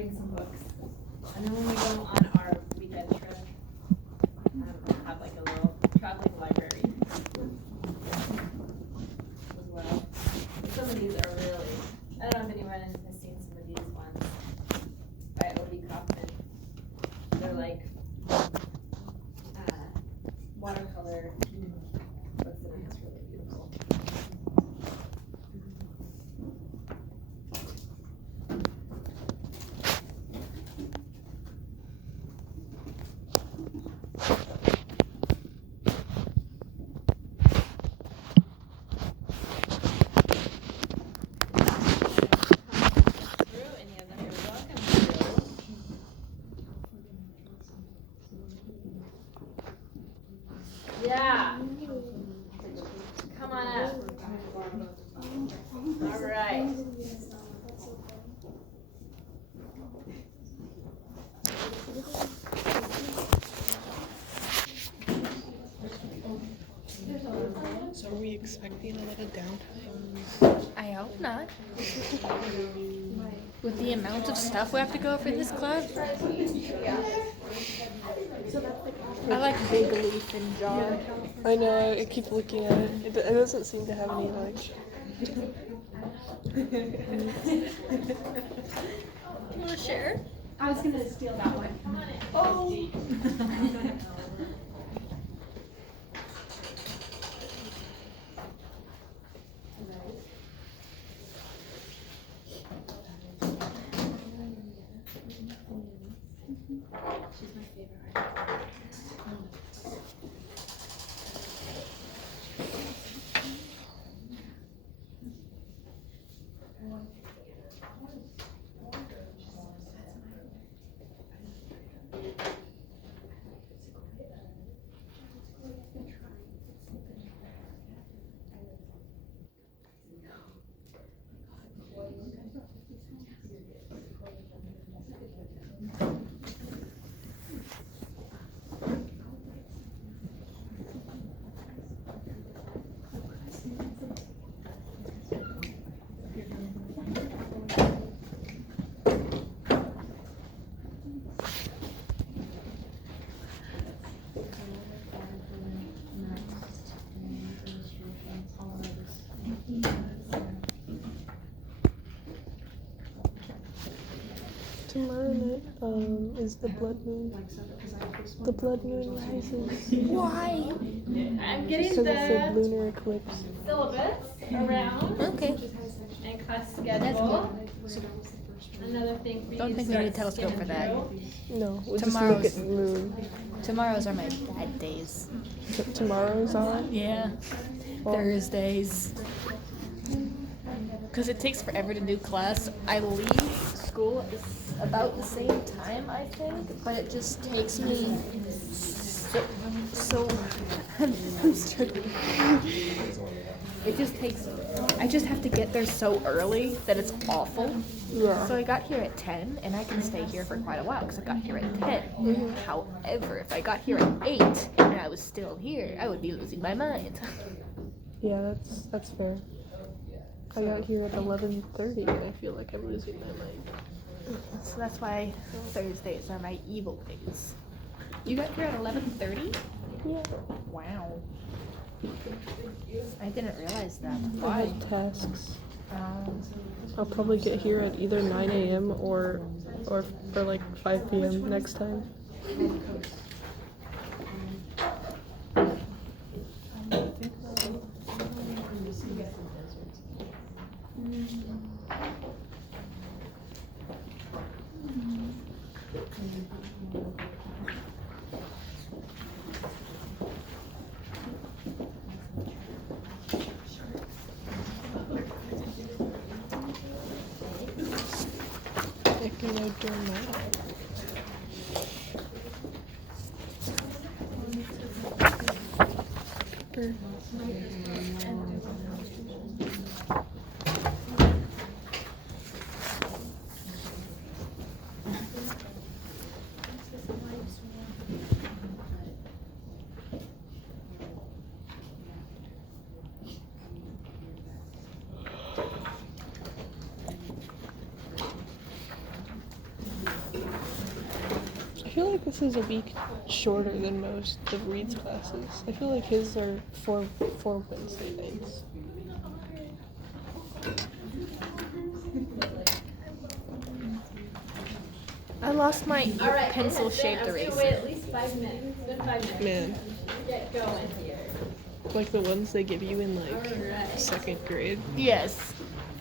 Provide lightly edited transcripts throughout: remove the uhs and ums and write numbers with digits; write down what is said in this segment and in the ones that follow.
bring some books. And then when we go on our weekend trip, have like a little traveling library as well. Some of these are really, I don't know if anyone has seen some of these ones by O.B. Kaufman. They're like watercolor books that are just really beautiful. Yeah. Come on up. All right. So are we expecting a lot of downtime? I hope not. With the amount of stuff we have to go over in this class. I like big leaf and jar. I know, I keep looking at it. It doesn't seem to have any, like... You want to share? I was gonna steal that one. Oh! She's my favorite artist. Tomorrow night, is the blood moon. The blood moon rises. Why? I'm getting Because it's a the lunar eclipse. syllabus around Okay. and class schedule. Another thing for you Don't to think we start need a telescope for that. scanning No, we'll Tomorrow's- just look at the moon. Tomorrow's are my bad days. Tomorrow's on? Yeah. Well, Thursdays. Because it takes forever to do class. I leave school about the same time, I think, but it just takes me so I'm struggling. It just takes, I just have to get there so early that it's awful. Yeah. So I got here at 10, and I can stay here for quite a while because I got here at 10. However, if I got here at 8 and I was still here, I would be losing my mind. Yeah, that's fair. I got here at 11:30 and I feel like I'm losing my mind. So that's why Thursdays are my evil days. You got here at 11:30? Yeah. Wow. I didn't realize that. I had tasks. I'll probably get here at either 9 a.m. or like 5 p.m. next time. I can know during my I feel like this is a week shorter than most of Reed's classes. I feel like his are four Wednesday nights. I lost my All right, pencil-shaped I'm gonna eraser. wait at least 5 minutes. It's been 5 minutes. Man, Get going here. like the ones they give you in like Alright. 2nd grade. Yes.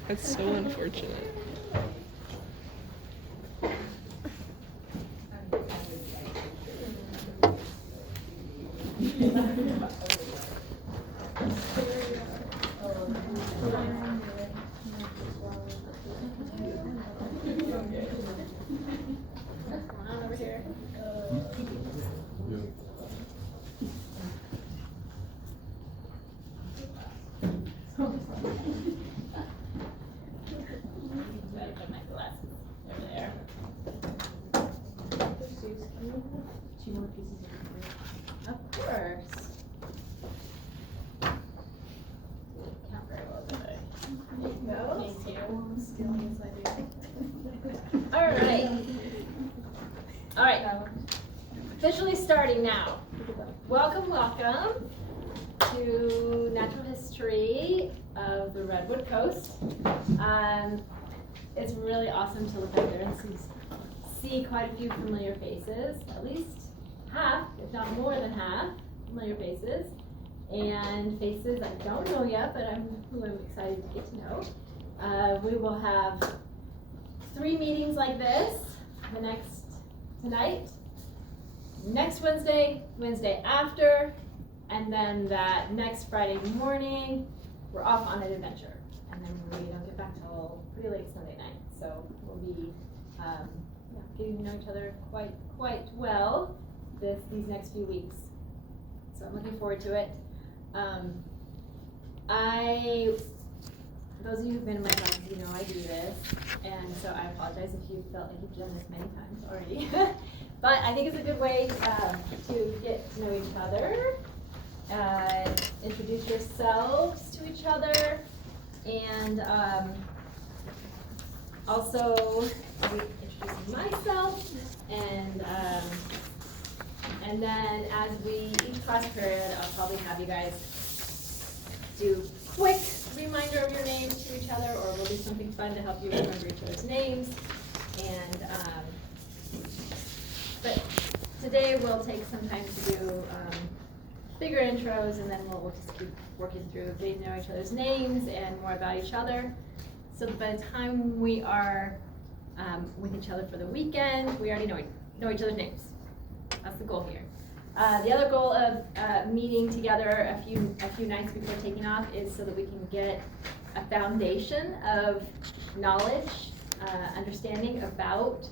That's so unfortunate. What's going on over here? Gotta put my glasses over there. Of course. Count very well today. There you go. Thank you. Alright. Alright. Officially starting now. Welcome, welcome to Natural History of the Redwood Coast. It's really awesome to look out there and see quite a few familiar faces, at least half, if not more than half, familiar faces, and faces I don't know yet, but who I'm excited to get to know. We will have 3 meetings like this, tonight, next Wednesday, Wednesday after, and then that next Friday morning, we're off on an adventure. And then we don't get back till pretty late Sunday night. So we'll be getting to know each other quite well these next few weeks. So I'm looking forward to it. Those of you who've been in my classes, you know I do this, and so I apologize if you felt like you've done this many times already. But I think it's a good way to get to know each other, introduce yourselves to each other, and also introducing myself, and then as we each class period, I'll probably have you guys do quick reminder of your names to each other, or we'll do something fun to help you remember each other's names. And but today we'll take some time to do bigger intros, and then we'll just keep working through getting to know each other's names and more about each other. So that by the time we are with each other for the weekend, we already know each other's names. That's the goal here. The other goal of meeting together a few nights before taking off is so that we can get a foundation of knowledge, understanding about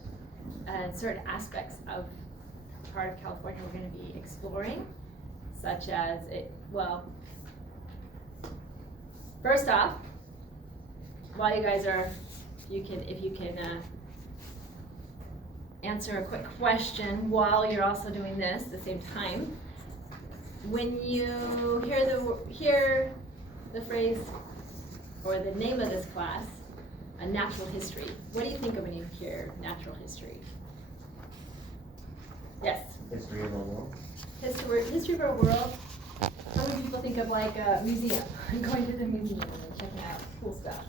certain aspects of the part of California we're going to be exploring, such as first off, while you guys are, if you can answer a quick question while you're also doing this at the same time. When you hear the phrase or the name of this class, a natural history, what do you think of when you hear natural history? Yes? History of our world. History of our world. How many people think of like a museum, going to the museum and checking out cool stuff,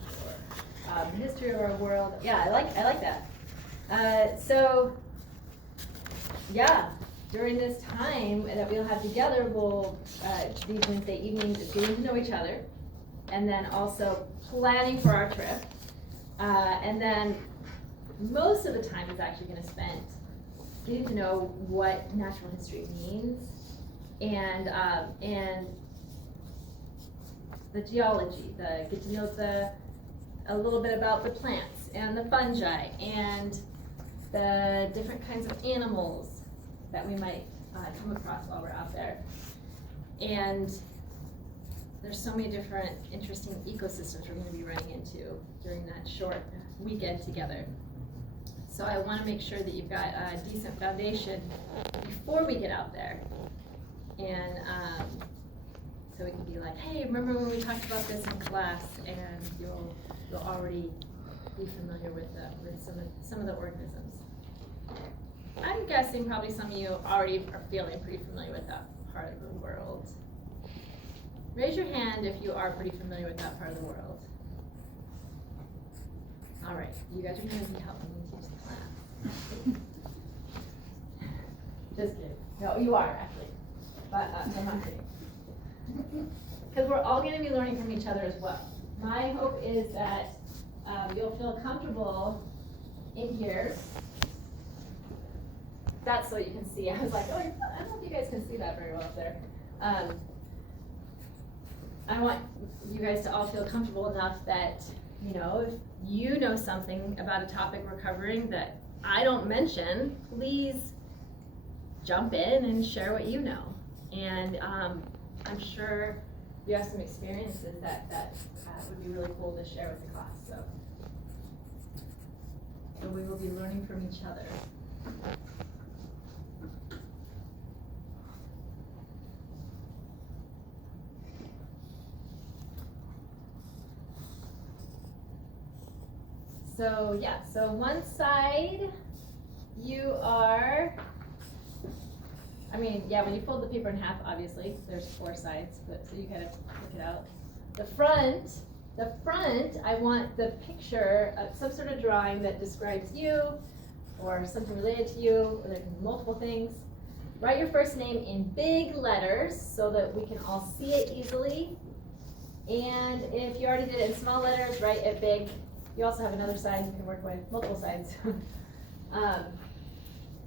or history of our world? Yeah, I like that. So, yeah, during this time that we'll have together, we'll, these Wednesday evenings is getting to know each other, and then also planning for our trip. And then most of the time is actually going to spend getting to know what natural history means, and the geology, get to know a little bit about the plants and the fungi and the different kinds of animals that we might come across while we're out there. And there's so many different interesting ecosystems we're going to be running into during that short weekend together. So I want to make sure that you've got a decent foundation before we get out there. And so we can be like, hey, remember when we talked about this in class? And you'll already be familiar with some of the organisms. I'm guessing probably some of you already are feeling pretty familiar with that part of the world. Raise your hand if you are pretty familiar with that part of the world. All right, you guys are going to be helping me teach the class. Just kidding. No, you are actually, but I'm not kidding. Because we're all going to be learning from each other as well. My hope is that you'll feel comfortable in here. That's so you can see. I was like, oh, I don't know if you guys can see that very well up there. I want you guys to all feel comfortable enough that, you know, if you know something about a topic we're covering that I don't mention, please jump in and share what you know. And I'm sure you have some experiences that would be really cool to share with the class. So we will be learning from each other. So yeah, so one side you are, I mean, yeah, when you fold the paper in half, obviously, there's 4 sides, but so you kind of look it out. The front, I want the picture of some sort of drawing that describes you or something related to you, or there can be multiple things. Write your first name in big letters so that we can all see it easily. And if you already did it in small letters, write it big. You also have another side, you can work with multiple sides.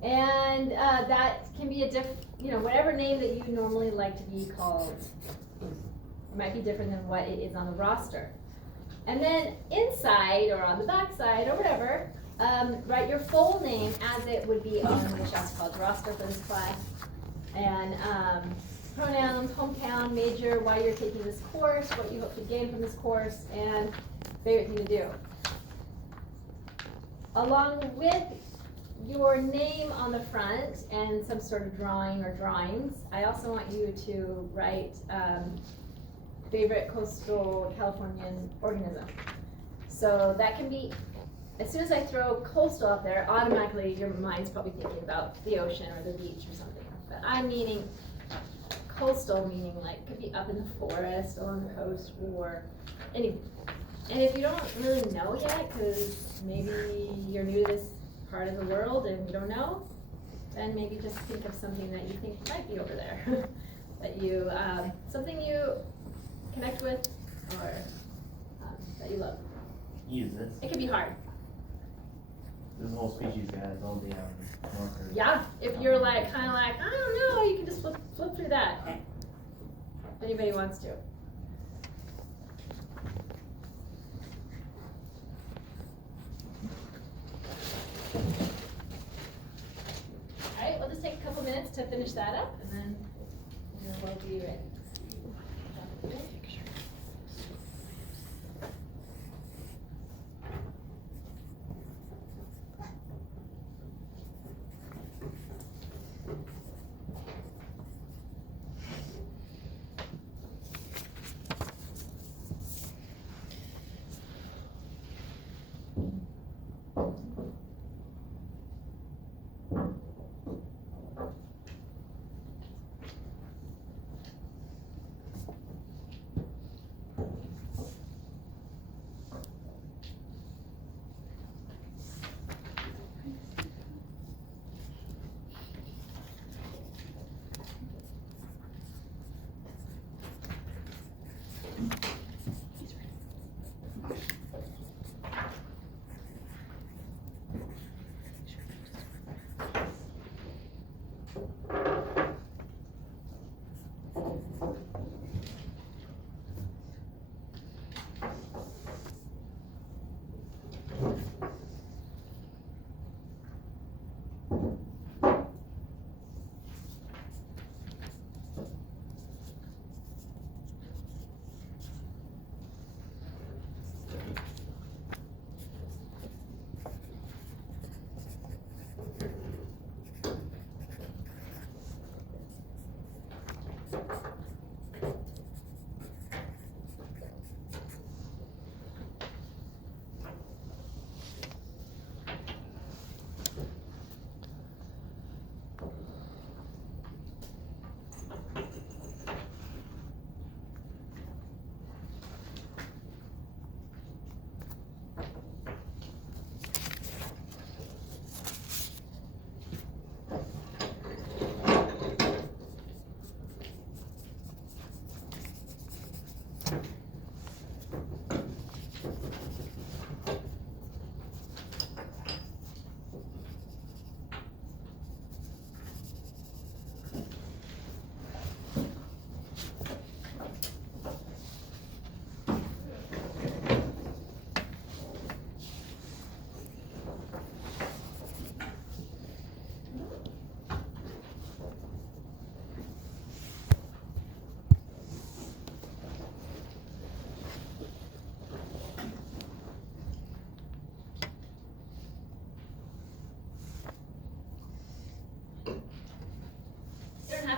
That can be whatever name that you normally like to be called. It might be different than what it is on the roster. And then inside or on the back side or whatever, write your full name as it would be on the Shasta College roster for this class. And pronouns, hometown, major, why you're taking this course, what you hope to gain from this course, and favorite thing to do. Along with your name on the front and some sort of drawing or drawings, I also want you to write favorite coastal Californian organism. So that can be, as soon as I throw coastal up there, automatically your mind's probably thinking about the ocean or the beach or something. But I'm meaning coastal, meaning like could be up in the forest, along the coast, or any. And if you don't really know yet, because maybe you're new to this part of the world and you don't know, then maybe just think of something that you think might be over there, that you something you connect with or that you love. Use this. It can be hard. This whole species guide is all the markers. Yeah, if you're like kind of like I don't know, you can just flip through that. If anybody wants to. Alright, we'll just take a couple minutes to finish that up and then we'll be ready.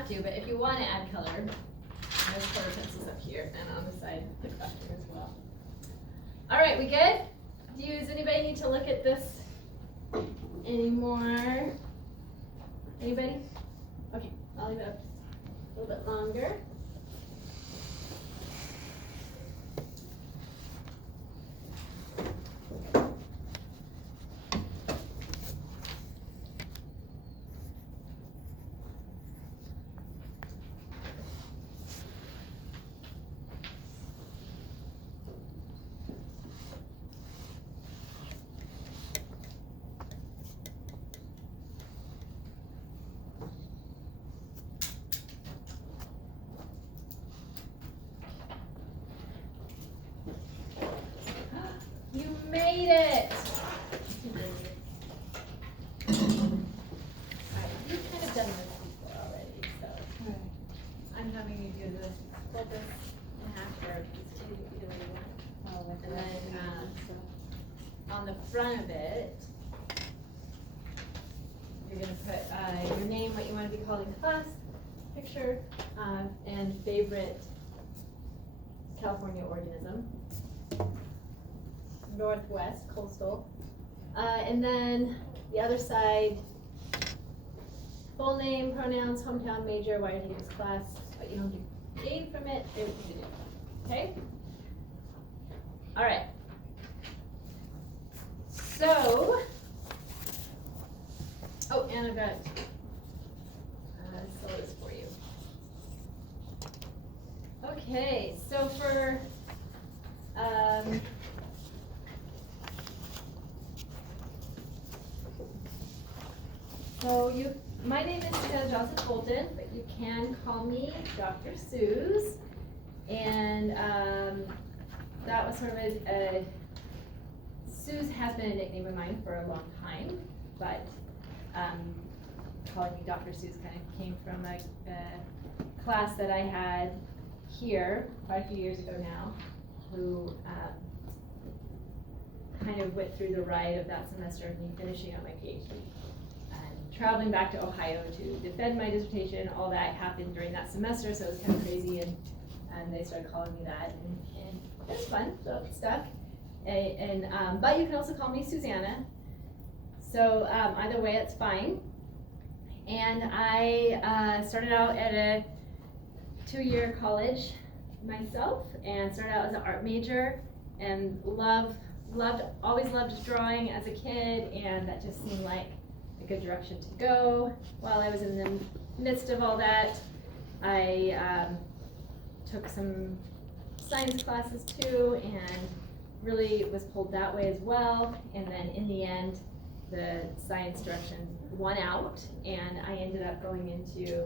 have to, but if you want to add color, there's color pencils up here and on the side of the classroom as well. All right, we good? Does anybody need to look at this anymore? Anybody? Okay, I'll leave it up a little bit longer. You made it! Alright, you've kind of done this before already, so I'm having you do this, fold this in half or just do either way you want. And then on the front of it, you're gonna put your name, what you want to be called in class, picture, and favorite California organism. Northwest coastal, and then the other side, full name, pronouns, hometown, major, why you're taking this class, what you don't gain from it, favorite thing to do. Okay? All right. So, oh, and I've got syllabus for you. Okay, so for my name is Susanna Johnson-Bolton, but you can call me Dr. Suze. And that was sort of Suze has been a nickname of mine for a long time, but calling me Dr. Suze kind of came from a class that I had here quite a few years ago now, who kind of went through the ride of that semester of me finishing up my PhD. Traveling back to Ohio to defend my dissertation, all that happened during that semester, so it was kind of crazy, and they started calling me that, and it was fun, so it stuck. But you can also call me Susanna, so either way, it's fine. And I started out at a 2-year college myself, and started out as an art major, and always loved drawing as a kid, and that just seemed like a good direction to go. While I was in the midst of all that, I took some science classes too, and really was pulled that way as well. And then in the end, the science direction won out, and I ended up going into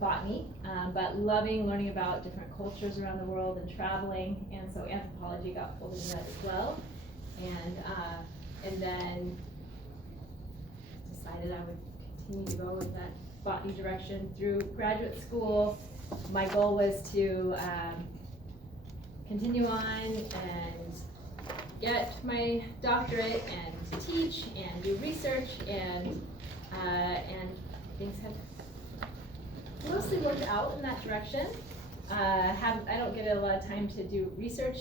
botany, but loving learning about different cultures around the world and traveling, and so anthropology got pulled into that as well. And then decided I would continue to go with that botany direction through graduate school. My goal was to continue on and get my doctorate and teach and do research, and things have mostly worked out in that direction. I don't get a lot of time to do research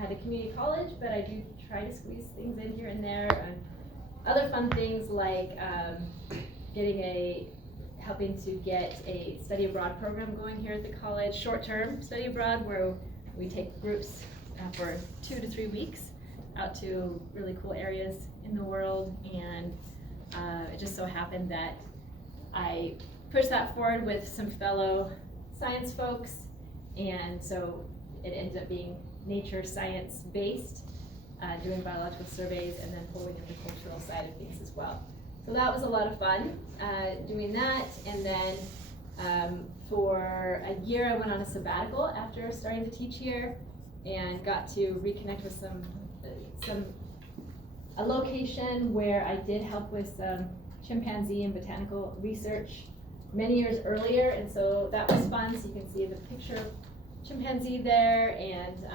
at a community college, but I do try to squeeze things in here and there. Other fun things like helping to get a study abroad program going here at the college, short-term study abroad, where we take groups for 2 to 3 weeks out to really cool areas in the world. And it just so happened that I pushed that forward with some fellow science folks, and so it ended up being nature science based, doing biological surveys and then pulling in the cultural side of things as well. So that was a lot of fun doing that. And then for a year I went on a sabbatical after starting to teach here, and got to reconnect with a location where I did help with some chimpanzee and botanical research many years earlier, and so that was fun. So you can see the picture of chimpanzee there, and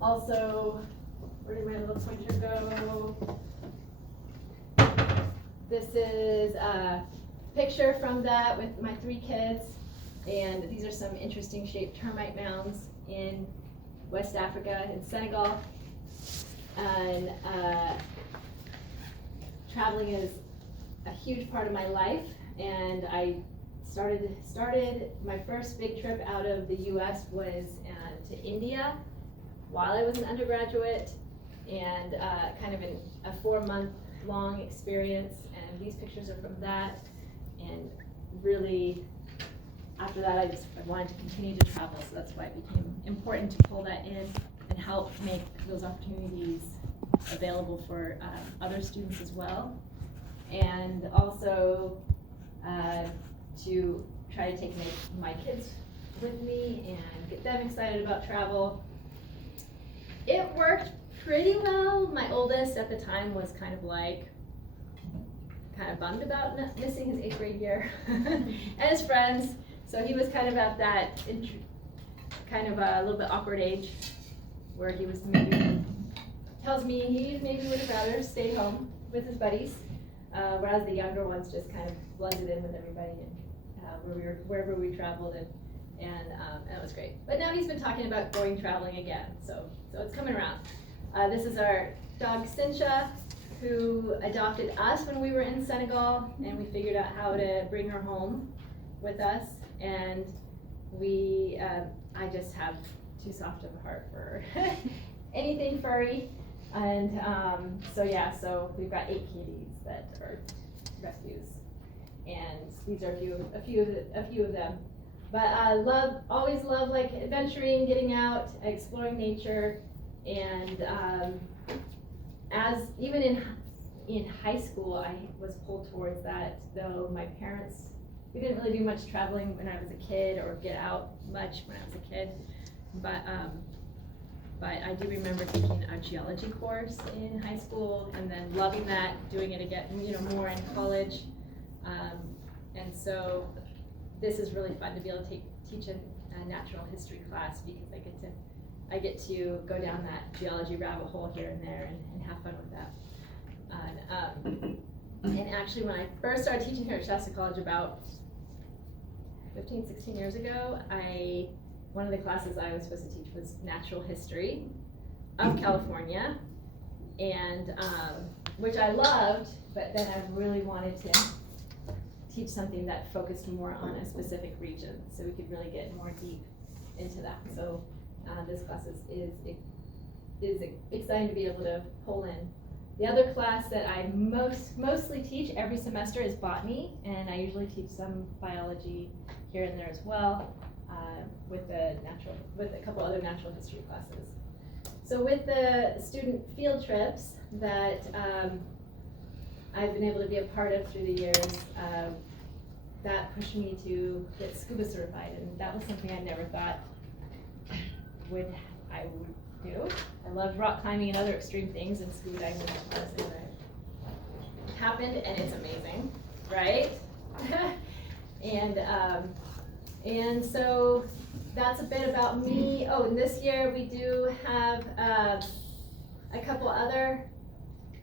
also, where did my little pointer go? This is a picture from that with my 3 kids. And these are some interesting shaped termite mounds in West Africa, in Senegal. And traveling is a huge part of my life, and I started my first big trip out of the US was to India while I was an undergraduate, and kind of a 4-month-long experience, and these pictures are from that. And really, after that, I wanted to continue to travel, so that's why it became important to pull that in and help make those opportunities available for other students as well. And also to try to take my kids with me and get them excited about travel. It worked pretty well. My oldest at the time was kind of bummed about missing his 8th grade year and his friends. So he was kind of at that kind of a little bit awkward age where he was tells me he maybe would have rather stayed home with his buddies, whereas the younger ones just kind of blended in with everybody and wherever we traveled, and it was great. But now he's been talking about going traveling again, so it's coming around. This is our dog Cynthia, who adopted us when we were in Senegal, and we figured out how to bring her home with us. And I just have too soft of a heart for anything furry, and so we've got 8 kitties that are rescues, and these are a few of them. But I always love like adventuring, getting out, exploring nature, and as even in high school, I was pulled towards that. Though my parents, we didn't really do much traveling when I was a kid, or get out much when I was a kid. But I do remember taking a geology course in high school, and then loving that, doing it again, more in college. And so this is really fun to be able to teach a natural history class, because I get to go down that geology rabbit hole here and there and have fun with that. And actually, when I first started teaching here at Shasta College about 15, 16 years ago, one of the classes I was supposed to teach was natural history of California, and which I loved, but then I really wanted to teach something that focused more on a specific region, so we could really get more deep into that. So this class is exciting to be able to pull in. The other class that I mostly teach every semester is botany, and I usually teach some biology here and there as well, with a couple other natural history classes. So with the student field trips that I've been able to be a part of through the years, that pushed me to get scuba certified, and that was something I never thought I would do. I loved rock climbing and other extreme things, and scuba diving was honestly what happened, and it's amazing, right? And so that's a bit about me. Oh, and this year we do have a couple other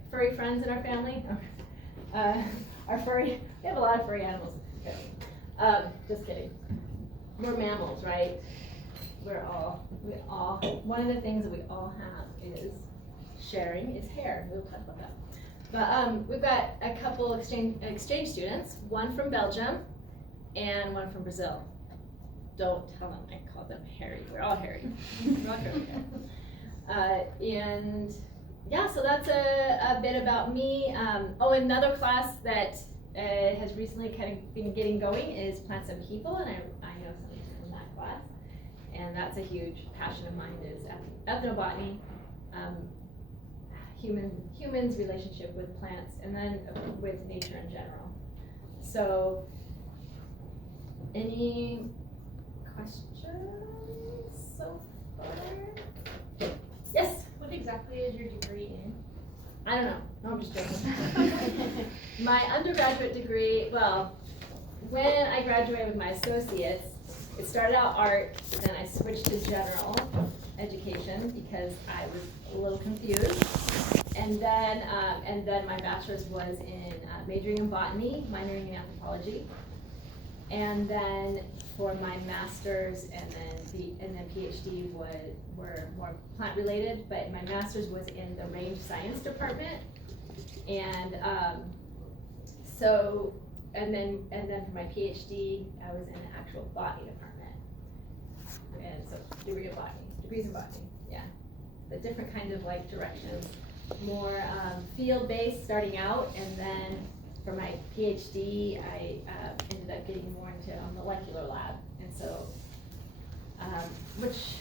furry friends in our family. We have a lot of furry animals. Just kidding. We're mammals, right? We all, one of the things that we all have is sharing is hair. We'll talk about that. But we've got a couple exchange students, one from Belgium and one from Brazil. Don't tell them I called them hairy. We're all hairy. We're all hairy. And yeah, so that's a bit about me. Another class that has recently kind of been getting going is Plants and People, and I know something from that class. And that's a huge passion of mine, is ethnobotany, humans' relationship with plants, and then with nature in general. So, any questions so far? Yes? What exactly is your degree in? I don't know. No, I'm just joking. My undergraduate degree, well, when I graduated with my associates, it started out art, then I switched to general, education because I was a little confused. And then my bachelor's was in majoring in botany, minoring in anthropology. And then for my master's and then PhD were more plant related, but my master's was in the range science department. And and then for my PhD, I was in the actual botany department. And so degrees in botany, yeah. But different kinds of like directions, more field-based starting out, and then for my PhD, I ended up getting more into a molecular lab, and so, which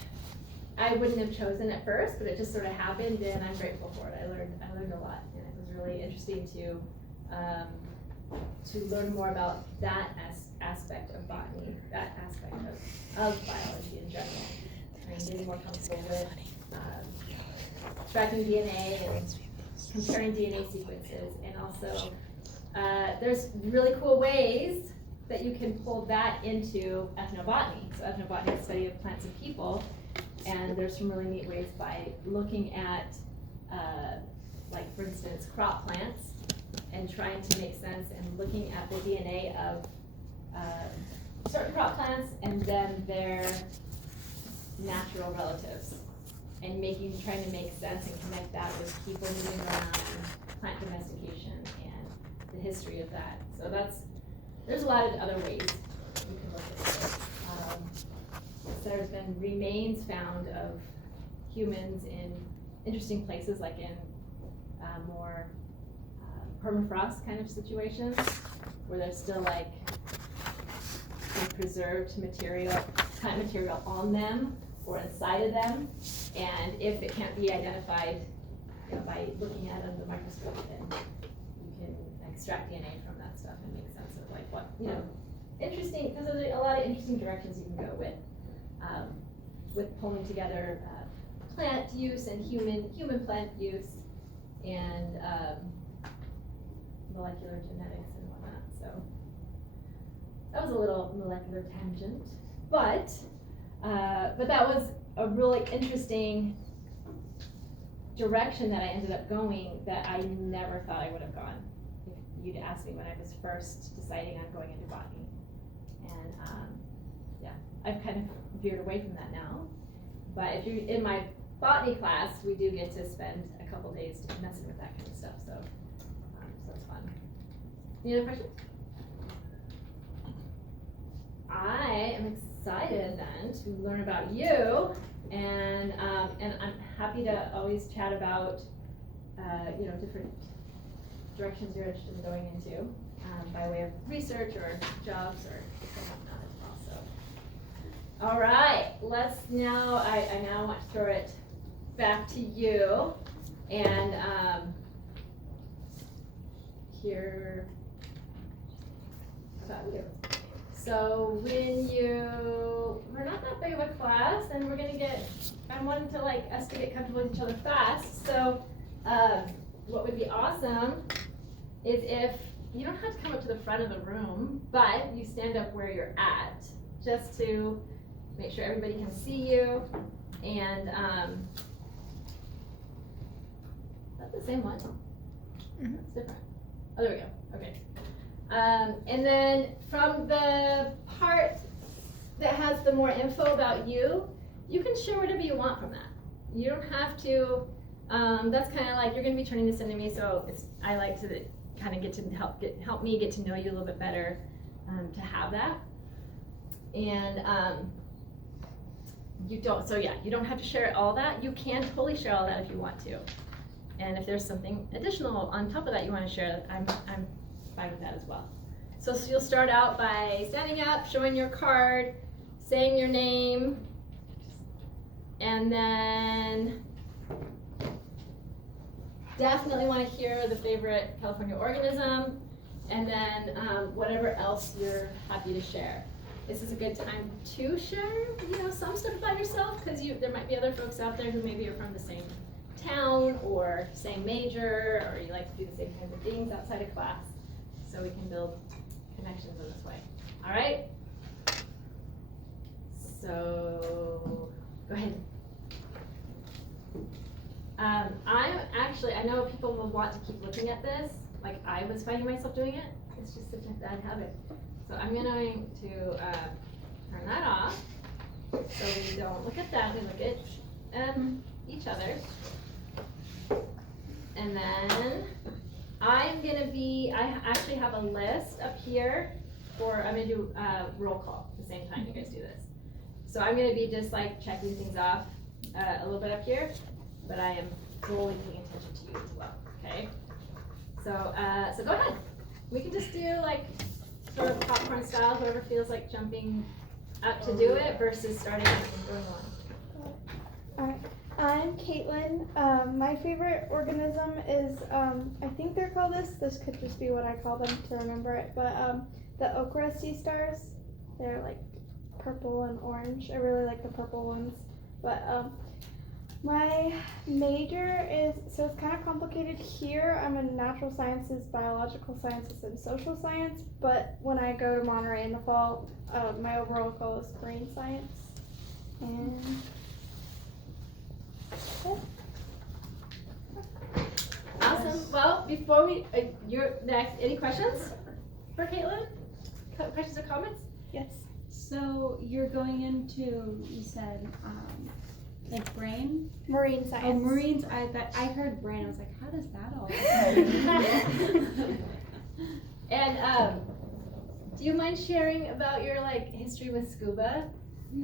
I wouldn't have chosen at first, but it just sort of happened, and I'm grateful for it. I learned a lot, and it was really interesting to learn more about that aspect of botany, that aspect of biology in general. I'm getting more comfortable with tracking DNA and comparing DNA sequences, and also there's really cool ways that you can pull that into ethnobotany. So ethnobotany is the study of plants and people, and there's some really neat ways by looking at, like for instance, crop plants, and trying to make sense and looking at the DNA of certain crop plants and then their natural relatives, and trying to make sense and connect that with people moving around, plant domestication, and the history of that. So there's a lot of other ways you can look at it. There's been remains found of humans in interesting places, like in more permafrost kind of situations, where there's still like preserved plant material on them or inside of them, and if it can't be identified, by looking at it under the microscope, then you can extract DNA from that stuff and make sense of like what, interesting, because there's a lot of interesting directions you can go with pulling together plant use and human plant use and molecular genetics and whatnot. So that was a little molecular tangent, but that was a really interesting direction that I ended up going that I never thought I would have gone if you'd asked me when I was first deciding on going into botany. And yeah, I've kind of veered away from that now. But if you're in my botany class, we do get to spend a couple days messing with that kind of stuff. So it's fun. Any other questions? I am excited then to learn about you, and I'm happy to always chat about different directions you're interested in going into by way of research or jobs or whatnot as well. So, all right, I now want to throw it back to you and hear about you. So we're not that big of a class, and I wanted us to get comfortable with each other fast. So what would be awesome is if you don't have to come up to the front of the room, but you stand up where you're at, just to make sure everybody can see you. And that's the same one. Mm-hmm. That's different. Oh, there we go. Okay. And then from the part that has the more info about you, you can share whatever you want from that. You don't have to, that's kind of like, you're going to be turning this into me, so I like to kind of get to help me get to know you a little bit better, to have that. And you don't have to share all that. You can totally share all that if you want to. And if there's something additional on top of that you want to share, I'm fine with that as well. So you'll start out by standing up, showing your card, saying your name, and then definitely want to hear the favorite California organism, and then whatever else you're happy to share. This is a good time to share, some stuff about yourself, because there might be other folks out there who maybe are from the same town or same major, or you like to do the same kinds of things outside of class, so we can build connections in this way. All right? So, go ahead. I know people will want to keep looking at this, like I was finding myself doing it, it's just such a bad habit. So I'm going to turn that off, so we don't look at that, we look at each other. And then I actually have a list up here I'm gonna do roll call at the same time you guys do this. So I'm gonna be just like checking things off a little bit up here, but I am fully paying attention to you as well, okay? So go ahead. We can just do like sort of popcorn style, whoever feels like jumping up to do it versus starting and going on. Alright, I'm Caitlin. My favorite organism is, I think they're called this could just be what I call them to remember it, but the okra sea stars. They're like purple and orange. I really like the purple ones. But my major is, so it's kind of complicated here. I'm in natural sciences, biological sciences, and social science, but when I go to Monterey in the fall, my overall goal is marine science. And Awesome. Well, before we, you're next. Any questions for Caitlin? Questions or comments? yes. So you're going into, you said, like brain? Marine science. Oh, marines. I heard brain. I was like, how does that all work? And do you mind sharing about your like history with scuba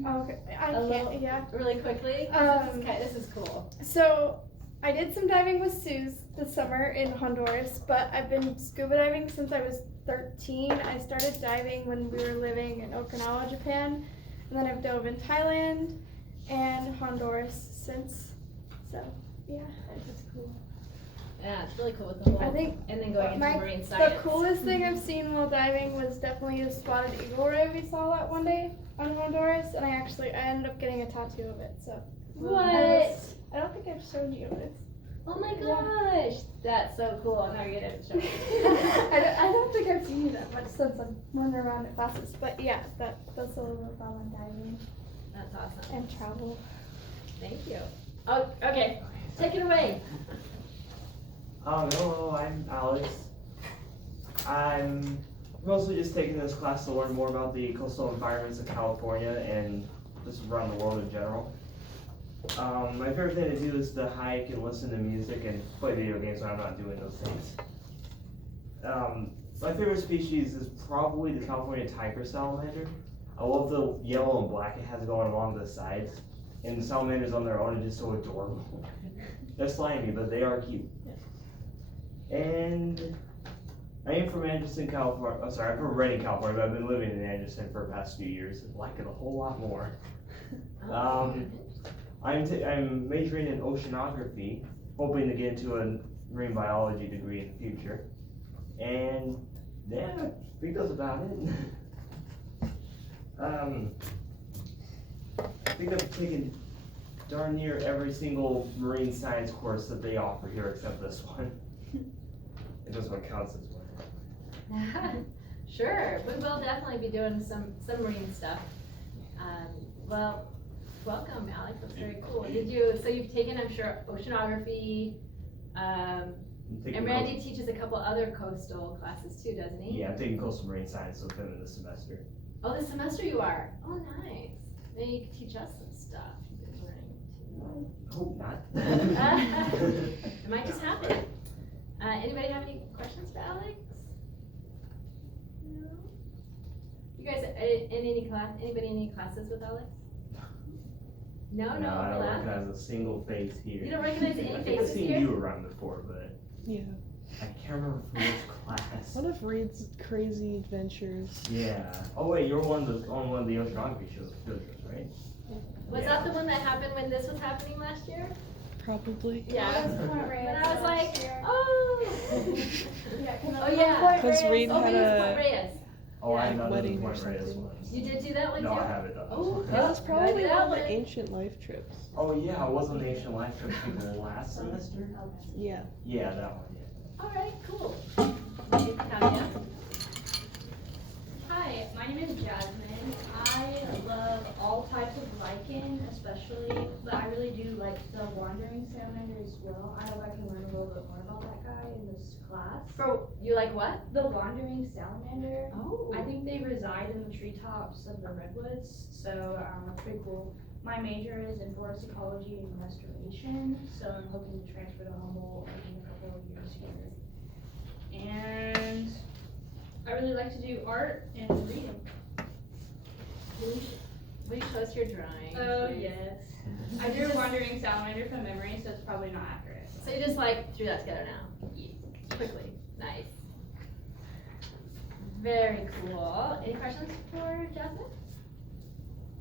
Okay, I A can't, little- yeah. really quickly? This is cool. So I did some diving with Suze this summer in Honduras, but I've been scuba diving since I was 13. I started diving when we were living in Okinawa, Japan, and then I've dove in Thailand and Honduras since. So, yeah. That's cool. Yeah, it's really cool with the whole. I think and then going into my- marine science. The coolest thing I've seen while diving was definitely the spotted eagle ray we saw that one day on Honduras, and I ended up getting a tattoo of it. So What? I don't think I've showed you this. Oh my gosh, that's so cool. I'm not gonna show you. I don't think I've seen you that much since I'm running around in classes, but yeah, that's a little bit fun on diving That's awesome. and travel. Thank you. Oh, okay. Take it away. Hello, I'm Alex. I'm mostly just taking this class to learn more about the coastal environments of California and just around the world in general. My favorite thing to do is to hike and listen to music and play video games when I'm not doing those things. My favorite species is probably the California tiger salamander. I love the yellow and black it has going along the sides. And the salamanders on their own are just so adorable. They're slimy, but they are cute. And I am from Anderson, California. I'm from Redding, California, but I've been living in Anderson for the past few years and like it a whole lot more. I'm majoring in oceanography, hoping to get into a marine biology degree in the future. And yeah, I think that's about it. I think I've taken darn near every single marine science course that they offer here except this one. And this one counts as one. Sure, we will definitely be doing some marine stuff. Well, welcome, Alex. That's very cool. So you've taken, I'm sure, oceanography. And Randy teaches a couple other coastal classes too, doesn't he? Yeah, I'm taking coastal marine science with him in this semester. Oh, this semester you are. Oh, nice. Maybe you could teach us some stuff you've been learning too. Hope not. It might just happen. Anybody have any questions for Alex? No? You guys, anybody in any classes with Alex? No, I don't overlap? recognize a single face here. You don't recognize any I think I've faces seen here? you around before, but Yeah. I can't remember from which class. One of Reed's crazy adventures. Yeah. Oh wait, you're on one of the oceanography field trips, right? Was that the one that happened when this was happening last year? Probably. Yeah. That was Point Reyes When I was last like, year. oh. Yeah, Oh, yeah. Because Reed Oh, had maybe it was Point a Reyes. Oh, I Yeah. have not done the Wedding or Point Reyes something. ones. You did do that one too? No, I haven't done Oh, those. It was probably that one of one. the ancient life trips. Oh yeah, I was on the Ancient Life trip last semester. Yeah. Yeah, that one. Yeah. Alright, cool. Nadia? Hi, my name is Jasmine. I love all types of lichen, especially, but I really do like the wandering Will. I hope I can learn a little bit more about that guy in this class. For, you like what? The wandering salamander. Oh. I think they reside in the treetops of the redwoods, so that's pretty cool. My major is in forest ecology and restoration, so I'm hoping to transfer to Humboldt in a couple of years here. And I really like to do art and reading. Will you show us your drawing? Oh, please? yes. I drew a wandering salamander from memory, so it's probably not accurate. So you just like threw that together now? Quickly. Nice. Very cool. Any questions for Jasmine?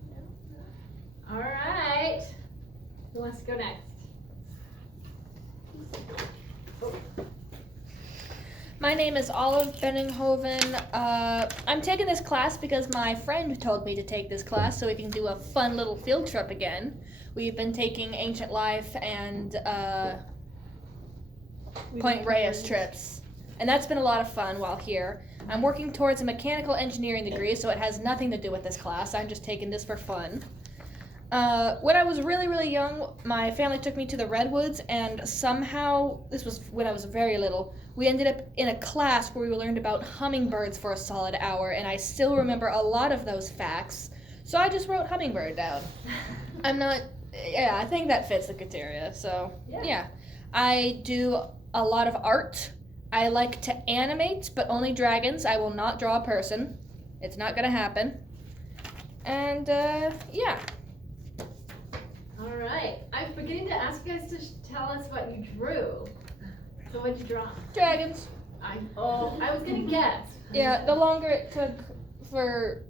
No? All right. Who wants to go next? My name is Olive Benninghoven. I'm taking this class because my friend told me to take this class so we can do a fun little field trip again. We've been taking Ancient Life and Point Reyes trips, and that's been a lot of fun while here. I'm working towards a mechanical engineering degree, so it has nothing to do with this class. I'm just taking this for fun. When I was really, really young, my family took me to the Redwoods, and somehow, this was when I was very little, we ended up in a class where we learned about hummingbirds for a solid hour, and I still remember a lot of those facts, so I just wrote hummingbird down. I think that fits the criteria, so, yeah. I do a lot of art. I like to animate, but only dragons. I will not draw a person. It's not gonna happen. And, yeah. All right. I'm beginning to ask you guys to tell us what you drew. So what'd you draw? Dragons. I was gonna guess. Yeah, the longer it took for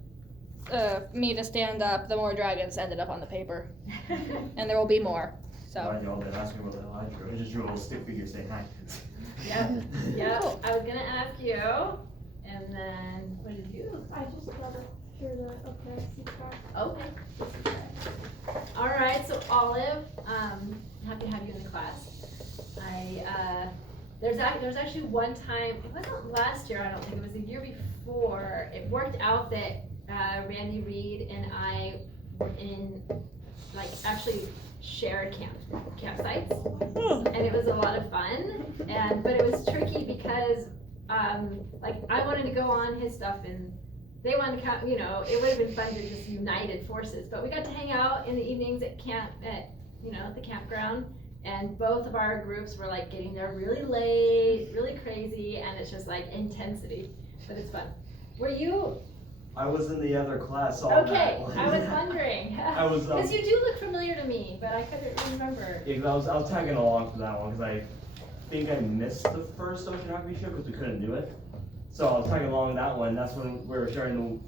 me to stand up, the more dragons ended up on the paper. And there will be more. So. Why y'all didn't ask me what the hell I drew? I just drew a little stick figure saying hi. Yep. Cool. I was gonna ask you, and then what did you? I just drew the okra sea star. Okay. All right. So Olive, happy to have you in the class. There's actually one time, it wasn't last year, I don't think, it was the year before, it worked out that Randy Reed and I were in, actually shared campsites, and it was a lot of fun, but it was tricky because, I wanted to go on his stuff, and they wanted to it would have been fun to just united forces, but we got to hang out in the evenings at the campground. And both of our groups were getting there really late, really crazy, and it's just intensity, but it's fun. Were you? I was in the other class all Okay, that. I was wondering. I was, Because you do look familiar to me, but I couldn't remember. Yeah, 'cause I was tagging along for that one because I think I missed the first oceanography show because we couldn't do it. So I was tagging along that one. That's when we were sharing the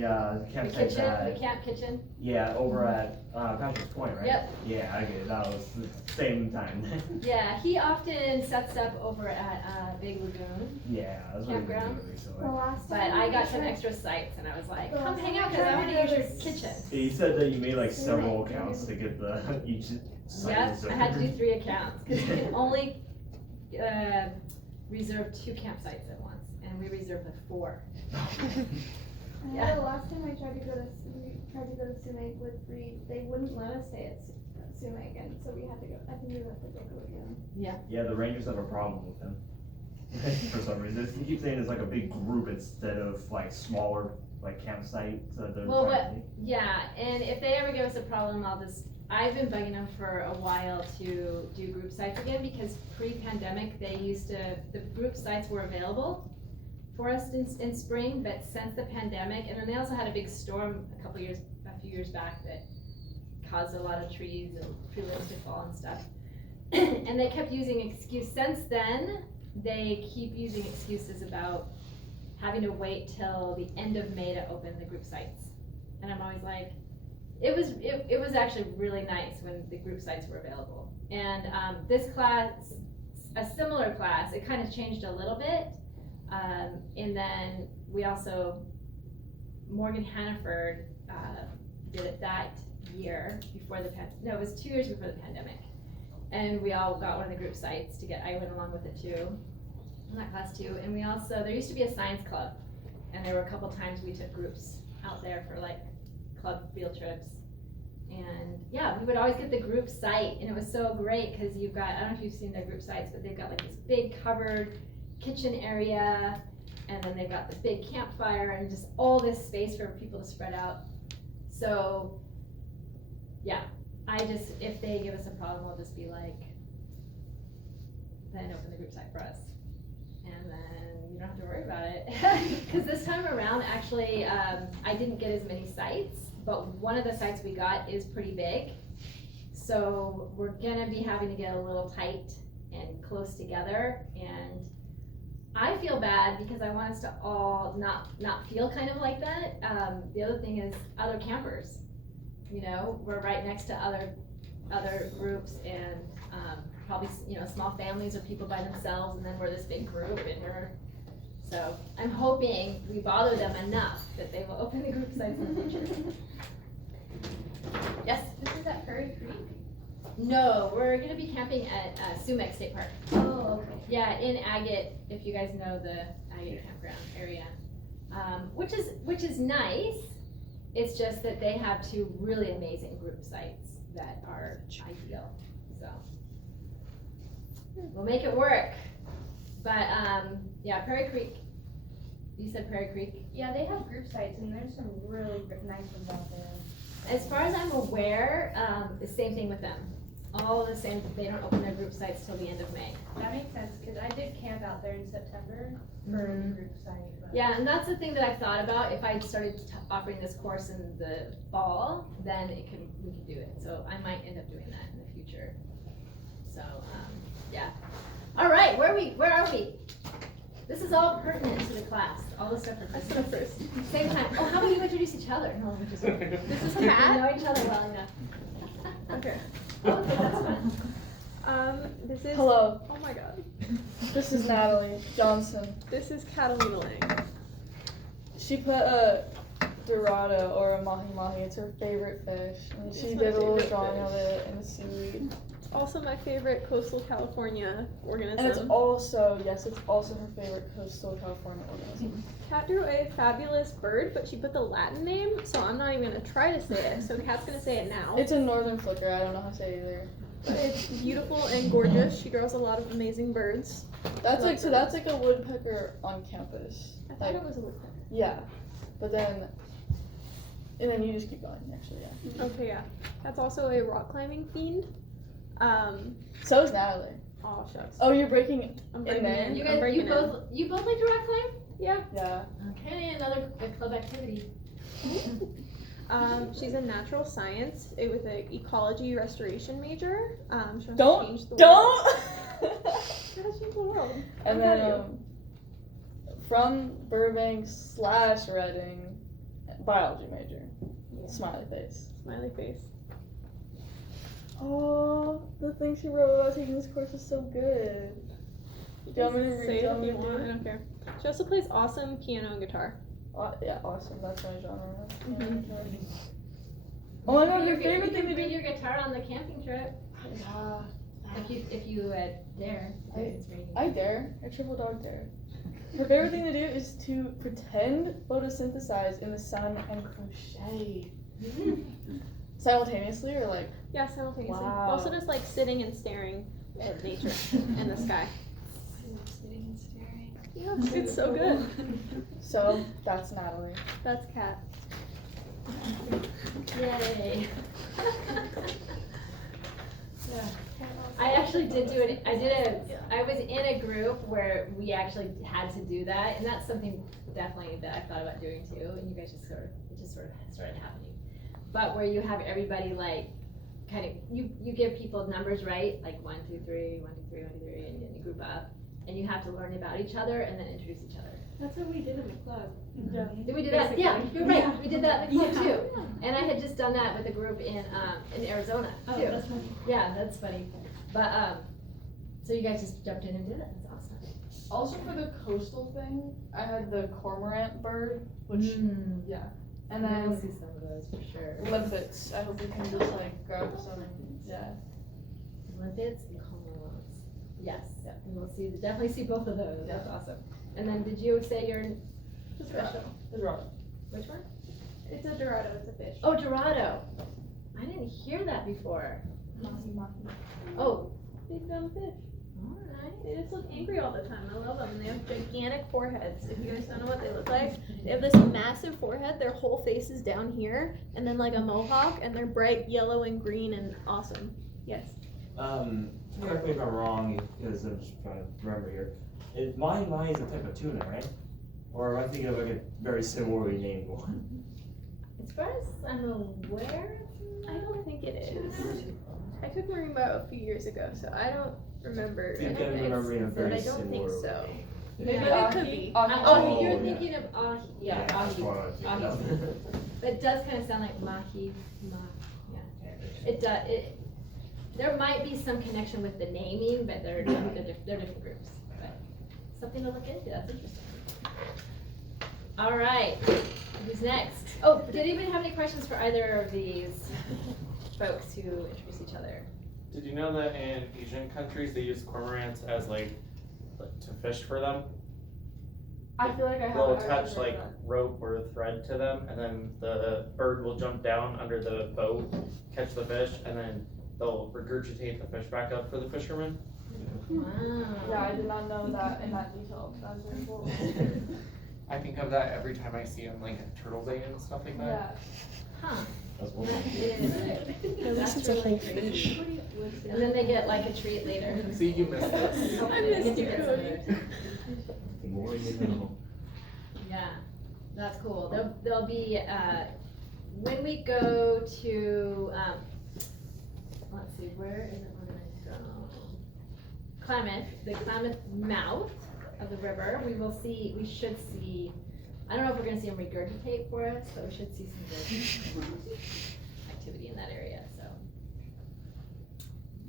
The campsite. kitchen, the camp kitchen. Yeah, over at Patrick's Point, right? Yep. Yeah, okay, that was the same time. Yeah, he often sets up over at Big Lagoon, Yeah, that's what we've been Campground. doing recently. The last but time I we got some tried- extra sites, and I was like, The come last hang time out we because I tried want to to use go your to kitchen. Yeah, you said that you made several Right. accounts to get each site. Yep, so- I had to do 3 accounts, because you can only reserve 2 campsites at once, and we reserved the 4. I know the last time we tried to go to Sumac with Reed, they wouldn't let us stay at Sumac, and so we had to go. I think we went to Big Lagoon. Yeah, the Rangers have a problem with him. For some reason, they keep saying it's a big group instead of smaller campsites that they're Well, trying to make. Yeah, and if they ever give us a problem, I've been bugging them for a while to do group sites again, because pre-pandemic, the group sites were available for us in spring, but since the pandemic, and then they also had a big storm a few years back that caused a lot of trees and tree limbs to fall and stuff. And they kept using since then, they keep using excuses about having to wait till the end of May to open the group sites. And I'm always like, it was actually really nice when the group sites were available. And this class, a similar class, it kind of changed a little bit. And then we also, Morgan Hannaford did it that year before it was 2 years before the pandemic. And we all got one of the group sites I went along with it too, in that class too. And we also, there used to be a science club, and there were a couple times we took groups out there for club field trips. And yeah, we would always get the group site, and it was so great because you've got, I don't know if you've seen their group sites, but they've got like this big covered kitchen area, and then they've got this big campfire and just all this space for people to spread out. So yeah, if they give us a problem, we'll just be like, then open the group site for us. And then you don't have to worry about it. Because this time around, actually, I didn't get as many sites, but one of the sites we got is pretty big. So we're gonna be having to get a little tight and close together. And I feel bad because I want us to all not feel kind of like that. The other thing is other campers. You know, we're right next to other groups and probably, you know, small families or people by themselves, and then we're this big group, and so I'm hoping we bother them enough that they will open the group sites in the future. Yes? This is at Prairie Creek? No, we're gonna be camping at Sumac State Park. Oh, okay. Yeah, in Agate, if you guys know the Agate campground area, which is nice. It's just that they have 2 really amazing group sites that are ideal, so we'll make it work. But yeah, Prairie Creek. You said Prairie Creek. Yeah, they have group sites, and there's some really nice ones out there. As far as I'm aware, the same thing with them. All the same. They don't open their group sites till the end of May. That makes sense, because I did camp out there in September for a group site. But Yeah, and that's the thing that I've thought about. If I started offering this course in the fall, then we could do it. So I might end up doing that in the future. So yeah. All right, where are we? This is all pertinent to the class. All the stuff for Christmas. First. Same time. Oh, how about you introduce each other? No, this is Kat. We know each other well enough. Okay. Okay, that's fun. This is. Hello, Oh my god. this is Natalie Johnson. This is Catalina Lang. She put a dorado or a mahi mahi. It's her favorite fish, and she It's my did a little favorite drawing fish. of it in the seaweed. Also my favorite coastal California organism. And it's also her favorite coastal California organism. Kat drew a fabulous bird, but she put the Latin name, so I'm not even gonna try to say it. So Kat's gonna say it now. It's a northern flicker. I don't know how to say it either. But it's beautiful and gorgeous. She draws a lot of amazing birds. That's like that's like a woodpecker on campus. I thought Like it was a woodpecker. yeah, but then you just keep going. Actually, yeah. Okay, yeah. That's also a rock climbing fiend. So is Natalie. Oh shucks. Oh, you're breaking. I'm in breaking there? in. You I'm guys, breaking you both like to rock climb? Yeah. Yeah. Okay, another club activity. She's a natural science with an ecology restoration major. She wants Don't- to change the world. Don't. She wants to change the world. And I'm then proud of from Burbank / Reading, biology major. Smiley face. Smiley face. Oh, the thing she wrote about taking this course is so good. You Do you want me to can read- say do it you if want me you to want. do I it? don't care. She also plays awesome piano and guitar. Yeah, awesome. That's my genre. Mhm. Oh my god, You your can- favorite you thing can to bring do? your guitar on the camping trip. Yeah. If you dare. It's raining. I dare. I triple dog dare. Her favorite thing to do is to pretend photosynthesize in the sun and crochet. Simultaneously or like Yeah, simultaneously. Wow. Also just like sitting and staring at nature and the sky. Sitting and staring. Yeah, it's so good. so that's Natalie. That's Kat. Yay. Yeah. I actually did do it. I was in a group where we actually had to do that, and that's something definitely that I thought about doing too. And you guys it just sort of started happening. But where you have everybody like, kind of, you give people numbers, right? Like 1, 2, 3, 1, 2, 3, 1, 2, 3, and then you group up, and you have to learn about each other and then introduce each other. That's what we did in the club. Did we do that? Yeah, you're right. Yeah. We did that in the club Yeah. too. And I had just done that with a group in Arizona Oh, too. that's funny. Yeah, that's funny. But so you guys just jumped in and did it. That's awesome. Also for the coastal thing, I had the cormorant bird, which yeah. And we'll then see some of those for sure. limpets. I hope we can just like grab some. Yeah. Limpets and cormorants. Yes. Yeah. We'll definitely see both of those. That's awesome. And then did you say your special? It's Robert. Which one? It's a dorado, it's a fish. Oh, Dorado. I didn't hear that before. Mahi. Oh, Big dumb fish. alright. They just look angry all the time. I love them. And they have gigantic foreheads. If you guys don't know what they look like, they have this massive forehead. Their whole face is down here, and then like a mohawk, and they're bright yellow and green and awesome. Yes. Correct me if I'm wrong, because I'm just trying to remember here. Mahi is a type of tuna, right? Or am I thinking of like a very similarly named one? As far as I'm aware, I don't think it is. I took marine bio a few years ago, so I don't remember. I think I'm remembering a but very I don't think similar so. name. Maybe But it could be. oh, Oh, you're yeah. thinking of ahi. Yeah, that's ahi. what I was thinking Ahi. of. It does kind of sound like mahi. Yeah. It does. There might be some connection with the naming, but they're different groups. But something to look into. That's interesting. All right. Who's next? Oh, did anybody have any questions for either of these folks who introduce each other? Did you know that in Asian countries they use cormorants as like to fish for them? I feel like I have. They'll attach like rope or thread to them, and then the bird will jump down under the boat, catch the fish, and then they'll regurgitate the fish back up for the fishermen. Wow. Yeah, I did not know that in that detail. That was very cool. I think of that every time I see them like at Turtle Day and stuff like that. Yeah. Huh. That's one. That is. At least it's a whole fish. And then they get like a treat later. See, you missed this. I missed you, The more you know. Yeah, that's cool. There'll be, when we go to, let's see, where is it we're gonna go? Klamath, the Klamath mouth of the river, we should see, I don't know if we're gonna see them regurgitate for us, but we should see some good activity in that area, so.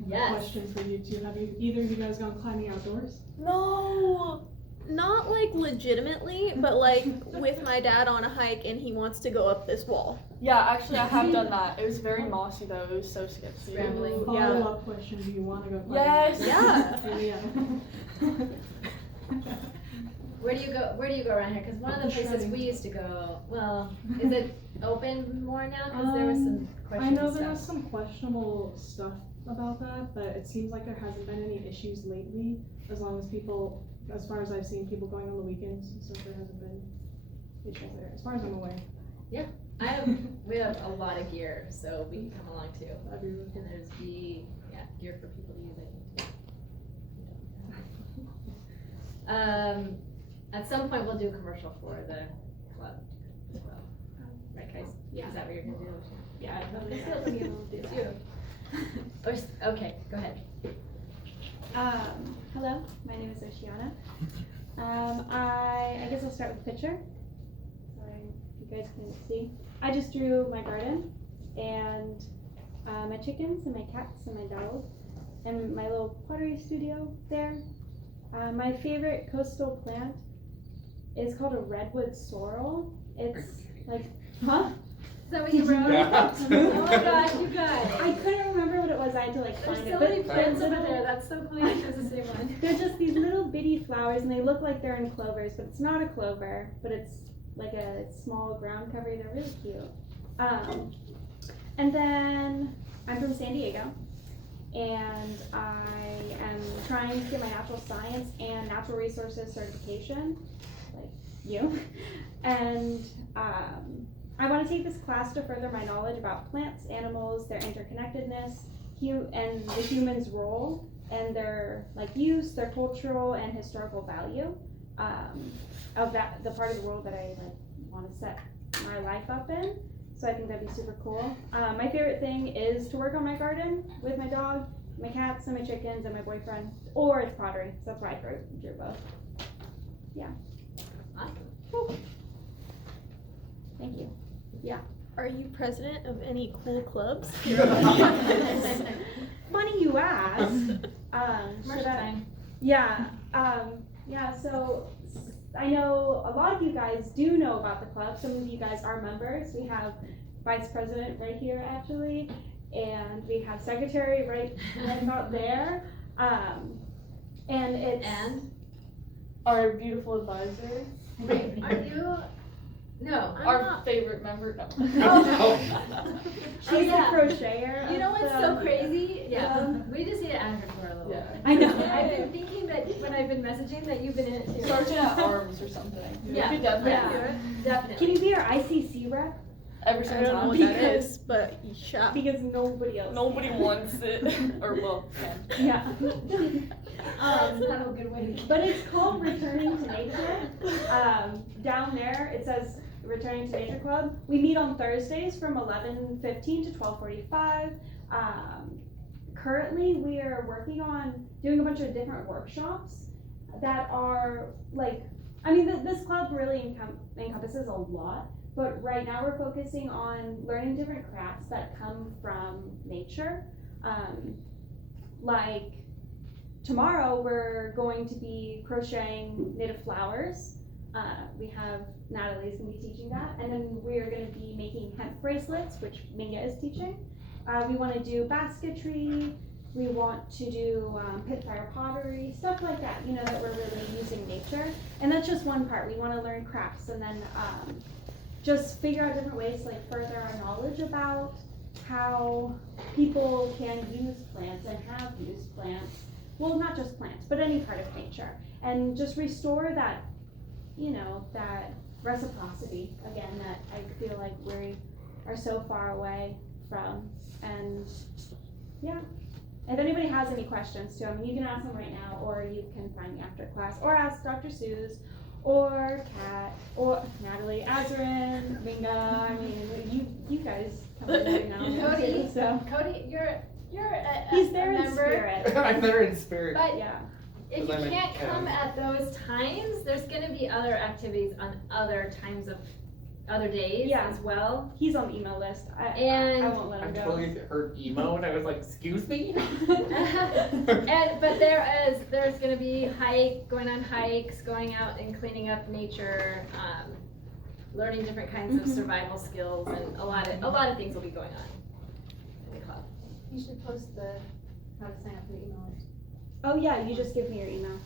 Yes. Question for you two. Have either of you guys gone climbing outdoors? No, not like legitimately, but like with my dad on a hike, and he wants to go up this wall. Yeah, actually, I have done that. It was very mossy though. It was so sketchy. Scrambling. Follow-up question, do you want to go climbing Yes. outdoors? Yeah. Where do you go around here? Cause one of the places we used to go, well, is it open more now? Cause there was some I questions know and there was stuff. some questionable stuff about that, but it seems like there hasn't been any issues lately, as long as people, as far as I've seen, people going on the weekends, so there hasn't been issues there, as far as I'm aware. We have a lot of gear, so we can come along too. That'd be really cool. And there's gear for people to use, I think, too. At some point, we'll do a commercial for the club as well. Right, guys? Yeah. Is that what you're gonna do? Yeah, I totally It's you. Okay, go ahead. Hello, my name is Oceana. I guess I'll start with the picture. Sorry if you guys can see. I just drew my garden and my chickens and my cats and my dog and my little pottery studio there. My favorite coastal plant is called a redwood sorrel. It's like, huh? Is that what you wrote? Yeah. Oh my gosh, you guys. I couldn't remember what it was. I had to There's find so it. many But plants they're over little- there. That's so cool. You chose the same one. They're just these little bitty flowers, and they look like they're in clovers, but it's not a clover, but it's like a small ground cover. They're really cute. And then I'm from San Diego, and I am trying to get my natural science and natural resources certification, like you. And I want to take this class to further my knowledge about plants, animals, their interconnectedness, and the human's role and their use, their cultural and historical value of the part of the world that I want to set my life up in. So I think that'd be super cool. My favorite thing is to work on my garden with my dog, my cats, and my chickens, and my boyfriend. Or it's pottery. So that's why I drew both. Yeah. Awesome. Thank you. Are you president of any cool clubs? Funny you ask. Commercial time. Yeah. So I know a lot of you guys do know about the club. Some of you guys are members. We have vice president right here, actually, and we have secretary right about there. And it's And Our beautiful advisor. wait, are you No, I'm Our not. favorite member. No. Oh. She's yeah. a crocheter. You know of what's the- so crazy? Yeah, we just need to add her for a little. Yeah. I know. I've been thinking that when I've been messaging that you've been in it too. Sergeant at arms or something. Yeah. We could definitely Yeah. do it. Definitely. Can you be our ICC rep? Every I single don't know time. what that is, but yeah. Because nobody else. Nobody can. wants it. Or well, can. Yeah. That's not a good way to But it's called Returning to Nature. Down there it says Returning to Nature Club. We meet on Thursdays from 11:15 to 12:45. Currently we are working on doing a bunch of different workshops that are like, I mean this club really encompasses a lot, but right now we're focusing on learning different crafts that come from nature. Like tomorrow we're going to be crocheting native flowers. We have Natalie's gonna be teaching that, and then we are gonna be making hemp bracelets, which Minga is teaching. We want to do basketry. We want to do pit fire pottery, stuff like that. You know, that we're really using nature, and that's just one part. We want to learn crafts, and then just figure out different ways to like further our knowledge about how people can use plants and have used plants. Well, not just plants, but any part of nature, and just restore that, you know, that reciprocity again that I feel like we are so far away from. And yeah, if anybody has any questions too, I mean, you can ask them right now, or you can find me after class, or ask Dr. Suze, or Kat, or Natalie, Azrin, Minga. I mean, you guys come in right now. Cody, So Cody, you're a he's there in member, spirit. I'm there in spirit. but Yeah. if you Because I'm a can't cat. come at those times, there's gonna be other activities on other times of other days Yeah. as well. He's on the email list. I And won't let I him go. totally heard emo and I was like, excuse me? but there's gonna be going on hikes, going out and cleaning up nature, learning different kinds of survival skills, and a lot of things will be going on in the club. You should post how to sign up for the email list. Oh yeah, you just give me your email.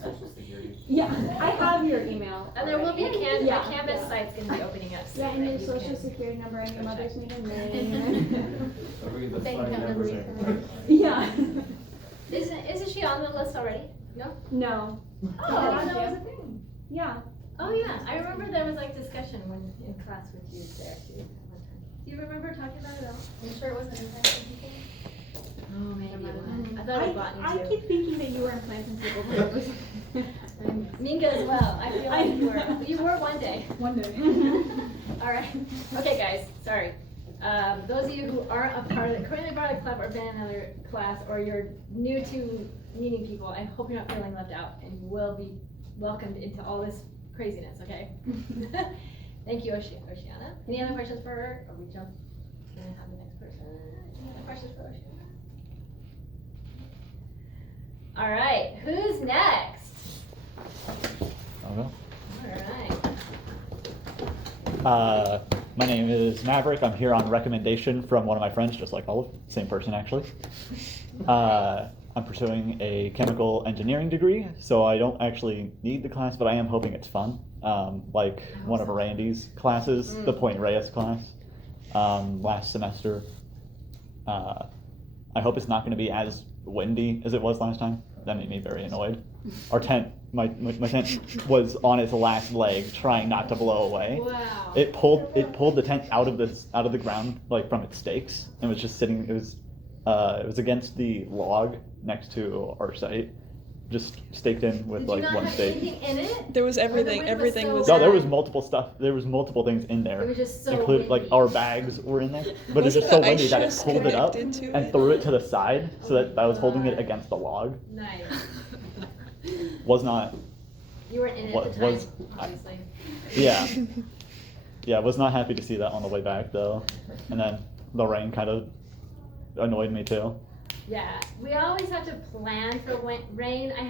Social security. Yeah, I have your email. And there will be a Yeah, Canvas yeah. site's gonna be opening up soon. Yeah, and your that you social can- security number and your mother's maiden name. Read the Bank funny account numbers numbers. in. Yeah. Isn't she on the list already? No? No. Oh, I didn't know it was a thing. Yeah. Oh yeah, I remember there was like discussion when in class with you there too. Do you remember talking about it at all? Are you sure it wasn't impacting people? Oh, maybe it was. I thought it was I botany too. keep thinking that you were in plants and people groups. Minga as well. I feel like you were. You were one day. One day. All right. Okay, guys. Sorry. Those of you who aren't currently part of the club or been in another class, or you're new to meeting people, I hope you're not feeling left out, and you will be welcomed into all this craziness. Okay. Thank you, Oceana. Any other questions for her? Or we jump? Can I have the next person? Any other questions for Oceana? All right. Who's next? Okay. All right. My name is Maverick. I'm here on recommendation from one of my friends, just like Olive, same person actually. I'm pursuing a chemical engineering degree, so I don't actually need the class, but I am hoping it's fun. Like one of Randy's classes, the Point Reyes class, last semester. I hope it's not going to be as windy as it was last time. That made me very annoyed. Our tent, my tent was on its last leg, trying not to blow away. Wow. It pulled the tent out of the ground, like from its stakes, and was just sitting. It was against the log next to our site, just staked in with Did like you not one have stake. anything in it? There was everything. wind was Everything so was. No, there bad. was multiple stuff. There was multiple things in there, It was just so including like windy. our bags were in there. But it's Was just so the windy ice that it chest pulled it up connected to and it? threw it to the side, so that I was holding it God. against the log. Nice. Was not. You weren't in it What at the time, was- obviously. Yeah. Yeah, was not happy to see that on the way back though. And then the rain kind of annoyed me too. Yeah, we always have to plan for rain. I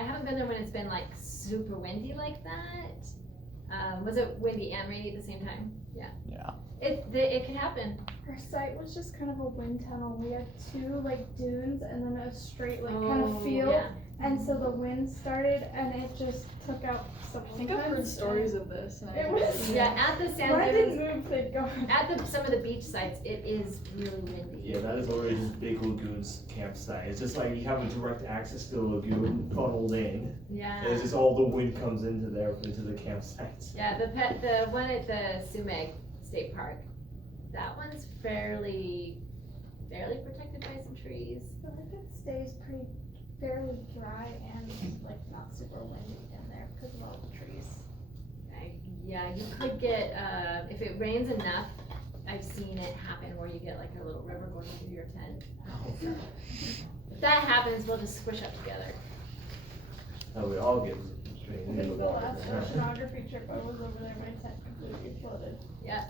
haven't been there when it's been like super windy like that. Was it windy and rainy at the same time? Yeah. Yeah. It can happen. Our site was just kind of a wind tunnel. We had two like dunes and then a straight like kind Oh, of field. yeah. and so the wind started and it just took out some. I think I've heard stories of this. And It was. Yeah, at the sand Why dunes, didn't move? Thank God. at some of the beach sites, it is really windy. Yeah, that is literally just big lagoons campsite. It's just like you have a direct access to the lagoon funneled in. Yeah. And it's just all the wind comes into the campsite. Yeah, the one at the Sumeg State Park, that one's fairly protected by some trees. I think it stays fairly dry and like not super windy in there because of all the trees. Yeah, you could get, if it rains enough, I've seen it happen where you get like a little river going through your tent. So, if that happens, we'll just squish up together. And we all get straight I into the think the water. last oceanography trip I was over there, my tent completely flooded. Yeah,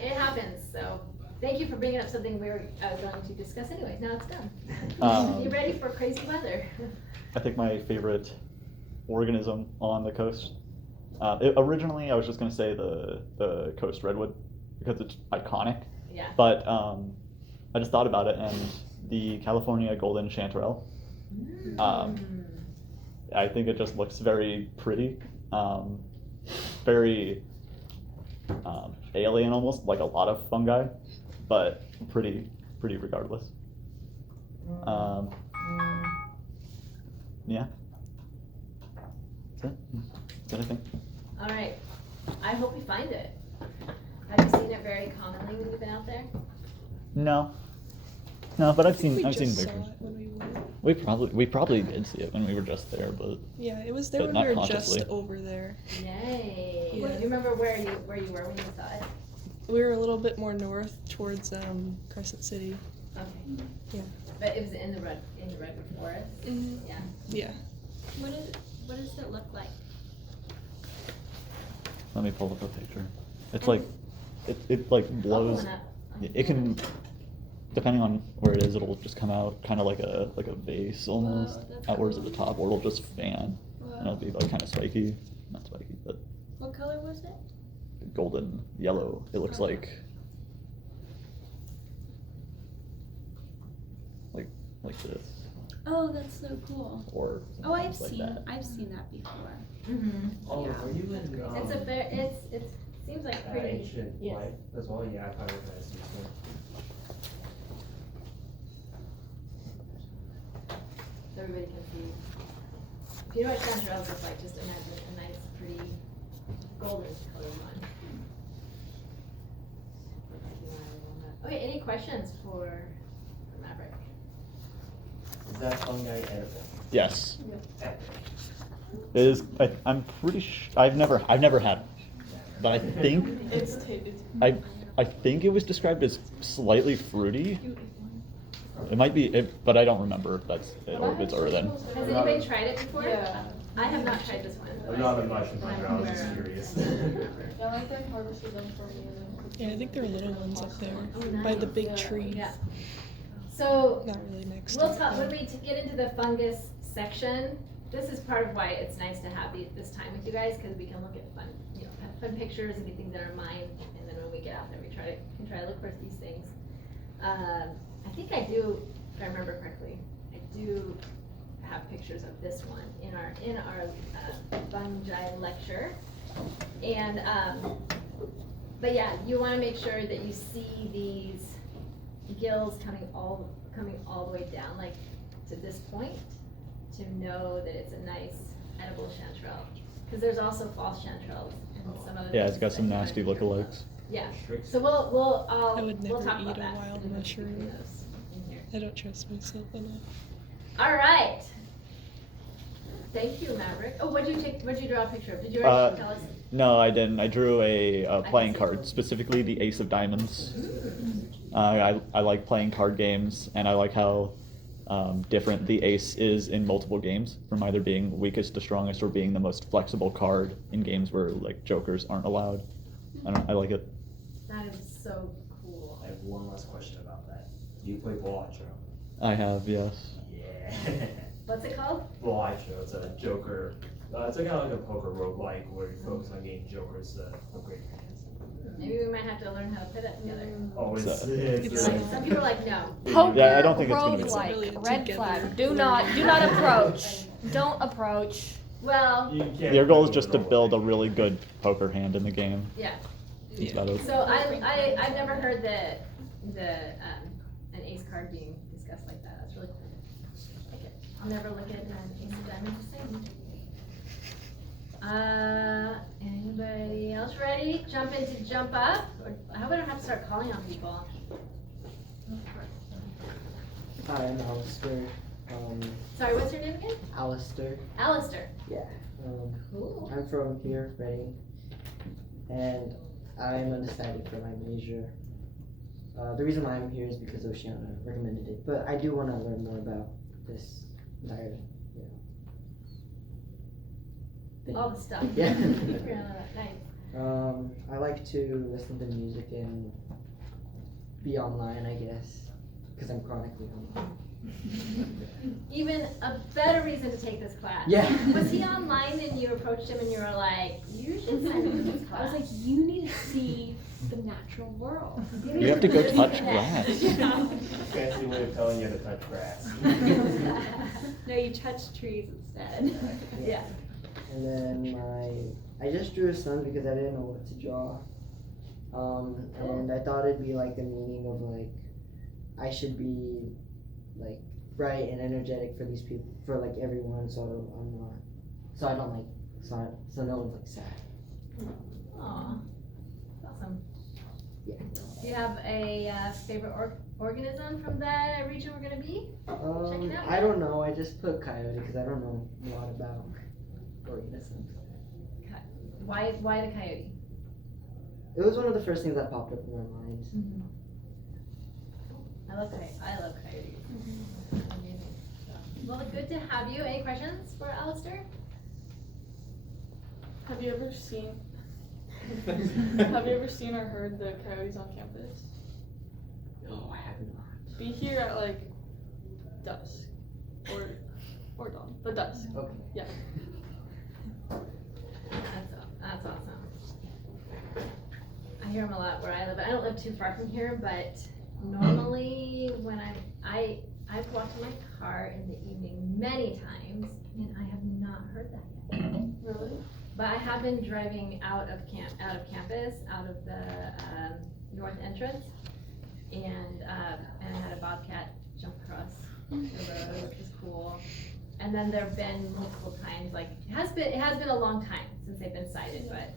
it happens, so thank you for bringing up something we were going to discuss anyways, now it's done. You ready for crazy weather? I think my favorite organism on the coast. Originally, I was just gonna say the coast redwood because it's iconic. Yeah. But I just thought about it, and the California golden chanterelle. I think it just looks very pretty, very alien almost, like a lot of fungi, but pretty regardless. Yeah. That's it. That's it, I think. All right, I hope you find it. Have you seen it very commonly when you've been out there? No, but I've seen We pictures. just saw it when we went. We probably did see it when we were just there, but Yeah, it was there But when not we were consciously. just over there. Yay. Yeah. Do you remember where you were when you saw it? We were a little bit more north towards Crescent City. Okay. Yeah. But it was in the redwood forest? Mhm. Yeah. Yeah. What does it look like? let me pull up a picture. It's like it like blows. I'll pull It can, depending on where it is, it'll just come out kind of like a vase almost that's outwards at cool. the top, or it'll just fan, Wow. and it'll be like kind of spiky, not spiky, but What color was it? golden yellow. It looks like this, Oh, that's so cool. or Oh, I've something like that. seen that before. Mm-hmm. Oh, Yeah. are you in? It's a fair, it seems like pretty. Ancient yes. life as well. Yeah, I probably recognize these two. So everybody can see. If you know what chanterelles look like, just imagine a nice, pretty, golden colored one. Okay, any questions for Maverick? Is that fungi edible? Yes, Edible. it is. I'm pretty I've never had it, but I think It's I think it was described as slightly fruity. It might be, but I don't remember if it's other than. Has anybody tried it before? Yeah. I have not tried this one. I'm not a mushroom hunter. I was just I'm curious. Yeah, my friend harvested them for me. Yeah, I think there are little ones up there Oh, by nice. the big tree. Yeah. So Not really next we'll to it. talk, when we get into the fungus section, this is part of why it's nice to have this time with you guys, because we can look at fun pictures and get things in our mind, and then when we get out there, we can try to look for these things. I think I do, if I remember correctly, I do have pictures of this one in our fungi lecture, and but yeah, you want to make sure that you see these gills coming all the way down, like to this point, to know that it's a nice edible chanterelle. Because there's also false chanterelles and some other. Yeah, it's things got that some you nasty wanna be careful lookalooks. of. Yeah. Tricks. So we'll I would we'll never talk about eat a that. wild in the mushroom. between those in here. I don't trust myself enough. All right. Thank you, Maverick. Oh, what did you draw a picture of? Did you already tell us? No, I didn't. I drew a can playing see. card, specifically the Ace of Diamonds. Mm. I like playing card games, and I like how different the ace is in multiple games, from either being weakest to strongest or being the most flexible card in games where like jokers aren't allowed. I like it. That is so cool. I have one last question about that. Do you play Bellagio? I have, yes. Yeah. What's it called? Bellagio. It's a Joker. It's kind of like a poker roguelike where you focus on getting jokers to upgrade your hands. Maybe we might have to learn how to put it together. Oh, it's Some people are like, no. Poker, Yeah, I don't think it's gonna be roguelike, red flag. Do not approach. Don't approach. Well, you can't Your goal is do just it to all build a way. really good poker hand in the game. yeah. That's about it. So I've never heard an ace card being discussed like that. That's really cool. I like it. I'll never look at an ace of diamonds the same. Anybody else ready? Jump in to jump up? Or I hope I don't have to start calling on people. Hi, I'm Alistair. Sorry, what's your name again? Alistair. Alistair. Yeah. Cool. I'm from here, Reading, and I'm undecided for my major. The reason why I'm here is because Oceana recommended it, but I do want to learn more about this entire, thing. All the stuff. Yeah. Nice. I like to listen to music and be online, I guess, because I'm chronically online. Even a better reason to take this class. Yeah. Was he online and you approached him and you were like, you should sign up for this class? I was like, you need to see the natural world. You have to go touch grass. Fancy way of telling you to touch grass. No, you touch trees instead. Yeah. And then I just drew a sun because I didn't know what to draw. And I thought it'd be like the meaning of like, I should be like bright and energetic for these people, for like everyone, so I'm not, so I don't like, so no one's like sad. Aw, awesome. Yeah. Do you have a favorite organism from the region we're gonna be checking out? I don't know, I just put coyote because I don't know a lot about organisms. Why the coyote? It was one of the first things that popped up in my mind. I love coyotes. Amazing. Well, good to have you. Any questions for Alistair? Have you ever seen or heard the coyotes on campus? No, I have not. Be here at like dusk or dawn, but dusk. Okay. Yeah. That's awesome. I hear them a lot where I live. I don't live too far from here, but normally when I've walked in my car in the evening many times, and I have not heard that yet. Really? But I have been driving out of campus, out of the north entrance, and I had a bobcat jump across the road, which was cool. And then there have been multiple times, like it has been a long time since they've been sighted, but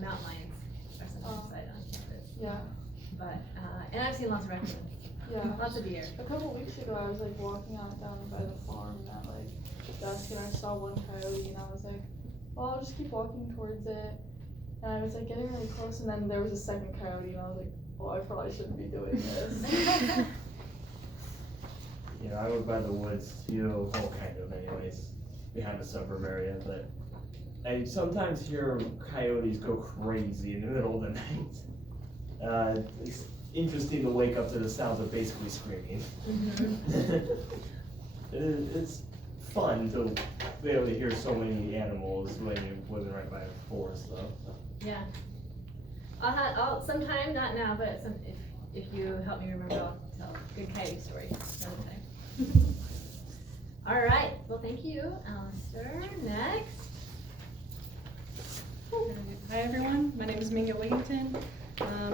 mountain lions are sometimes sighted on campus. Yeah. But and I've seen lots of raccoons. Yeah. Lots of deer. A couple weeks ago, I was like walking out down by the farm at like dusk, and I saw one coyote, and I was like, well, I'll just keep walking towards it. And I was like getting really close, and then there was a second coyote, and I was like, oh, I probably shouldn't be doing this. You know, I live by the woods too, well, kind of anyways, behind the suburb area, but I sometimes hear coyotes go crazy in the middle of the night. It's interesting to wake up to the sounds of basically screaming. It's fun to be able to hear so many animals when you're living right by a forest though. Yeah. I'll sometime, not now, but if you help me remember, I'll tell a good coyote story another time. All right. Well, thank you, Alistair. Next. Hi everyone, my name is Minga Wigington.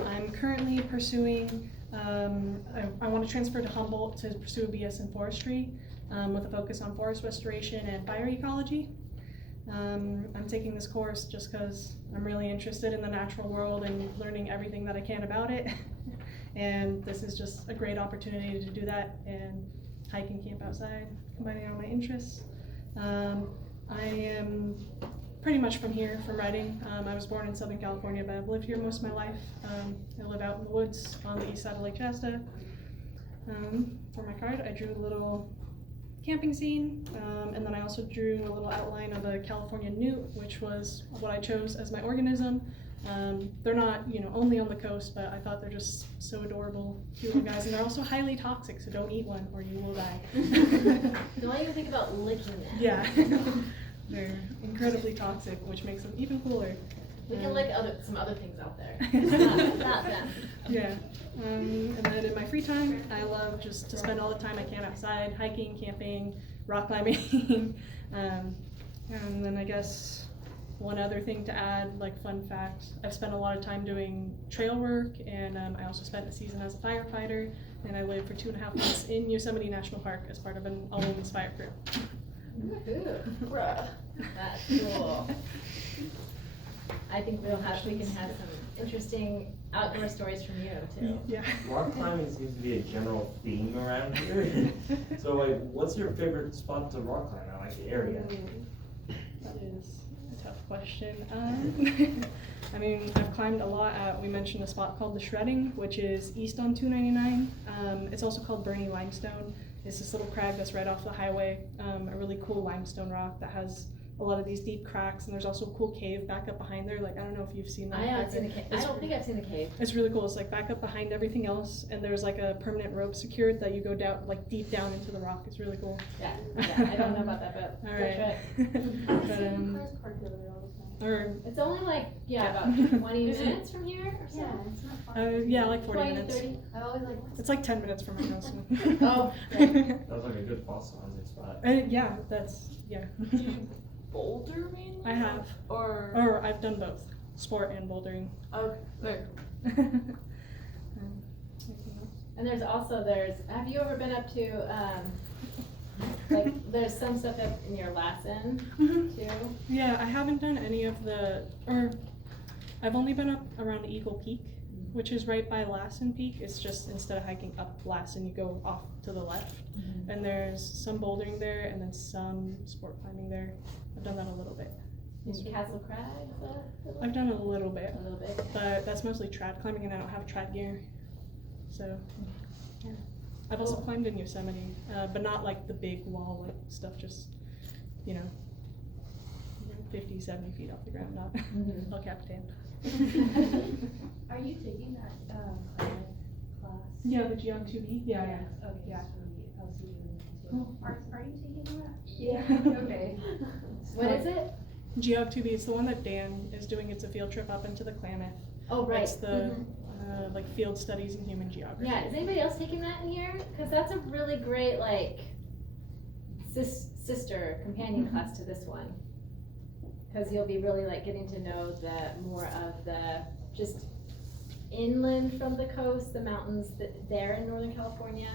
I'm currently pursuing, I want to transfer to Humboldt to pursue a BS in forestry with a focus on forest restoration and fire ecology. I'm taking this course just because I'm really interested in the natural world and learning everything that I can about it. And this is just a great opportunity to do that and hike and camp outside, combining all my interests. I am pretty much from here, from Reading. I was born in Southern California, but I've lived here most of my life. I live out in the woods on the east side of Lake Shasta. For my card, I drew a little camping scene, and then I also drew a little outline of a California newt, which was what I chose as my organism. They're not, only on the coast, but I thought they're just so adorable, cute little guys, and they're also highly toxic, so don't eat one or you will die. Don't even think about licking them. Yeah. They're incredibly toxic, which makes them even cooler. We can look some other things out there. Not them. Yeah. And then in my free time, I love just to spend all the time I can outside, hiking, camping, rock climbing. And then I guess one other thing to add, like fun fact, I've spent a lot of time doing trail work, and I also spent a season as a firefighter, and I lived for 2.5 months in Yosemite National Park as part of an all-women's fire crew. That's cool. I think we can have some interesting outdoor stories from you too. Yeah. Rock climbing seems to be a general theme around here. So like, what's your favorite spot to rock climb at, like the area? That is a tough question. I mean, I've climbed a lot at, we mentioned a spot called the Shredding, which is east on 299. It's also called Bernie Limestone. It's this little crag that's right off the highway, a really cool limestone rock that has a lot of these deep cracks, and there's also a cool cave back up behind there. Like, I don't know if you've seen that. I haven't seen the cave. I don't think I've seen the cave. It's really cool. It's like back up behind everything else, and there's like a permanent rope secured that you go down, like deep down into the rock. It's really cool. Yeah, I don't know about that, but all right. It's only like, about 20 minutes from here or so. Yeah, it's not far. Yeah, like 40 20, minutes. 30. I always like, It's like 10 minutes from my house. Oh, right. That was like a good fossil hunting spot. Yeah, that's, yeah. Do you boulder mainly? I have. Or I've done both, sport and bouldering. okay, there. And there's have you ever been up to, like, there's some stuff up in your Lassen too? Yeah, I haven't done any of I've only been up around Eagle Peak, which is right by Lassen Peak. It's just, instead of hiking up Lassen, you go off to the left. And there's some bouldering there, and then some sport climbing there. I've done that a little bit. Castle Crag? I've done a little bit. A little bit. But that's mostly trad climbing, and I don't have trad gear. So, yeah. I've also climbed in Yosemite, but not like the big wall like stuff, just, 50, 70 feet off the ground, not El Capitan. Are you taking that climate class? Yeah, the Geog 2B? Yeah. Okay, Yeah. so I'll see you in too. Are you taking that? Yeah. Okay. What is it? Geog 2B, it's the one that Dan is doing. It's a field trip up into the Klamath. Oh, right. It's the like field studies in human geography. Yeah, is anybody else taking that in here? Because that's a really great, like, sister companion class to this one. Because you'll be really, like, getting to know more of the just inland from the coast, the mountains there in Northern California,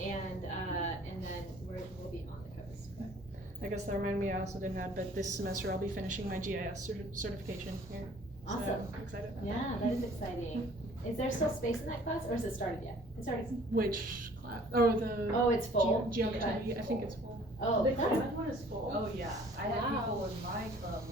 and then we'll be on the coast. I guess that reminded me, I also didn't add, but this semester I'll be finishing my GIS certification here. Awesome. So I'm excited about Yeah, that is exciting. Is there still space in that class, or is it started yet? It started. Which class? Oh, it's full. Geog 2B, I think it's full. Oh, The that's, climate one is full? Oh, yeah. I had Wow. people in my club.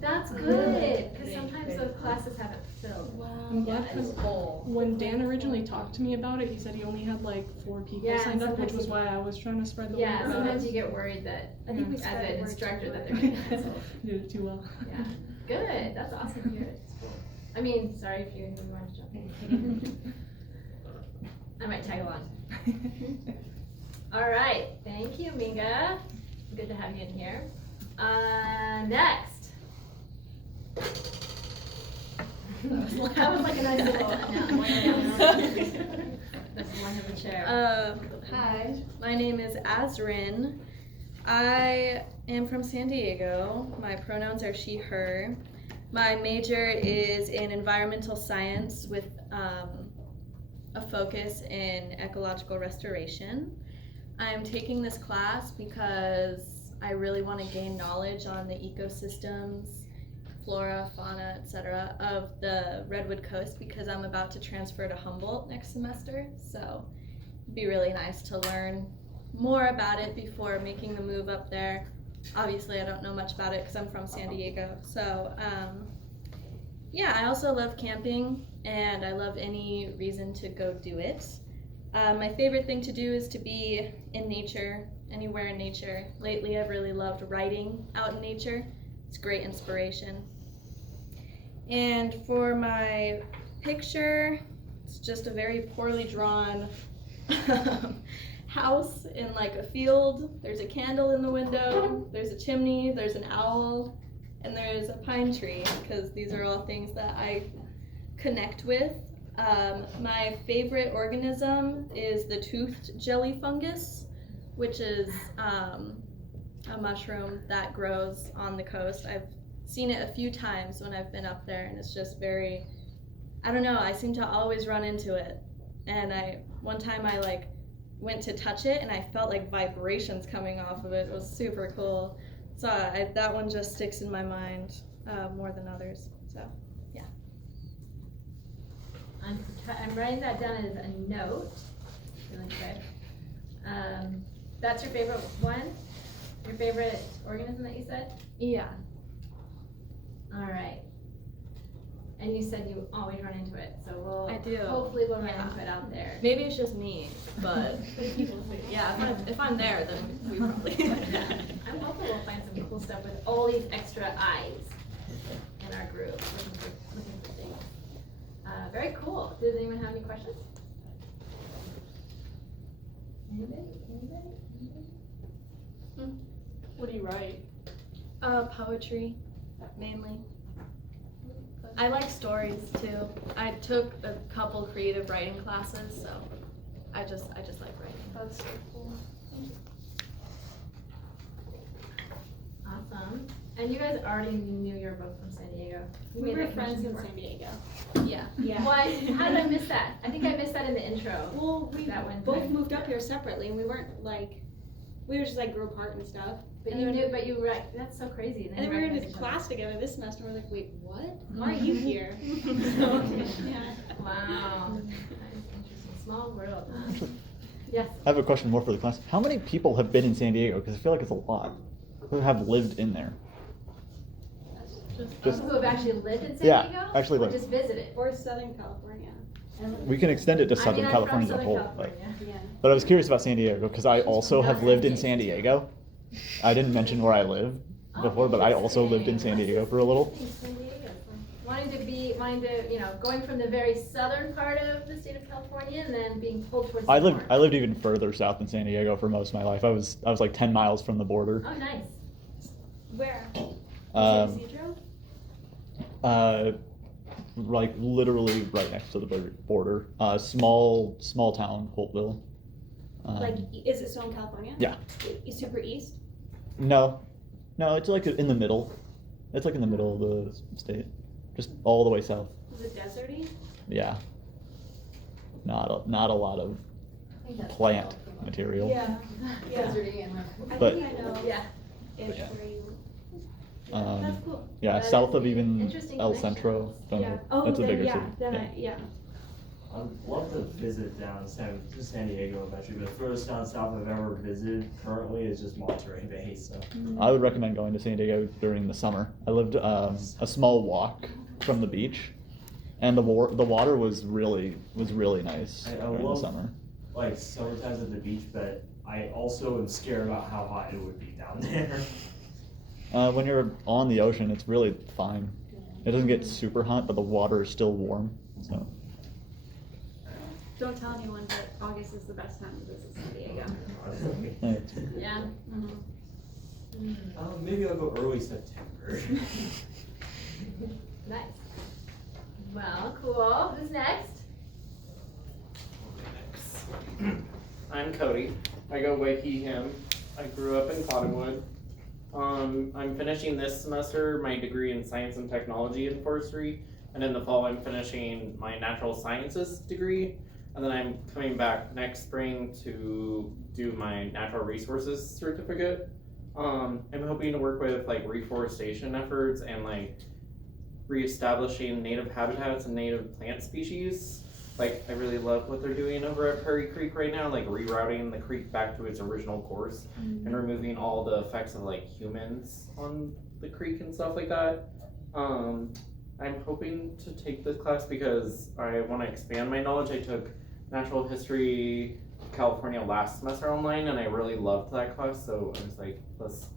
that's good, because sometimes those classes haven't filled. I'm glad Yeah, it's because full. when Dan originally talked to me about it, he said he only had like 4 people Yeah, signed up, which sometimes was why I was trying to spread the word Yeah, about sometimes it. you get worried that, I think we as spread an the word instructor, too that well. they're gonna cancel. Did it too well. Yeah, good, that's awesome to hear it. I mean, sorry if you wanted to jump in. I might tag along. All right, thank you, Minga. Good to have you in here. Next. That was like a nice little. That's one of the chair. Hi, my name is Azrin. I am from San Diego. My pronouns are she, her. My major is in environmental science with a focus in ecological restoration. I'm taking this class because I really want to gain knowledge on the ecosystems, flora, fauna, etc. of the Redwood Coast because I'm about to transfer to Humboldt next semester. So it'd be really nice to learn more about it before making the move up there. Obviously, I don't know much about it because I'm from San Diego. So yeah, I also love camping and I love any reason to go do it. My favorite thing to do is to be in nature, anywhere in nature. Lately, I've really loved writing out in nature. It's great inspiration. And for my picture, it's just a very poorly drawn house in like a field. There's a candle in the window, there's a chimney, there's an owl, and there's a pine tree, because these are all things that I connect with. My favorite organism is the toothed jelly fungus, which is a mushroom that grows on the coast. I've seen it a few times when I've been up there, and it's just very, I don't know, I seem to always run into it. And one time I like went to touch it and I felt like vibrations coming off of it. It was super cool. So that one just sticks in my mind more than others. So yeah. I'm writing that down as a note. Really quick. That's your favorite one? Your favorite organism that you said? Yeah. All right. And you said you always run into it, so I do. hopefully we'll run into it out there. Maybe it's just me, but yeah, if I'm there, then we probably. I'm hopeful we'll find some cool stuff with all these extra eyes in our group, looking for things. Very cool. Does anyone have any questions? Anybody? What do you write? Poetry, mainly. I like stories too. I took a couple creative writing classes, so I just like writing. That's so cool. Awesome. And you guys already knew you were both from San Diego. You We made were that friends connection in before. San Diego. Yeah. Yeah. Why? How did I miss that? I think I missed that in the intro. Well, we That one both time. moved up here separately, and we weren't like, we were just like grew apart and stuff. But And you then- knew, but you were right. That's so crazy. And then we were in recognized this each other. class together this semester. We're like, wait, what? Why are you here? So, yeah. Wow. That's interesting. Small world, huh? Yes. I have a question more for the class. How many people have been in San Diego? Because I feel like it's a lot who have lived in there. Just- Who have actually lived in San Yeah, Diego? actually or lived. just visited? Or Southern California. We can extend it to I Southern mean, I'm California from as a whole. Southern California. Yeah. But I was curious about San Diego because I also have not lived in San San Diego. I didn't mention where I lived Oh, before, but I also lived in San Diego for a little. San Diego. Wanting to, going from the very southern part of the state of California and then being pulled towards the I north. lived even further south than San Diego for most of my life. I was like 10 miles from the border. Oh, nice. Where? Um, San Isidro? like literally right next to the border. Small town, Holtville. Like, is it still in California? Yeah. Super east? No, it's like in the middle. It's like in the middle of the state, just all the way south. Is it deserty? Yeah. Not a lot of plant material. Yeah. Deserty and I But- think I know. Yeah. If Yeah. where you. That's cool. Yeah, That south is of even interesting El connection. Centro. Don't Yeah. know. Oh, That's a then, bigger yeah. city. Then Yeah. yeah. I'd love to visit down to San Diego eventually, but the furthest down south I've ever visited currently is just Monterey Bay, so. I would recommend going to San Diego during the summer. I lived a small walk from the beach, and the water was really nice I during the love- summer. Like summer times at the beach, but I also am scared about how hot it would be down there. When you're on the ocean, it's really fine. It doesn't get super hot, but the water is still warm. So Don't tell anyone, but August is the best time to visit San Diego. Yeah. Maybe I'll go early September. Nice. Well, cool. Who's next? I'm Cody. I go by he, him. I grew up in Cottonwood. I'm finishing this semester my degree in science and technology in forestry, and in the fall I'm finishing my natural sciences degree, and then I'm coming back next spring to do my natural resources certificate. I'm hoping to work with like reforestation efforts and like reestablishing native habitats and native plant species. Like, I really love what they're doing over at Prairie Creek right now, like rerouting the creek back to its original course and removing all the effects of like humans on the creek and stuff like that. I'm hoping to take this class because I want to expand my knowledge. I took Natural History California last semester online and I really loved that class, so I was like, plus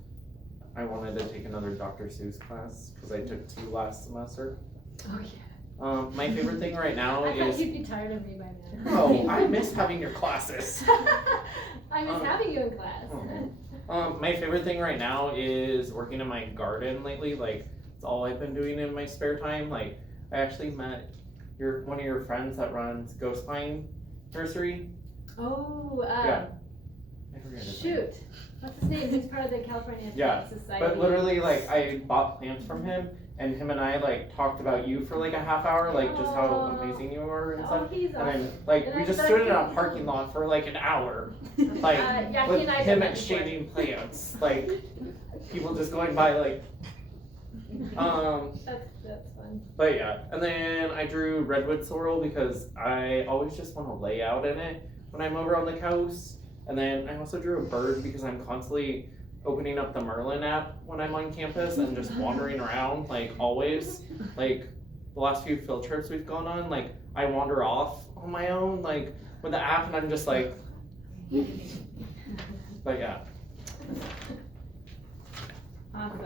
I wanted to take another Dr. Seuss class because I took 2 last semester. Oh, yeah. My favorite thing right now I thought is. you'd be tired of me by now. Oh, I miss having your classes. I miss having you in class. My favorite thing right now is working in my garden lately. Like, It's all I've been doing in my spare time. Like, I actually met one of your friends that runs Ghost Pine Nursery. Oh, Yeah. I forget his name. shoot. What's his name? He's part of the California Yeah, Plant Society. but literally, like, I bought plants from him, and him and I, like, talked about you for, like, a half hour, like, just how amazing you were and stuff. He's And awesome. then, like, And we I just thought stood in he a was parking lot for, like, an hour. Like, yeah, with he and I him did that before. exchanging plants. Like, people just going by, like, That's fun. But yeah, and then I drew redwood sorrel because I always just want to lay out in it when I'm over on the coast. And then I also drew a bird because I'm constantly opening up the Merlin app when I'm on campus and just wandering around, like always. Like the last few field trips we've gone on, like I wander off on my own, like with the app, and I'm just like, but yeah. Awesome.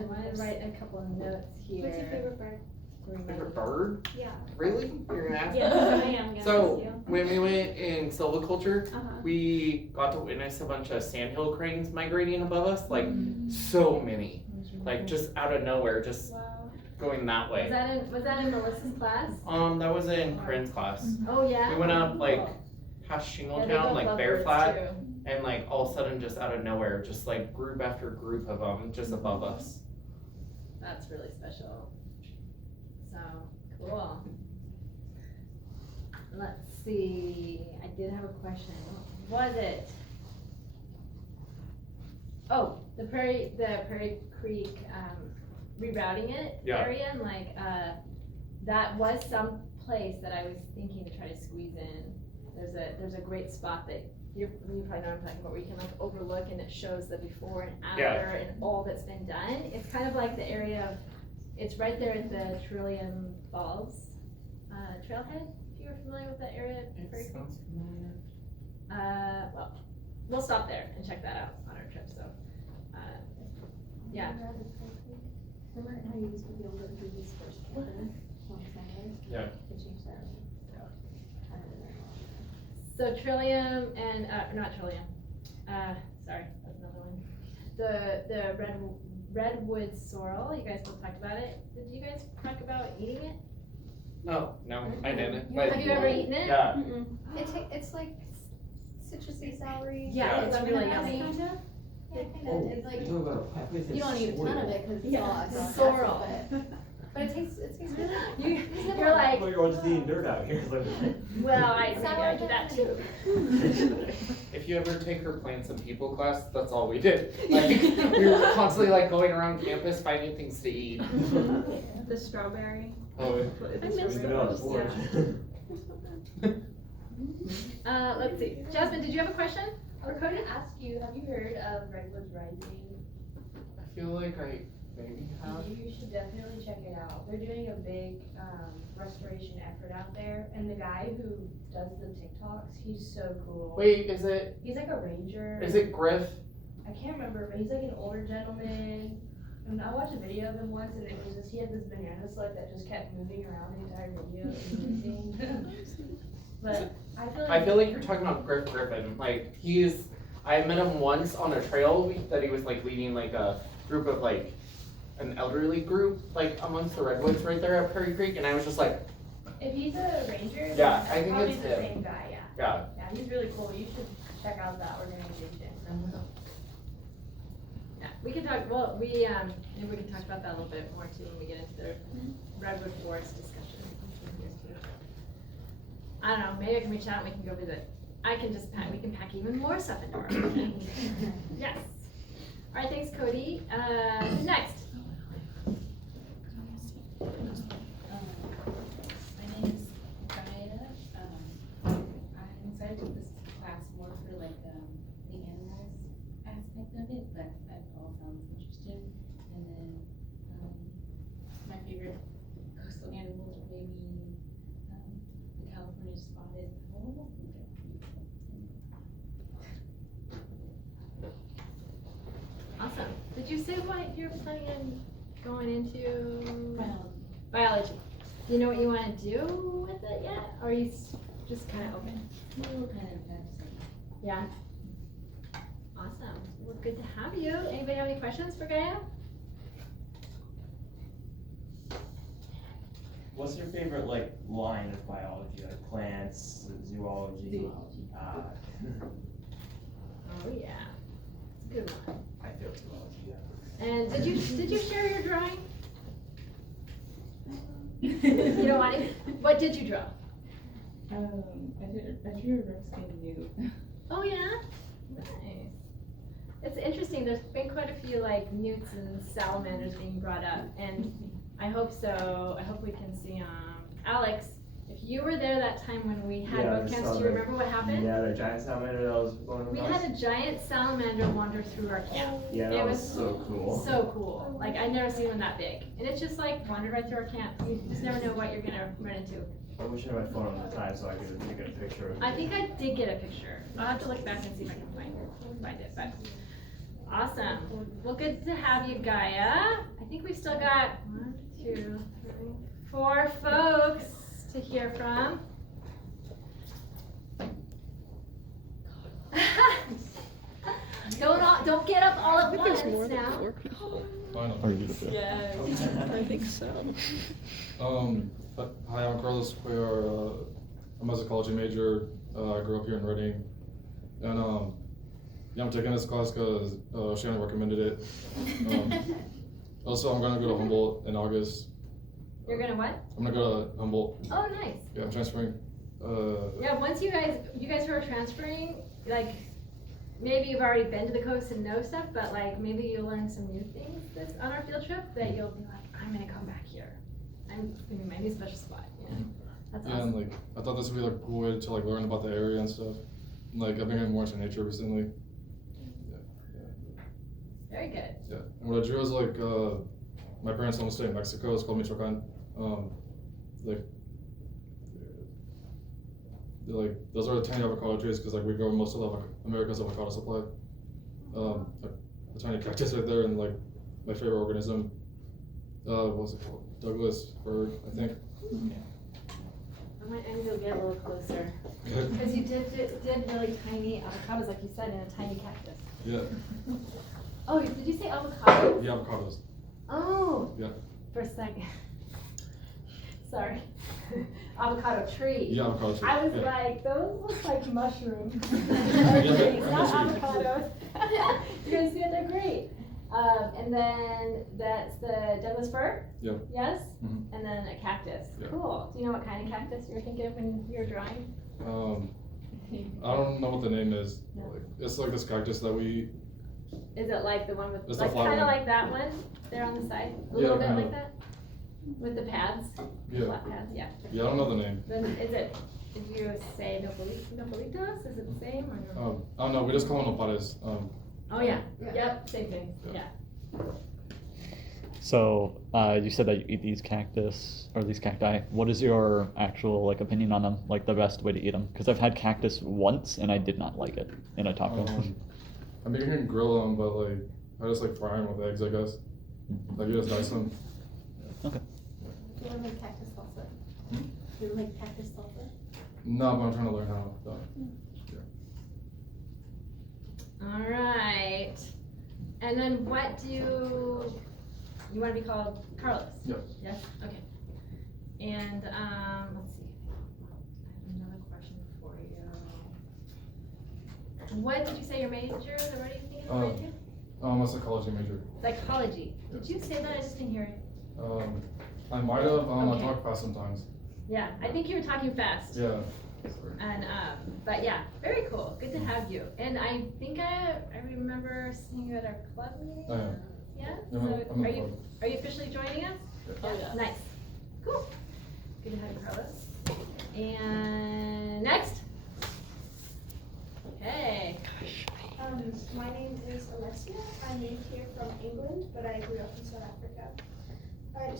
I want to write a couple of notes here. What's your favorite bird? Favorite bird? Yeah. Really? You're gonna ask Yeah, that? I am gonna So ask you. when we went in silviculture, Uh-huh. we got to witness a bunch of sandhill cranes migrating above us, like so many, like just out of nowhere, just going that way. Was that in Melissa's class? That was in Corinne's class. Oh yeah. We went up like Cool. past Yeah, they Shingletown, go like above Bear birds, Flat, too. and like all of a sudden, just out of nowhere, just like group after group of them, just above us. That's really special. So cool. Let's see. I did have a question. What was it? Oh, the Prairie Creek rerouting it Yeah. area, and like that was some place that I was thinking to try to squeeze in. There's a great spot that you probably know what I'm talking about, where you can like overlook and it shows the before and after and all that's been done. It's kind of like the area of, it's right there at the Trillium Falls trailhead, if you're familiar with that area. Sounds familiar. Well, we'll stop there and check that out on our trip, so, yeah. Remember how you used to be able to do this first campus on Sundays? Yeah. They changed that. So Trillium and, not Trillium, sorry, that's another one. The redwood sorrel, you guys both talked about it. Did you guys talk about eating it? No, I didn't. But Have you ever eaten it? Yeah. It's like citrusy celery. Yeah, it's really yummy. Yeah, kind of. It's like, Talk about a plant. It's you don't need a ton of it because it's all acid, sorrel. but it tastes really good. You're like, Well, you're all just eating dirt out here. It's like, well, maybe I do that too. If you ever take her plants and people class, that's all we did. Like we were constantly like going around campus finding things to eat. The strawberry. Oh, I miss those. Let's see. Jasmine, did you have a question? I was going to ask you, have you heard of Redwoods Rising? I feel like I maybe have. You should definitely check it out. They're doing a big restoration effort out there, and the guy who does the TikToks, he's so cool. Wait, is it? He's like a ranger. Is it Griff? I can't remember, but he's like an older gentleman. And I watched a video of him once, and it was just he had this banana slug that just kept moving around the entire video. It was amazing. But I feel like you're talking about Griff Griffin. Like I met him once on a trail that he was like leading like a group of like an elderly group like amongst the redwoods right there at Prairie Creek, and I was just like, if he's a ranger, yeah, then I think probably it's the him. same guy. Yeah. Yeah. Yeah, he's really cool. You should check out that organization. Yeah, we can talk, well, maybe we can talk about that a little bit more too when we get into the redwood forest discussion. I don't know, maybe I can reach out and we can go visit. We can pack even more stuff into our van. Yes. All right, thanks, Cody. Who's next? My name is Gaia. I'm excited to take this class more for like the animals aspect of it, but that all sounds interesting. And then my favorite coastal animals are maybe the California spotted owl. Awesome. Did you say what you're planning on going into? Biology. Biology. Do you know what you want to do with it yet? Or are you just kind of open? Still kind of fantasy. Yeah. Awesome. Well, good to have you. Anybody have any questions for Gaia? What's your favorite like line of biology? Like plants, zoology? Zoology. Oh yeah, it's a good one. I feel zoology. Yeah. And did you share your drawing? You don't want it? What did you draw? I drew a Mexican newt. Oh yeah, nice. It's interesting. There's been quite a few like newts and salamanders being brought up, and I hope so. I hope we can see Alex. If you were there that time when we had both camps, do you remember what happened? Yeah, the giant salamander that was going We across. had a giant salamander wander through our camp. Yeah, that was so cool. So cool. Like I've never seen one that big, and it's just like wandered right through our camp. You just never know what you're gonna run into. I wish I had my phone on the time so I could take a picture of it. I think I did get a picture. I'll have to look back and see if I can find it. But awesome. Well, good to have you, Gaia. I think we still got 1, 2, 3, 4 folks to hear from. Don't get up all at once now. Yes, I think so. Hi, I'm Carlos Cuellar. I'm a psychology major. I grew up here in Reading, and yeah, I'm taking this class because Shannon recommended it. Also, I'm gonna go to Humboldt in August. You're gonna what? I'm gonna go to Humboldt. Oh, nice. Yeah, I'm transferring. Yeah, once you guys who are transferring, like, maybe you've already been to the coast and know stuff, but like maybe you'll learn some new things on our field trip that you'll be like, I'm gonna come back here. It's gonna be my new special spot. Yeah, that's Yeah, awesome. and like I thought this would be like a cool way to like learn about the area and stuff. Like I've been getting more into nature recently. Very good. Yeah, and what I drew is like my parents' home state in Mexico. It's called Michoacan. Like those are the tiny avocado trees because like we grow most of America's avocado supply. A tiny cactus right there, and like my favorite organism. What was it called? Douglas fir, I think. I might end you'll get a little closer. Good. Because you did really tiny avocados, like you said, in a tiny cactus. Yeah. Oh, did you say avocados? Yeah, avocados. Oh. Yeah. For a second. Sorry. Avocado tree. Yeah, avocado tree. I was Yeah. like, those look like mushrooms. Or Yeah, trees, I'm not not sure. avocados. You guys see it? They're great. And then that's the Douglas fir? Yeah. Yes? Mhm. And then a cactus. Yeah. Cool. Do you know what kind of cactus you were thinking of when you were drawing? I don't know what the name is. No. Like, it's like this cactus that we. Is it like the one with, It's like the flower kind of one. like that one there on the side? A Yeah, little bit kinda. like that? With the pads? Yeah. Flat pads, yeah. Yeah, I don't know the name. Then is it, did you say nopalitos? Is it the same or no? I don't know. We just call them nopales. Oh, yeah. Yep, same thing. Yeah. So you said that you eat these cactus or these cacti. What is your actual like opinion on them? Like the best way to eat them? Because I've had cactus once and I did not like it in a taco. I mean, you can grill them, but like I just like fry them with eggs, I guess. Like you just dice them. Okay. Do you want to make cactus salsa? Hmm? Do you make cactus salsa? No, but I'm trying to learn how. So. All right. And then what do you want to be called? Carlos? Yep. Yes? Okay. And let's see. I have another question for you. What did you say your major is? Or what are you thinking of major? I'm a psychology major. Psychology. Did you say that? I just didn't hear it. I might have. I Okay. talk fast sometimes. Yeah, I think you were talking fast. Yeah. And but yeah, very cool. Good to have you. And I think I remember seeing you at our club meeting. I am. Yeah. Yeah, So I'm are a you club. officially joining us? Yeah. Yeah. Nice. Cool. Good to have you, Carlos. And next. Okay. My name is Alessia. I moved here from England, but I grew up in South Africa. I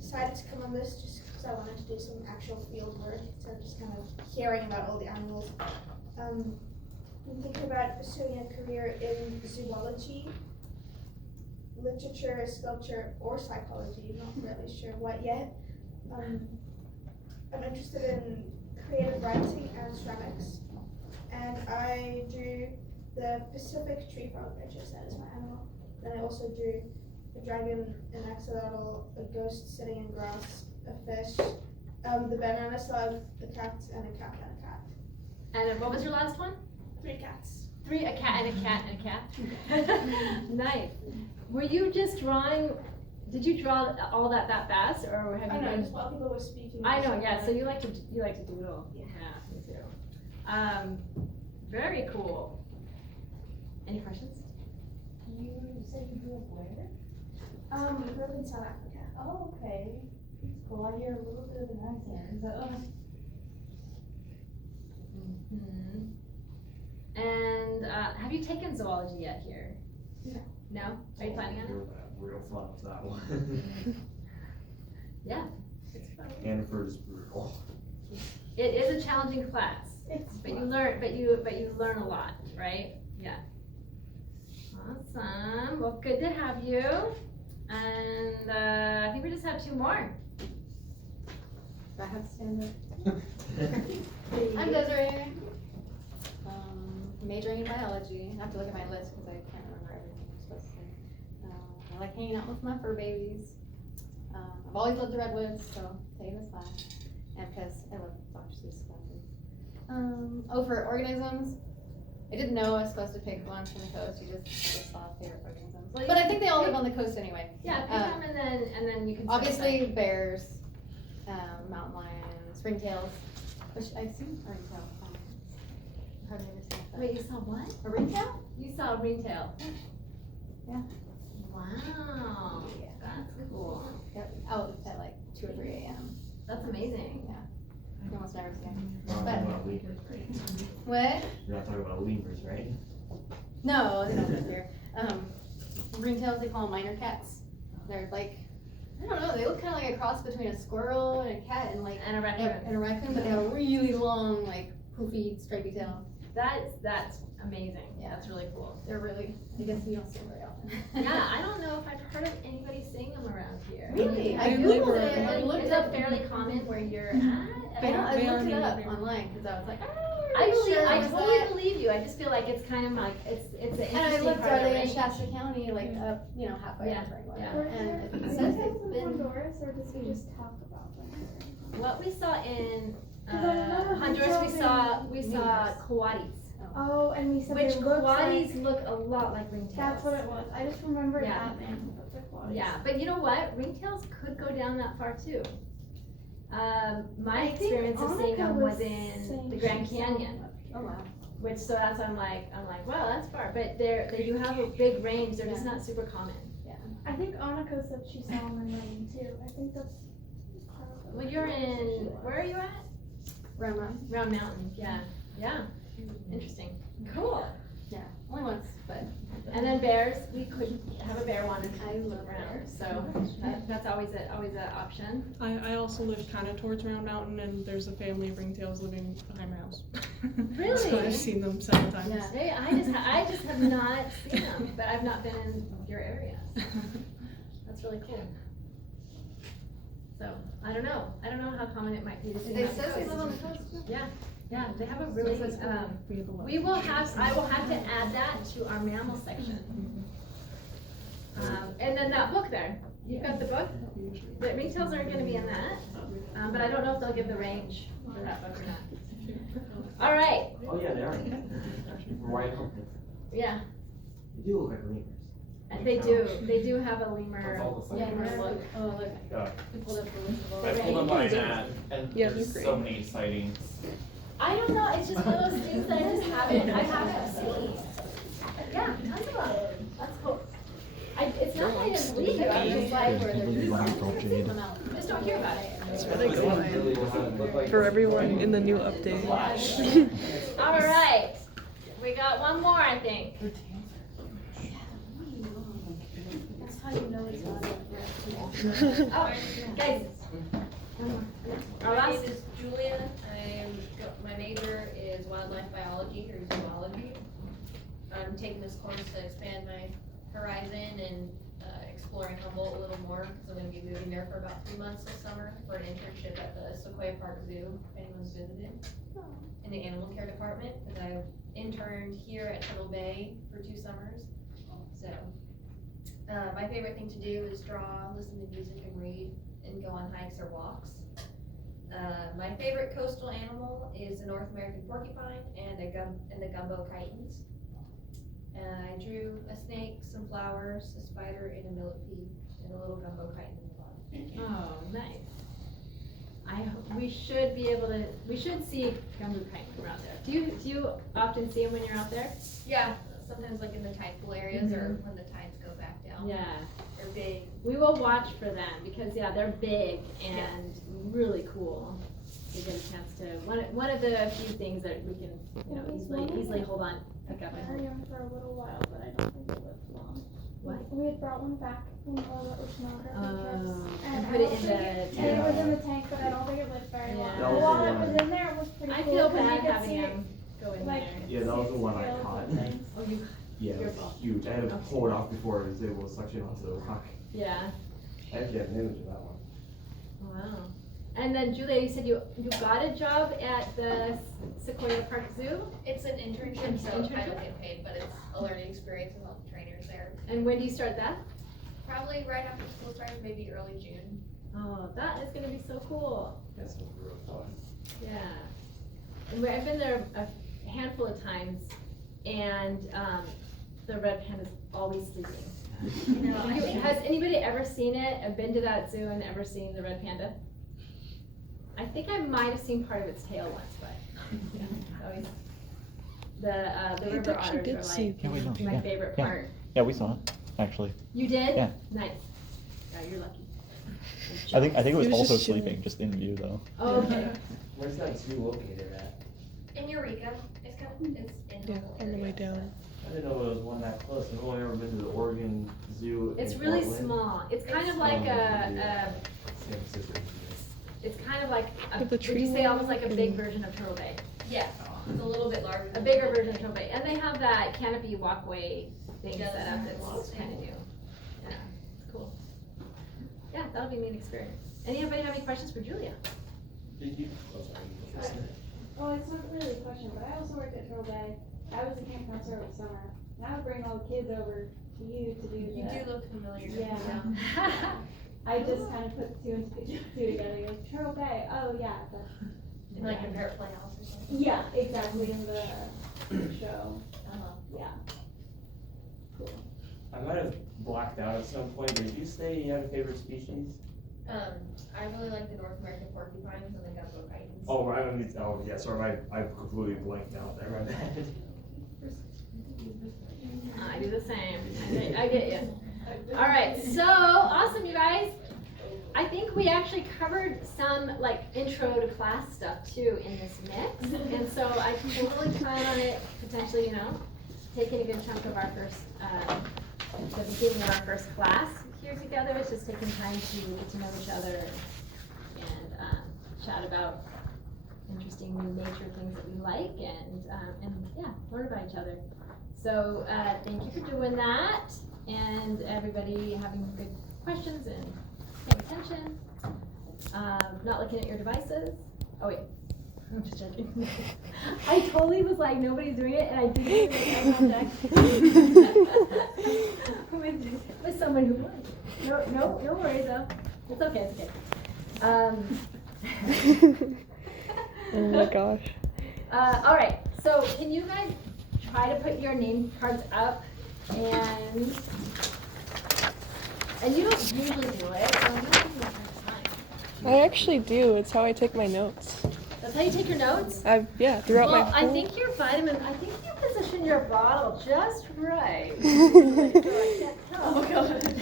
decided to come on this just because I wanted to do some actual field work instead of just kind of hearing about all the animals. I'm thinking about pursuing a career in zoology, literature, sculpture, or psychology. Not really sure what yet. I'm interested in creative writing and ceramics, and I drew the Pacific tree frog, I just said is my animal. Then I also drew a dragon, an axolotl, a ghost sitting in grass, a fish, the banana slug, a cat, and a cat and a cat. And then what was your last one? 3 cats. 3, a cat and a cat and a cat. Nice. Were you just drawing? Did you draw all that fast, or have you? I know, been? just while people were speaking. I know, yeah. So you like to doodle. Yeah, me too. Very cool. Any questions? You said you grew up where? We grew up in South Africa. Oh, okay. That's cool. I hear a little bit of an accent. Is that And have you taken zoology yet here? No. No? Are you planning on it? Real fun with that one. Yeah, it's fun. Hanford's brutal. It is a challenging class, It's but you learn. But you learn a lot, right? Yeah. Awesome. Well, good to have you. And I think we just have 2 more. Do I have to stand up? I'm Desiree. Majoring in biology. I have to look at my list because I can't remember everything I'm supposed to say. I like hanging out with my fur babies. I've always loved the redwoods, so taking this class. And because I love Dr. Seuss classes. For organisms, I didn't know I was supposed to pick ones from the coast. You just saw favorite organisms. Well, But I think they all live on the coast anyway. Yeah, pick them and then you can. Obviously, bears, mountain lions, ringtails, which I've seen a ringtail. I've never seen that. Wait, you saw what? A ringtail? You saw a ringtail. Yeah. Wow. Yeah. That's cool. Yep. Out at like 2 or 3 a.m. That's amazing. Yeah. You almost never see them. We're not But talking about lemurs, right? what? You're not talking about lemurs, right? No, they don't live here. Ringtails, they call them minor cats. They're like, I don't know, they look kind of like a cross between a squirrel and a cat and like And a raccoon. and a raccoon, but they have a really long, like poofy, stripy tail. That's amazing. Yeah. That's really cool. They're really, I guess you don't see them very often. Yeah, I don't know if I've heard of anybody seeing them around here. Really? I They googled live it and around- looked Is up. that fairly common where you're at? I They looked are it up native. online because I was like, I totally believe you. I just feel like it's kind of like it's an interesting And I looked, part are of the they in range. Shasta County, like up, halfway Yeah, up Wrangler? yeah. And it Are says you they've guys in been. Honduras, or does he just talk about them? What we saw in 'Cause I remember Honduras, Honduras we saw coatis, Oh, and we said which they look coatis like, look a lot like ringtails. that's what it was. I just remembered Yeah. that man. But they're quads. Yeah, but you know what? Ringtails could go down that far too. My I think experience of seeing them Annika was was in saying the Grand she saw Canyon, them up here. Oh wow. which so that's why I'm like, wow, that's far. But they do have a big range. They're just not super common. I think Annika said she saw them in Maine too. I think that's part of it. Well, you're in where are you at? Round Mountain. Round Mountain. Yeah, yeah. Interesting. Cool. Yeah, only once, but. And then bears, we could have a bear wander I love around, bears. so that's always an option. I also live kind of towards Round Mountain, and there's a family of ringtails living behind my house. Really? So I've seen them several times. Yeah. Hey, I just have not seen them, but I've not been in your area. That's really cool. So I don't know how common it might be to see They them on the says they coast. live on the coast. Yeah, yeah, they have a really, We have a lot. I will have to add that to our mammal section. And then that book there, you've got the book? The ringtails aren't gonna be in that, but I don't know if they'll give the range for that book or not. All right, Oh yeah, they are. Right on. yeah, They do look like lemurs. and they do have a lemur, That's all the same. lemur look. Oh, look. Yeah. We pulled up the list of all I the pulled up my map, and Yeah, they're there's great. so many sightings. I don't know, it's just one of those things that I just haven't seen. Yeah, tons of them, that's cool. It's not that I didn't believe you, I was just like, where they're just don't hear about it. That's where they go for everyone in the new update. All right, we got one more, I think. That's how you know it's not Oh, guys. Our My last, name is Julia. My major is wildlife biology or zoology. I'm taking this course to expand my horizon and exploring Humboldt a little more because I'm going to be moving there for about 3 months this summer for an internship at the Sequoia Park Zoo, if anyone's visited, in the animal care department, because I interned here at Turtle Bay for 2 summers. So My favorite thing to do is draw, listen to music, and read, and go on hikes or walks. My favorite coastal animal is the North American porcupine and the gumbo chitons. I drew a snake, some flowers, a spider, and a millipede, and a little gumbo chiton in the bottom. Oh, nice. We should be able to, we should see gumbo chiton when we're out there. Do you often see them when you're out there? Yeah, sometimes like in the tide pool areas or when the tides go back down. Yeah. They're big. We will watch for them because they're big and really cool. We get a chance to, one of the few things that we can, easily hold on, pick up and hold. Aquarium for a little while, but I don't think it lived long. What? We had brought one back in one of the oceanography trips. And I put it don't in think the and it was in the tank, but I don't think it lived very long. That was While the it was one. in there, it was pretty I cool. feel 'cause you bad could having see, them go in like, there. Yeah, that was the one I scales caught. and things. Oh, you, Yeah, it was huge. I had to pull it off before it was able to suction onto the rock. yeah. I actually have an image of that one. Wow. And then Julia, you said you got a job at the Sequoia Park Zoo? It's an internship, An so I internship? don't get paid, but it's a learning experience with all the trainers there. And when do you start that? Probably right after school starts, maybe early June. Oh, that is gonna be so cool. That's real fun. Yeah. And I've been there a handful of times, and the red panda's always sleeping. Has anybody ever seen it and been to that zoo and ever seen the red panda? I think I might have seen part of its tail once, but yeah, always. The I river actually otters did are see like Yeah, we know. my Yeah. favorite Yeah. part. Yeah, we saw it, actually. You did? Yeah. Nice. Yeah, you're lucky. I think it was He was also just chilling. sleeping, just in view though. Oh, okay. Where's that zoo located at? In Eureka, it's in Yeah, on the way down. I didn't know it was one that close. I've only ever been to the Oregon Zoo. It's in really Portland. small. It's kind of like San Francisco. it's kind of like With the would tree you say almost line like a big version of Turtle Bay? Yeah, it's a little bit larger. A bigger version of Turtle Bay. And they have that canopy walkway thing Yeah, set up that's that's nice. kind of new. Yeah, it's cool. Yeah, that'll be a neat experience. Anybody have any questions for Julia? Did you? Well, it's not really a question, but I also worked at Turtle Bay. I was a camp counselor over the summer, and I would bring all the kids over to you to do You the. do look familiar. Yeah. I just kind of put two and two together. You go, Turtle Bay. Oh yeah, In like a parrot playhouse or something. yeah, exactly in the show. Yeah. Cool. I might have blacked out at some point. Did you say you had a favorite species? I really like the North American porcupines and the gumbo chitons. Oh, right. Oh, yeah. Sorry, I completely blanked out there. My bad. I do the same. I get you. All right, so awesome, you guys. I think we actually covered some like intro to class stuff too in this mix, and so I totally plan on it potentially, taking a good chunk of our first, the beginning of our first class here together. It's just taking time to get to know each other and chat about interesting new nature things that we like, and yeah, learn about each other. So thank you for doing that, and everybody having good questions and paying attention. Not looking at your devices. Oh wait, I'm just joking. I totally was like, nobody's doing it, and I didn't make eye contact with someone who was. No worries though. It's okay, it's okay. Oh my gosh. All right, so can you guys try to put your name cards up, and you don't usually do it, so I'm not giving you a hard time. I actually do. It's how I take my notes. That's how you take your notes? Yeah, throughout well, my I whole... think your vitamin, I think you position your bottle just right. Oh god.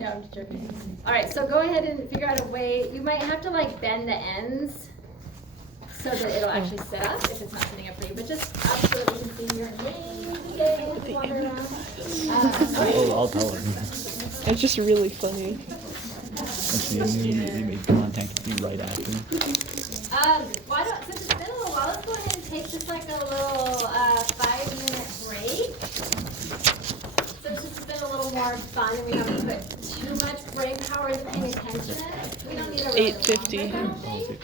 No, I'm just joking. All right, so go ahead and figure out a way. You might have to like bend the ends so that it'll actually sit up if it's not sitting up for you. But just absolutely you can see your name again. Wander around. Oh, I'll tell her. It's just really funny. And she immediately made contact with me right after. Why don't, since it's been a little while, let's go ahead and take just like a little 5-minute break. Since it's been a little more fun and we haven't put too much brain power into paying attention, we don't need a really 8:50. long break, I don't think.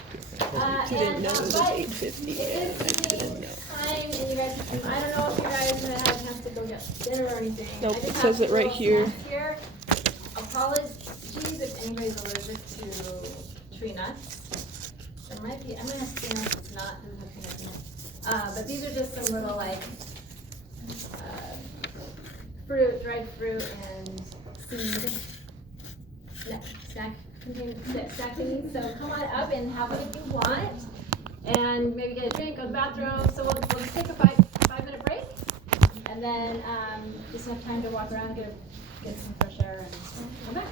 Didn't know it was But 8:50. it is time and you guys I don't know if you guys have had a chance to go get dinner or anything. Nope, I just it have says it some right little here. snacks here. Apologies if anybody's allergic to tree nuts. There might be, I'm gonna see if it's not, doesn't have peanuts in it. But these are just some little like, fruit, dried fruit and seed snack thingies. So come on up and have one if you want. And maybe get a drink, go to the bathroom. So we'll just take a 5-minute break. And then just enough time to walk around, get some fresh air and come back.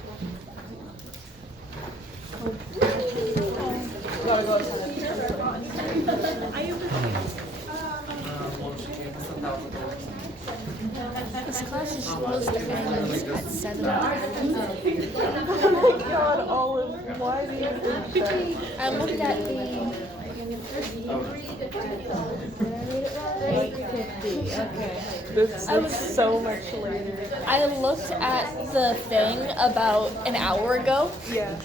This class is supposed to end at 7. Oh my god, Olive, why do you think that? I looked at the 8:50. Okay. This is so much later. I looked at the thing about an hour ago. Yeah.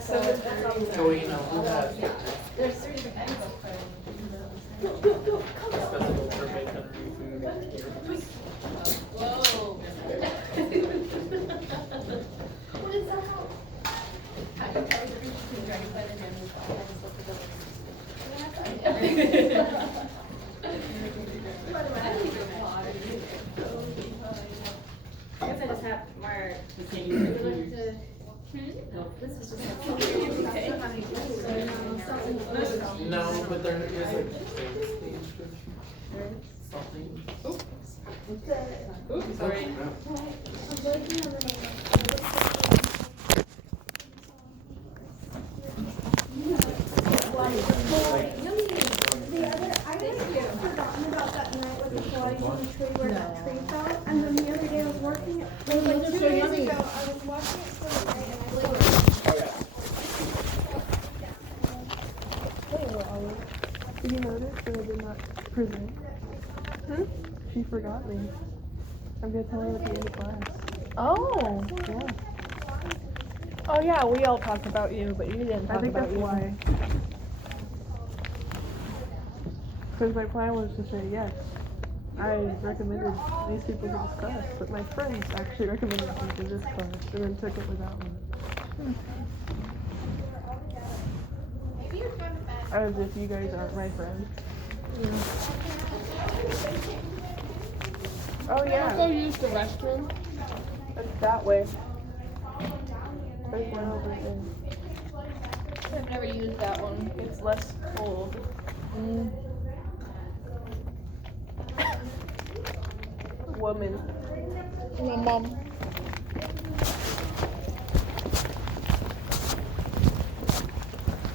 So you know who has There's 3 different kinds. festival for bacon food. Whoa. What is that? I guess I just have more. This is just. No, but there is a something. Oops, sorry. I had forgotten about that night with the Pilates on the tree where that tree fell, and then the other day I was working, it was like 2 days ago, I was watching it for the night and I Did you notice that I did not present? She forgot me. I'm gonna tell her at the end of class. Oh. Yeah. Oh yeah, we all talked about you, but you didn't talk I think about that's you. why. Because my plan was to say yes. I recommended these people to this class, but my friends actually recommended me to this class and then took it without me. As if you guys aren't my friends. Oh yeah. Go use the restroom. It's that way. There's one over there. I've never used that one. It's less cold. Woman. My mom.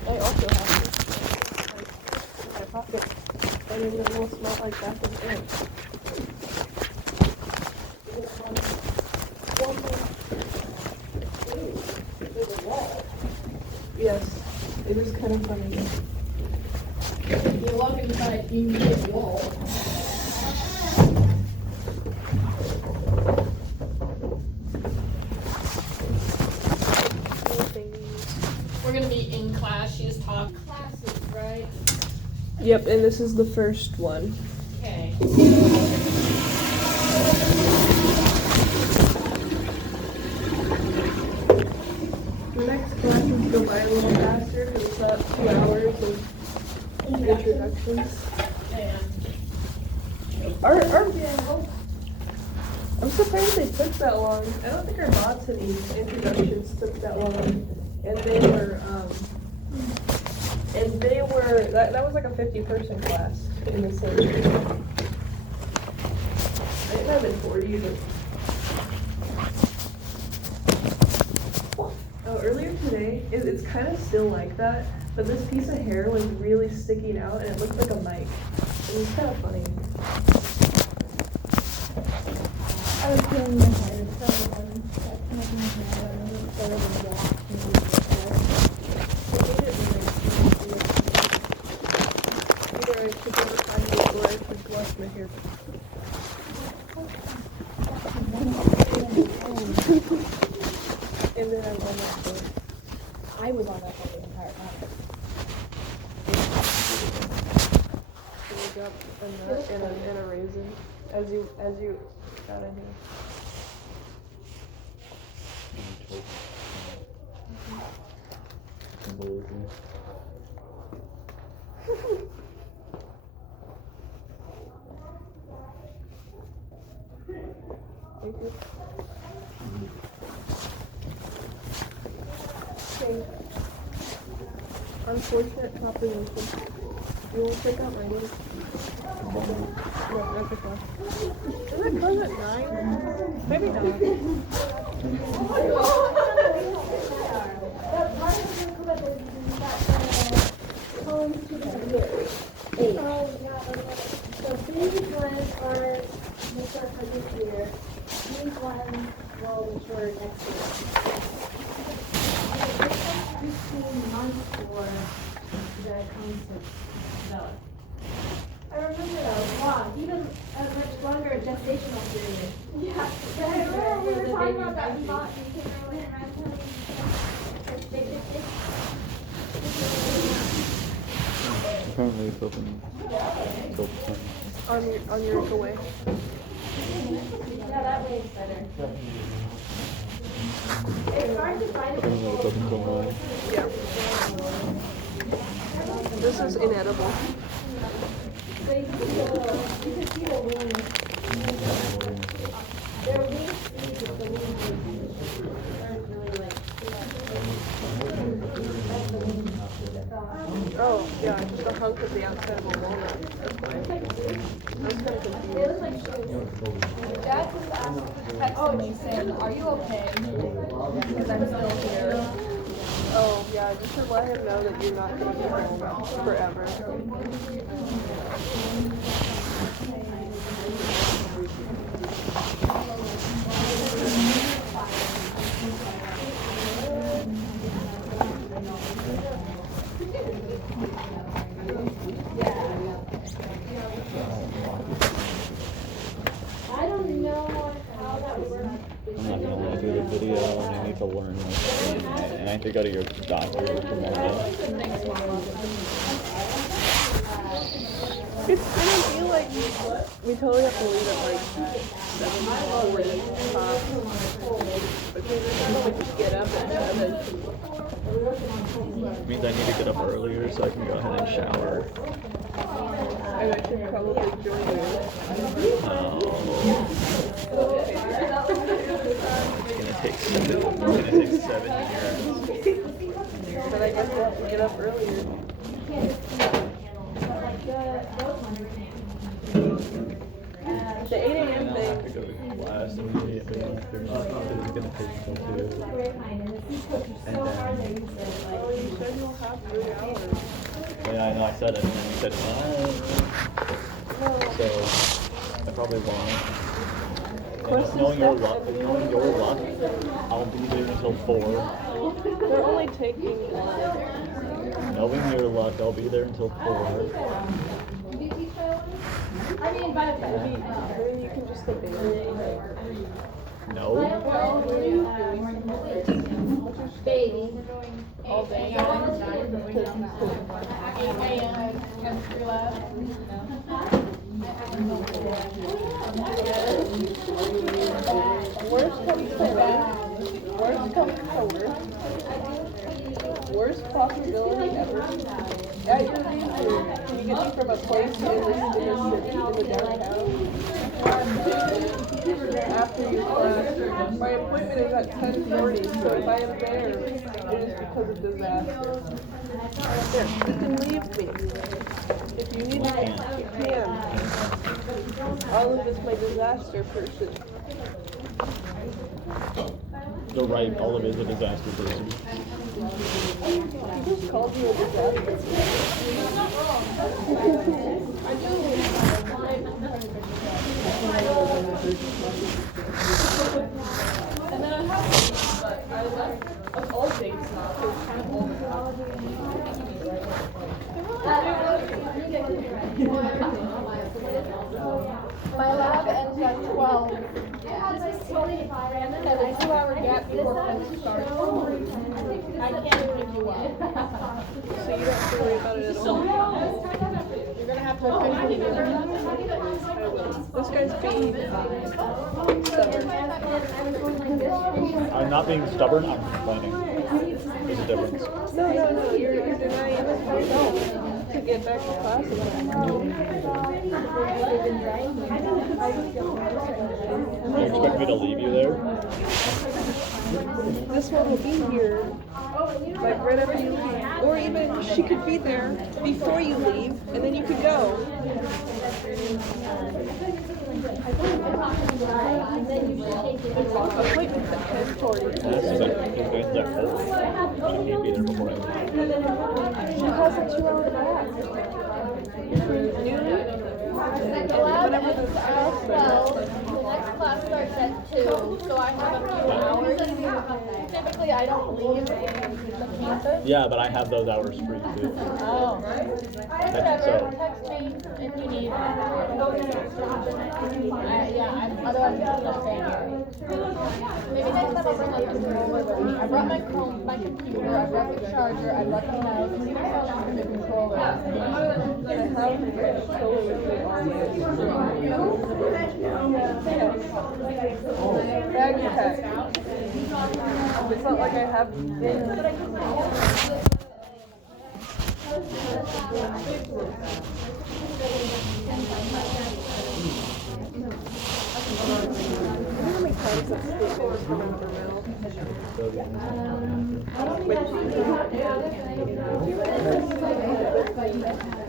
I also have this like, in my pocket. And then it will smell like that in air. Yes, it is kind of funny. You walk inside, you need a wall. We're gonna be in class. She just taught classes, right? Yep, and this is the first one. Okay. The next class is go by a little faster because it's about 2 hours of introductions. I'm surprised they took that long. I don't think our botany introductions took that long. And they were, that was like a 50-person class in the center. I didn't have it 40, but. Oh, earlier today, it's kind of still like that, but this piece of hair was really sticking out and it looked like a mic. It was kind of funny. I was feeling my head. That's making me mad. Either I should go find it or I should wash my hair. And then I'm on that floor. I was on that phone the entire time. wake up a nut and a raisin as you got in here. Symbolism. Thank you. Okay. Unfortunate proposition. You will pick up my name. No, not the class. Is it close at 9? Maybe So these ones are mature for this year. These ones will mature next year. It takes 15 months for the cones to develop. I remember that was long, even a much longer gestational period. Yeah, I remember we were talking about that spot because I was Apparently it's open. It's open. on your away. Yeah, that way is better. It's hard to find Apparently it's open till 9. Yeah. This is inedible. So you can see the wings. Their wings see the wings are really like. Oh, yeah, just a hunk of the outside of a walnut. That's fine. I was kind of confused. They look like shoes. Dad just texted me saying, "Are you okay?" Because I'm still here. Oh, yeah, you should let him know that you're not going to be home forever. I don't know how that would work. I'm not gonna lie, do the video and I need to learn like, and I have to go to your doctor tomorrow. It's gonna be like, we totally have to leave at like 7:40 tops. Because we're trying to like get up at 7. It means I need to get up earlier so I can go ahead and shower. And I should probably join you. It's gonna take 7 years. But I guess we'll have to get up earlier. The 8 a.m. I thing. have to go to class immediately after because it's gonna take till 2. And then, Oh, you said you'll have 3 hours. yeah, I know I said it, and then you said, so I probably won't. And knowing your luck, I'll be there until 4. They're only taking Knowing your luck, I'll be there until 4. I mean, by maybe you can just debate it. No. baby. All day. Worst comes to worst possibility ever. At your age, can you get me from a place in the downtown? After you class. My appointment is at 10:40, so if I am there, it is because of disaster. There, you can leave me. If you need me, you can. All of this my disaster person. The right, all of it is a disaster person. He just called you a disaster person. And then I have, but I left of all dates now, so it's kind of all My lab ends at 12. And a 2-hour gap before class starts. I can't even do well. So you don't have to worry about it at all. You're gonna have This guy's being stubborn. I'm not being stubborn, I'm complaining. There's a difference. No, you're denying yourself to get back to class. You expect me to leave you there? This one will be here, like right after you leave. Or even she could be there before you leave, and then you could go. Appointments at 10:40. This is at 4. I can't be there before I leave. She has a 2-hour class. Between noon and whenever the class starts. The next class starts at 2, so I have a few hours. Typically, I don't leave the campus. Yeah, but I have those hours free too. Oh. Whatever, text me if you need. Otherwise I'm just gonna stay here. Maybe next time I'll bring like a controller with me. I brought my computer, I brought the charger, I brought the mouse, and the controller. Bag pack. It's not like I have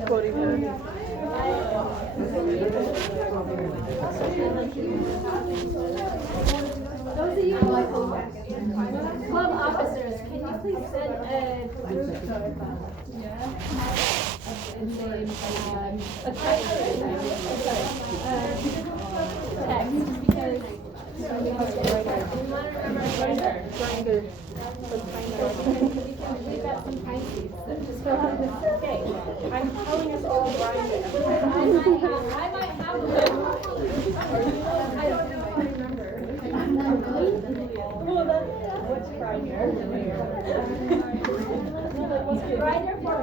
quoting her. Those of you club officers, can you please send a group text because we want to remember grinder. We've got some pine seeds that just go on this cake. I'm calling us all grinder. I might have them. I don't know. I remember. What's grinder? Grinder for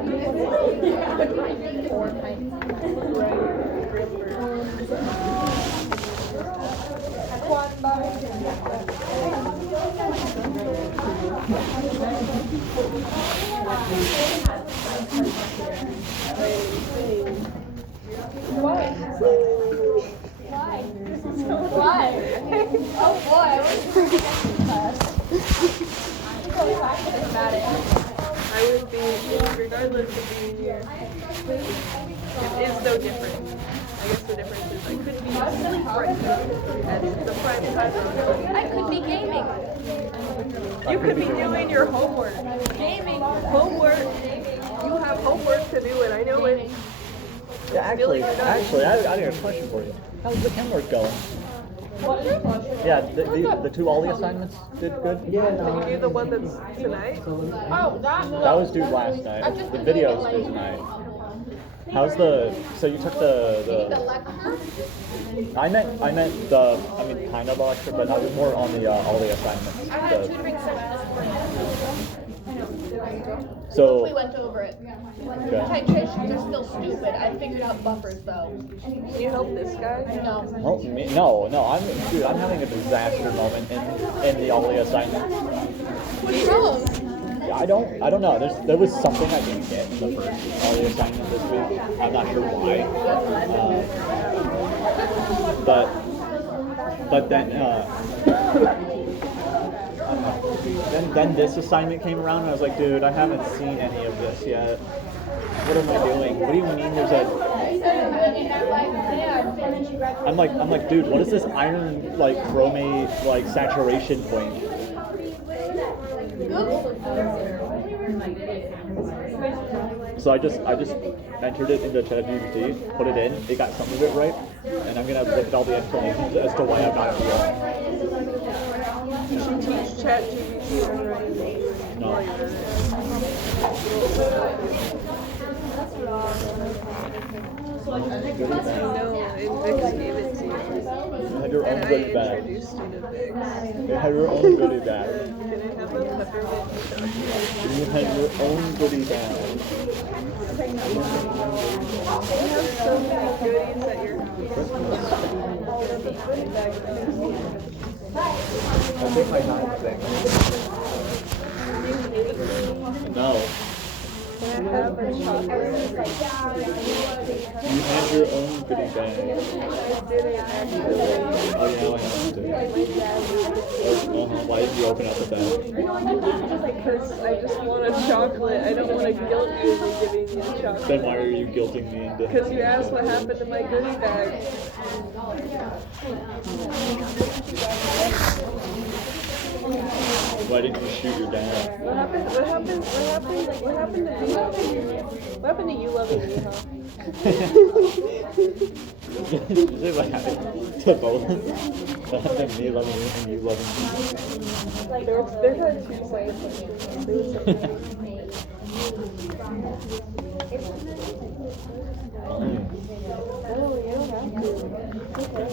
Why? Oh boy, I was I would be, regardless of being here. It is no different. I guess the difference is I could be really bright at the prime time. I could be gaming. You could be doing your homework. Gaming. Homework. You have homework to do, and I know it. Yeah, actually, I got a question for you. How's the chem work going? Yeah, the 2 Ollie assignments did good? Yeah. Did you do the one that's tonight? Oh, That was due last night. The video's due tonight. How's the, so you took the I meant kind of a lecture, but I was more on the Ollie assignments. I had a tutoring session this morning. So We went over it. Okay. Titrations are still stupid. I figured out buffers though. Can you help this guy? No. help me? No, I'm having a disaster moment in the Ollie assignment. What's wrong? I don't know. There was something I didn't get in the first Ollie assignment this week. I'm not sure why. But then then this assignment came around and I was like, dude, I haven't seen any of this yet. What am I doing? What do you mean there's a... I'm like, dude, what is this iron like chromate like saturation point? So I just entered it into ChatGPT, put it in, it got some of it right, and I'm gonna look at all the explanations as to why I got it wrong. You should teach ChatGPT already. No. No, Vix gave it to you. You had your own goodie bag. Introduced you to Vix. You had your own goodie bag. Didn't have a peppermint. You had your own goodie bag. so many goodies at your house. I'll take my time thing. No. Can I have a chocolate? You have your own goodie bag. I didn't actually. Oh yeah, I have to. Why did you open up the bag? Because I just want a chocolate. I don't want to guilt you into giving me a chocolate. Then why are you guilting me into? Because you asked what happened to my goodie bag. Why didn't you shoot your dad? What happened to me? What happened to you loving me, huh? What happened to both? What happened to me loving you and you loving me? There had two sides. No, you don't have to.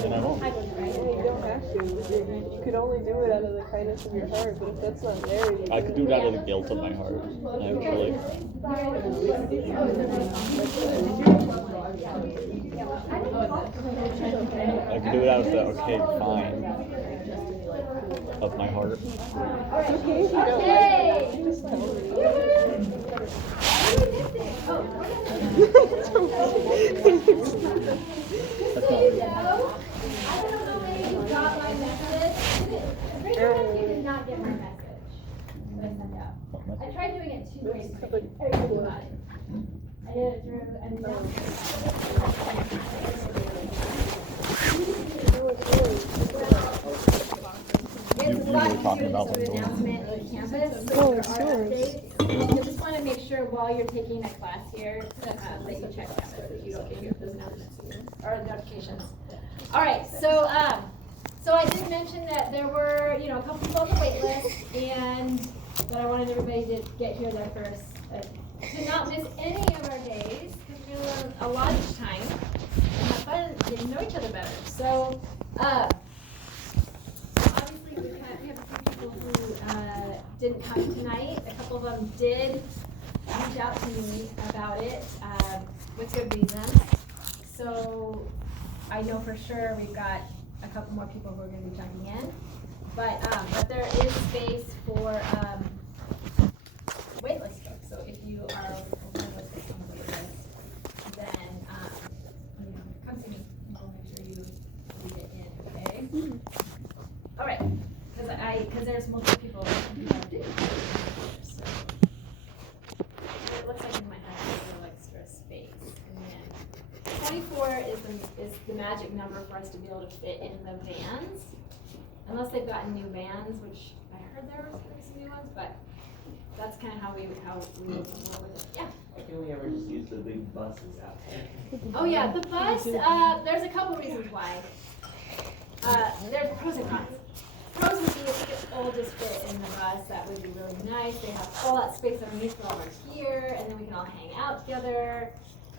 Then I won't. You don't have to. You could only do it out of the kindness of your heart, but if that's not there, you I could do it out of the guilt of my heart, actually. I could do it out of the okay, fine of my heart. Okay, if you don't like it, just tell me. That's not weird. I don't know how many of you got my message. Raise your hand if you did not get my message that I sent out. I tried doing it 2 ways. Everybody got it. I did it through an You were talking about when you were... announcement on campus. Oh, it's There are yours. updates. I just want to make sure while you're taking a class here that you check campus if you don't get those announcements or notifications. All right, so I did mention that there were a couple people on the wait list, and that I wanted everybody to get here there first. To not miss any of our days, because we're gonna learn a lot each time and have fun getting to know each other better. So obviously we have a few people who didn't come tonight. A couple of them did reach out to me about it with good reasons. So I know for sure we've got a couple more people who are going to be checking in, but there is space for waitlist folks. So if you are on the waitlist, then come see me. I'll make sure you get in. Okay. All right. Because there's multiple people who want to do it. So it looks like we might have a little extra space. And then 24 is the magic number for us to be able to fit in the vans, unless they've gotten new vans, which I heard there were some new ones, but that's kind of how we will roll with it. Yeah. Why can't we ever just use the big buses out there? Oh yeah, the bus. There's a couple reasons why. There's pros and cons. Pros would be if we could all just fit in the bus. That would be really nice. They have all that space underneath for all our gear, and then we can all hang out together.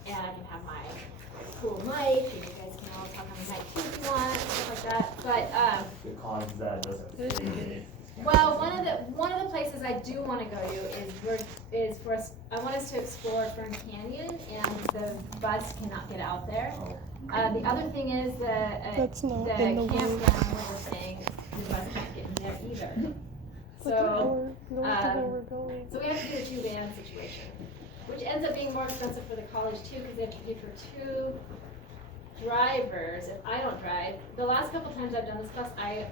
And I can have my cool mic, and you guys can all talk on the mic too if you want, stuff like that. But The cons is that it doesn't fit. well, one of the places I do want to go to is for us. I want us to explore Fern Canyon, and the bus cannot get out there. The other thing is the campground where we're staying, the bus can't get in there either. So we have to do a 2-van situation, which ends up being more expensive for the college too, because they have to pay for 2 drivers if I don't drive. The last couple times I've done this class, I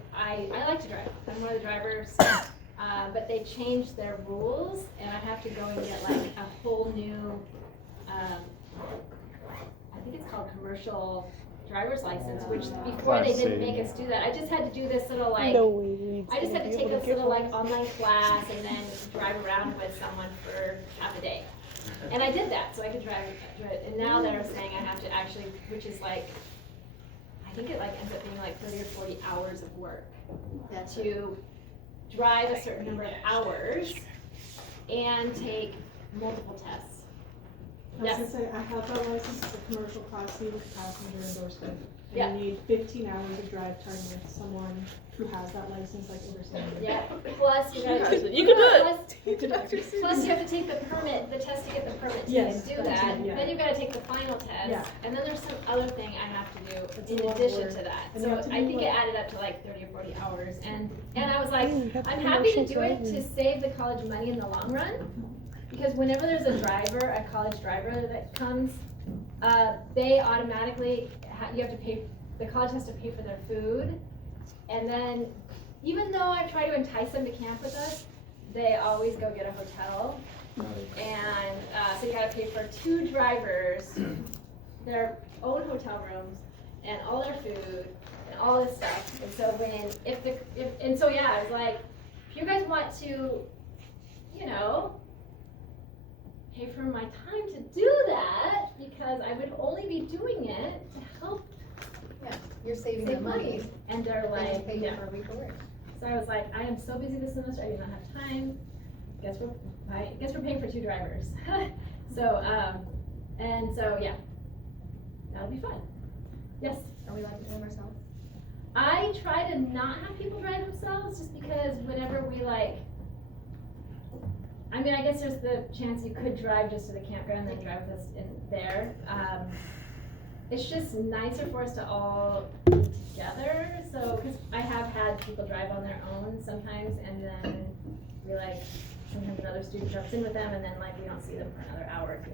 like to drive. I'm one of the drivers, but they changed their rules, and I have to go and get like a whole new, I think it's called commercial driver's license, which before they didn't make us do that. I just had to do this little like, I just had to take this little like online class and then drive around with someone for half a day. And I did that, so I could drive it. And now they're saying I have to actually, which is like, I think it like ends up being like 30 or 40 hours of work to drive a certain number of hours and take multiple tests. I was gonna say, I have that license, it's a commercial class, you need a passenger endorsement. And Yeah. you need 15 hours of drive time with someone who has that license, like over 7 years. Yeah, plus you gotta, You can do it. Plus you have to take the permit, the test to get the permit to Yes, do that's that. it, yeah. Then you've got to take the final test. Yeah. And then there's some other thing I have to do It's in a lot addition more. to that. And So you have to I do, think it like- added up to like 30 or 40 hours. And I was like, you have I'm happy to commercials do it right to save the college money in the long run. Because whenever there's a driver, a college driver that comes, they automatically, you have to pay, the college has to pay for their food. And then, even though I try to entice them to camp with us, they always go get a hotel. And so you gotta pay for 2 drivers, their own hotel rooms, and all their food, and all this stuff. And so I was like, if you guys want to, you know, pay for my time to do that, because I would only be doing it to help You're saving save the money. And they're like, Pay yeah. for a week of work. So I was like, I am so busy this semester, I do not have time. Guess we're paying for 2 drivers. So yeah, that'll be fun. Yes. Are we allowed to do them ourselves? I try to not have people drive themselves, just because whenever we I mean, I guess there's the chance you could drive just to the campground and then drive with us in there. It's just nicer for us to all be together. So, because I have had people drive on their own sometimes, and then we sometimes another student jumps in with them, and then we don't see them for another hour. If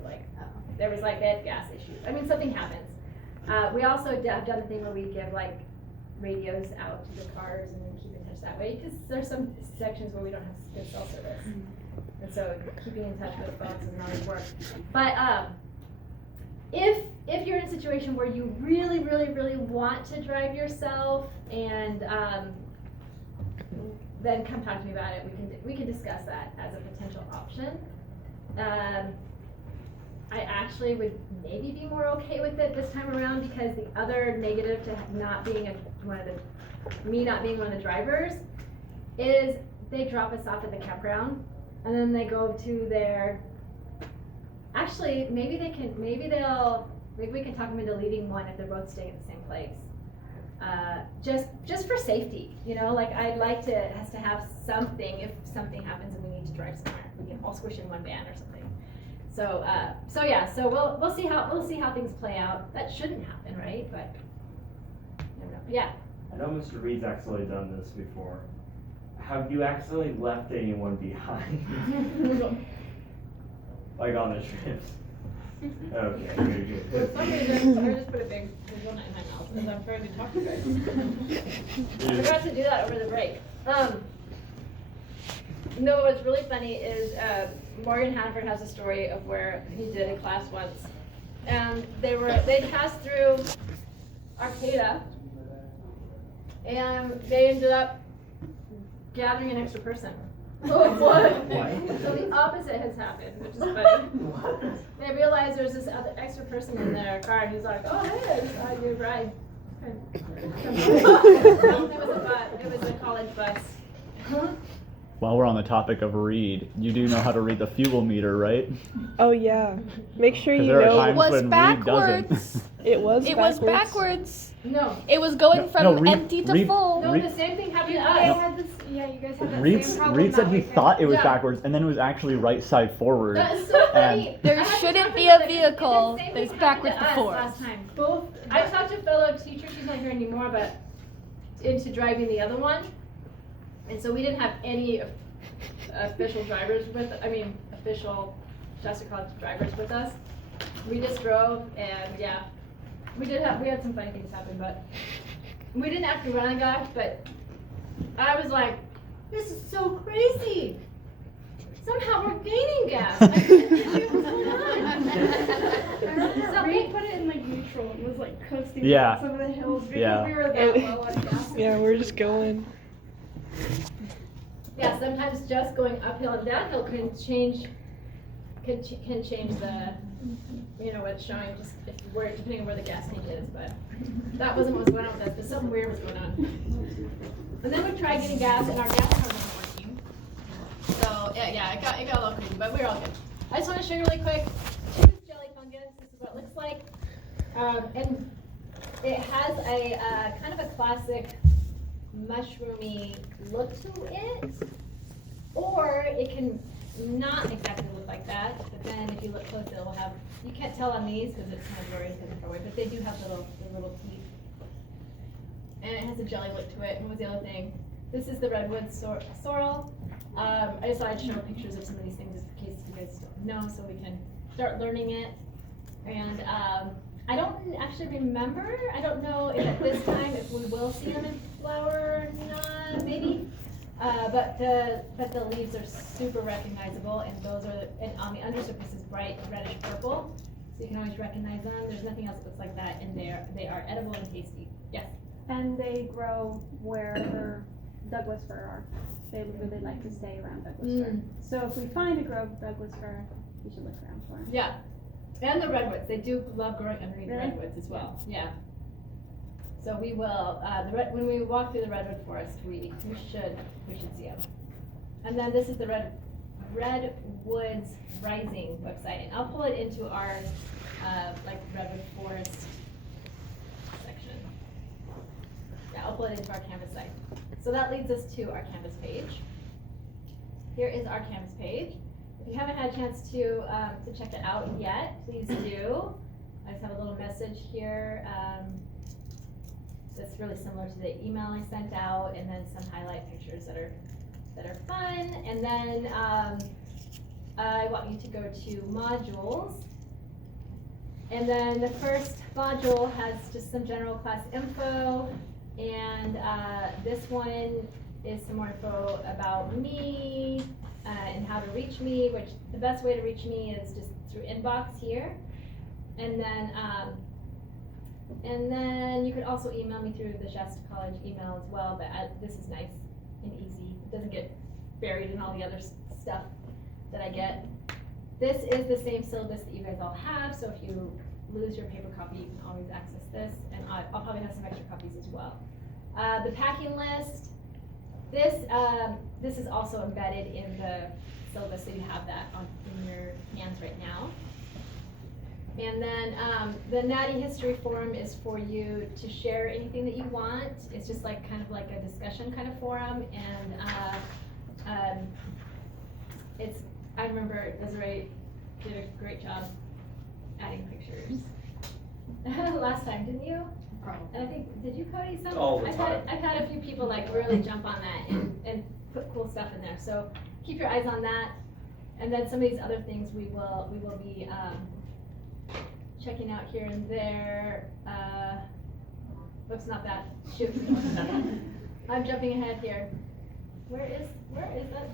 there was they had gas issues. I mean, something happens. We also have done the thing where we give radios out to the cars and keep in touch that way, because there's some sections where we don't have good cell service. And so keeping in touch with folks doesn't always work. But if you're in a situation where you really, really, really want to drive yourself, and then come talk to me about it. We can discuss that as a potential option. I actually would maybe be more okay with it this time around, because the other negative to not being me not being one of the drivers is they drop us off at the campground, and then they go to their. Actually, maybe we can talk them into leaving one if they're both staying at the same place. Just for safety, I'd like us to have something if something happens and we need to drive somewhere. We can all squish in one van or something. So we'll see how things play out. That shouldn't happen, right? But I don't know. Yeah. I know Mr. Reed's actually done this before. Have you accidentally left anyone behind? On the trips? Okay, good. For some reason, I just put a big donut in my mouth as I'm trying to talk to you guys. I forgot to do that over the break. No, what's really funny is Morgan Hanford has a story of where he did a class once, and they passed through Arcata, and they ended up gathering an extra person. What? So the opposite has happened, which is funny. They realized there's this other extra person in their car, and he's like, "Oh, hey, I just thought you'd ride." It was a college bus. While we're on the topic of read, you do know how to read the fuel meter, right? Oh yeah. Make sure 'Cause you there are know. times when Reed doesn't. It was backwards. No. It was going from Reed- empty to Reed- full. No, the same thing happened to us. You guys had that Reed same problem. Reed said he thought it was Yeah. backwards, and then it was actually right side forward. That is so funny. And There I had to shouldn't talk be to a the- vehicle the same that's thing backwards happened to us before. last time. I talked to a fellow teacher, she's not here anymore, but into driving the other one. And so we didn't have any official drivers official Shasta College drivers with us. We just drove, and yeah, we had some funny things happen, but we didn't have to run on gas. But I was like, this is so crazy. Somehow we're gaining gas. I couldn't what's going on. I remember Reed put it in neutral and was coasting Yeah. down some of the hills because Yeah. we were that low on gas. Yeah, we're just going. Yeah, sometimes just going uphill and downhill can change the, what it's showing, just depending on where the gas tank is. But that wasn't what was going on with us, but something weird was going on. And then we tried getting gas, and our gas car wasn't working. So yeah, it got a little crazy, but we're all good. I just want to show you really quick. This is jelly fungus. This is what it looks like, and it has a kind of a classic mushroomy look to it, or it can not exactly look like that, but then if you look close, it will have, you can't tell on these because it's kind of blurry because it's far away, but they do have the little teeth. And it has a jelly look to it. And what was the other thing? This is the redwood sorrel. I just thought I'd show pictures of some of these things just in case you guys don't know, so we can start learning it. And I don't actually remember. I don't know if at this time if we will see them in flower or not, maybe. But the leaves are super recognizable, and those are, and on the undersurface is bright reddish purple, so you can always recognize them. There's nothing else that looks like that in there. They are edible and tasty. Yes. And they grow wherever Douglas fir are. They would really like to stay around Douglas fir. So if we find a grove of Douglas fir, we should look around for them. Yeah. And the redwoods, they do love growing underneath the Really? redwoods as well. Yeah. So we will, when we walk through the redwood forest, we should see them. And then this is the Redwoods Rising website, and I'll pull it into our like redwood forest section. Yeah, I'll pull it into our Canvas site. So that leads us to our Canvas page. Here is our Canvas page. If you haven't had a chance to check it out yet, please do. I just have a little message here that's really similar to the email I sent out, and then some highlight pictures that are fun. And then I want you to go to modules. And then the first module has just some general class info, and this one is some more info about me and how to reach me, which the best way to reach me is just through inbox here. And then you could also email me through the Shasta College email as well, but this is nice and easy. It doesn't get buried in all the other stuff that I get. This is the same syllabus that you guys all have, so if you lose your paper copy, you can always access this, and I'll probably have some extra copies as well. The packing list, this is also embedded in the syllabus, so you have that in your hands right now. And then the Natty History Forum is for you to share anything that you want. It's just like kind of like a discussion kind of forum, and I remember Desiree did a great job adding pictures last time, didn't you? Probably. And I think, did you, Cody? All the time. I've had a few people like really jump on that and put cool stuff in there. So keep your eyes on that. And then some of these other things we will be checking out here and there. Oops, not that. Shoot. I'm jumping ahead here. Where is that?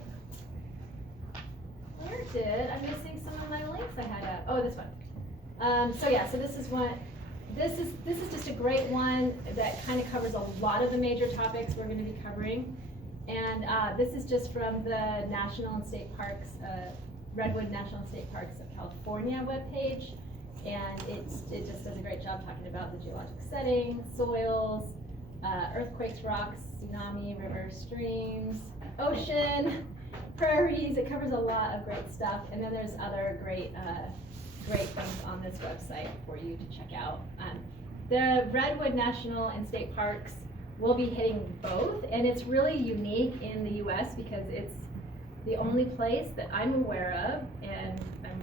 Where did I'm missing some of my links I had up? Oh, this one. So yeah, so this is one. This is just a great one that kind of covers a lot of the major topics we're going to be covering. And this is just from the National and State Parks, Redwood National and State Parks of California webpage. And it just does a great job talking about the geologic setting, soils, earthquakes, rocks, tsunami, rivers, streams, ocean, prairies. It covers a lot of great stuff. And then there's other great things on this website for you to check out. The Redwood National and State Parks will be hitting both, and it's really unique in the U.S. because it's the only place that I'm aware of, and I'm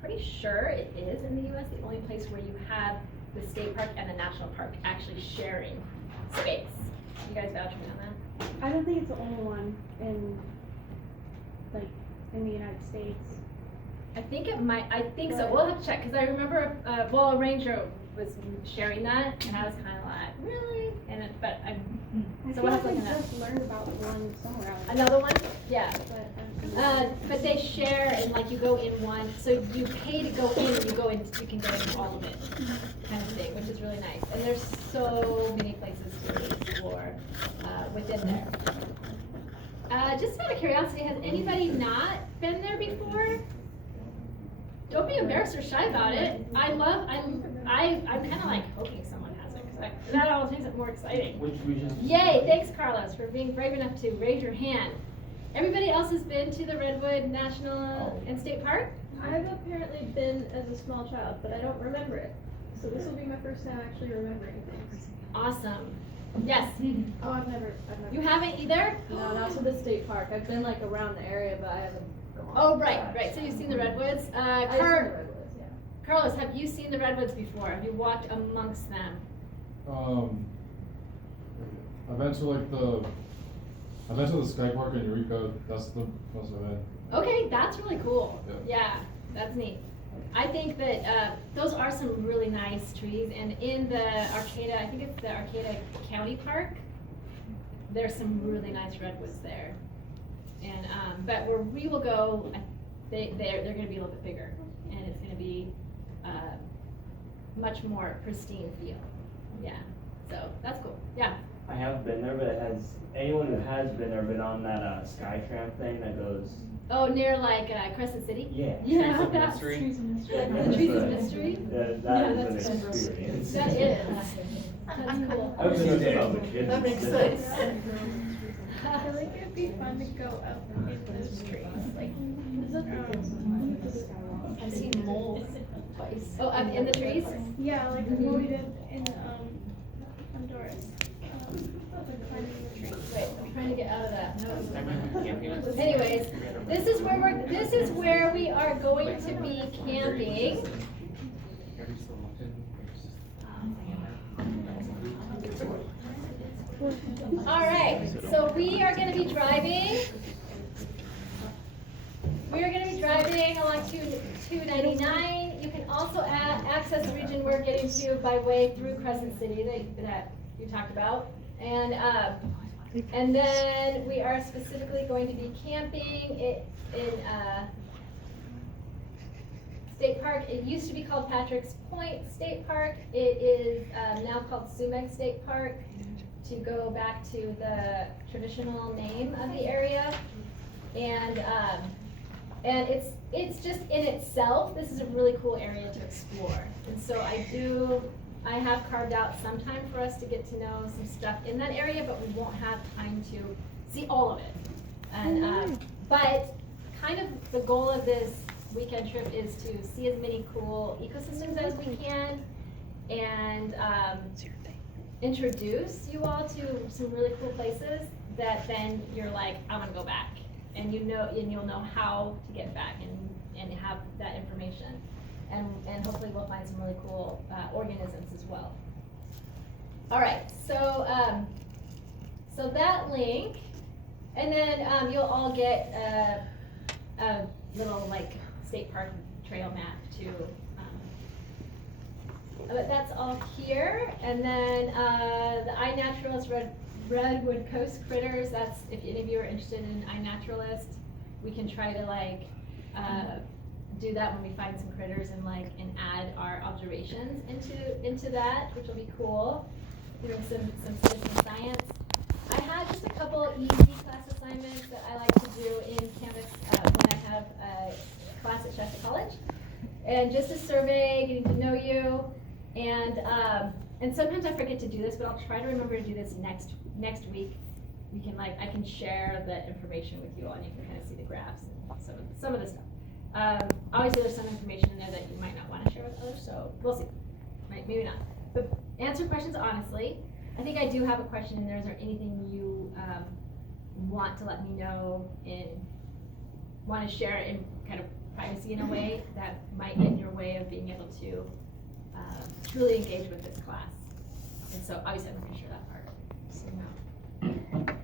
pretty sure it is in the U.S. the only place where you have the state park and the national park actually sharing space. You guys vouch for me on that? I don't think it's the only one in the United States. I think so. We'll have to check, because I remember, a ranger was sharing that, and I was kind of like, really? So we'll have to look at that. just learned about one somewhere else. Another one? Yeah. But they share, and like you go in one, so you pay to go in, and you can go in all of it, kind of thing, which is really nice. And there's so many places to explore within there. Just out of curiosity, has anybody not been there before? Don't be embarrassed or shy about it. I'm kind of like hoping someone has it, because that always makes it more exciting. Yay, thanks Carlos for being brave enough to raise your hand. Everybody else has been to the Redwood National and State Park? I've apparently been as a small child, but I don't remember it. So this will be my first time actually remembering things. Awesome. Yes. Oh, I've never. You haven't either? No, not to the state park. I've been like around the area, but I haven't gone. Oh, right. So you've seen the redwoods. I've seen the redwoods, yeah. Carlos, have you seen the redwoods before? Have you walked amongst them? I've been to the Sky Park in Eureka. That's the most I've been. Okay, that's really cool. Yeah, that's neat. I think that those are some really nice trees, and in the Arcata, I think it's the Arcata County Park, there's some really nice redwoods there. And but where we will go, they're going to be a little bit bigger, and it's going to be much more pristine feel. Yeah, so that's cool. Yeah. I have been there, but anyone who has been there been on that Sky Tram thing that goes. Oh, near like Crescent City? Yeah. Yeah, Trees of that's Mystery. Trees of Mystery. The Trees of Mystery? That is that's an experience. That is. That's cool. I was just about the kids. That makes sense. I feel like it'd be fun to go up in those trees, like, I've seen moles twice. Oh, in the trees? yeah, like what we did in Honduras. Climbing the trees. Wait, I'm trying to get out of that. No. Anyways, this is where we are going to be camping. All right, so we are going to be driving. We are going to be driving along 299. You can also access the region we're getting to by way through Crescent City that you talked about. And then we are specifically going to be camping in State Park. It used to be called Patrick's Point State Park. It is now called Sumeg State Park, to go back to the traditional name of the area. And it's just in itself, this is a really cool area to explore. And so I have carved out some time for us to get to know some stuff in that area, but we won't have time to see all of it. And but kind of the goal of this weekend trip is to see as many cool ecosystems as we can, and introduce you all to some really cool places that then you're like, I want to go back, and you'll know how to get back and have that information. And hopefully we'll find some really cool organisms as well. All right, so so that link, and then you'll all get a little like state park trail map too. But that's all here, and then the iNaturalist Redwood Coast Critters. That's if any of you are interested in iNaturalist, we can try to like. Do that when we find some critters and add our observations into that, which will be cool. Doing some citizen science. I had just a couple easy class assignments that I like to do in Canvas when I have a class at Shasta College, and just a survey, getting to know you, and sometimes I forget to do this, but I'll try to remember to do this next week. We can I can share the information with you all, and you can kind of see the graphs and some of the stuff. Obviously there's some information in there that you might not want to share with others, so we'll see. Right, maybe not. But answer questions honestly. I think I do have a question in there. Is there anything you want to let me know and want to share in kind of privacy in a way that might get in your way of being able to truly engage with this class? And so obviously I'm going to share that part. So no.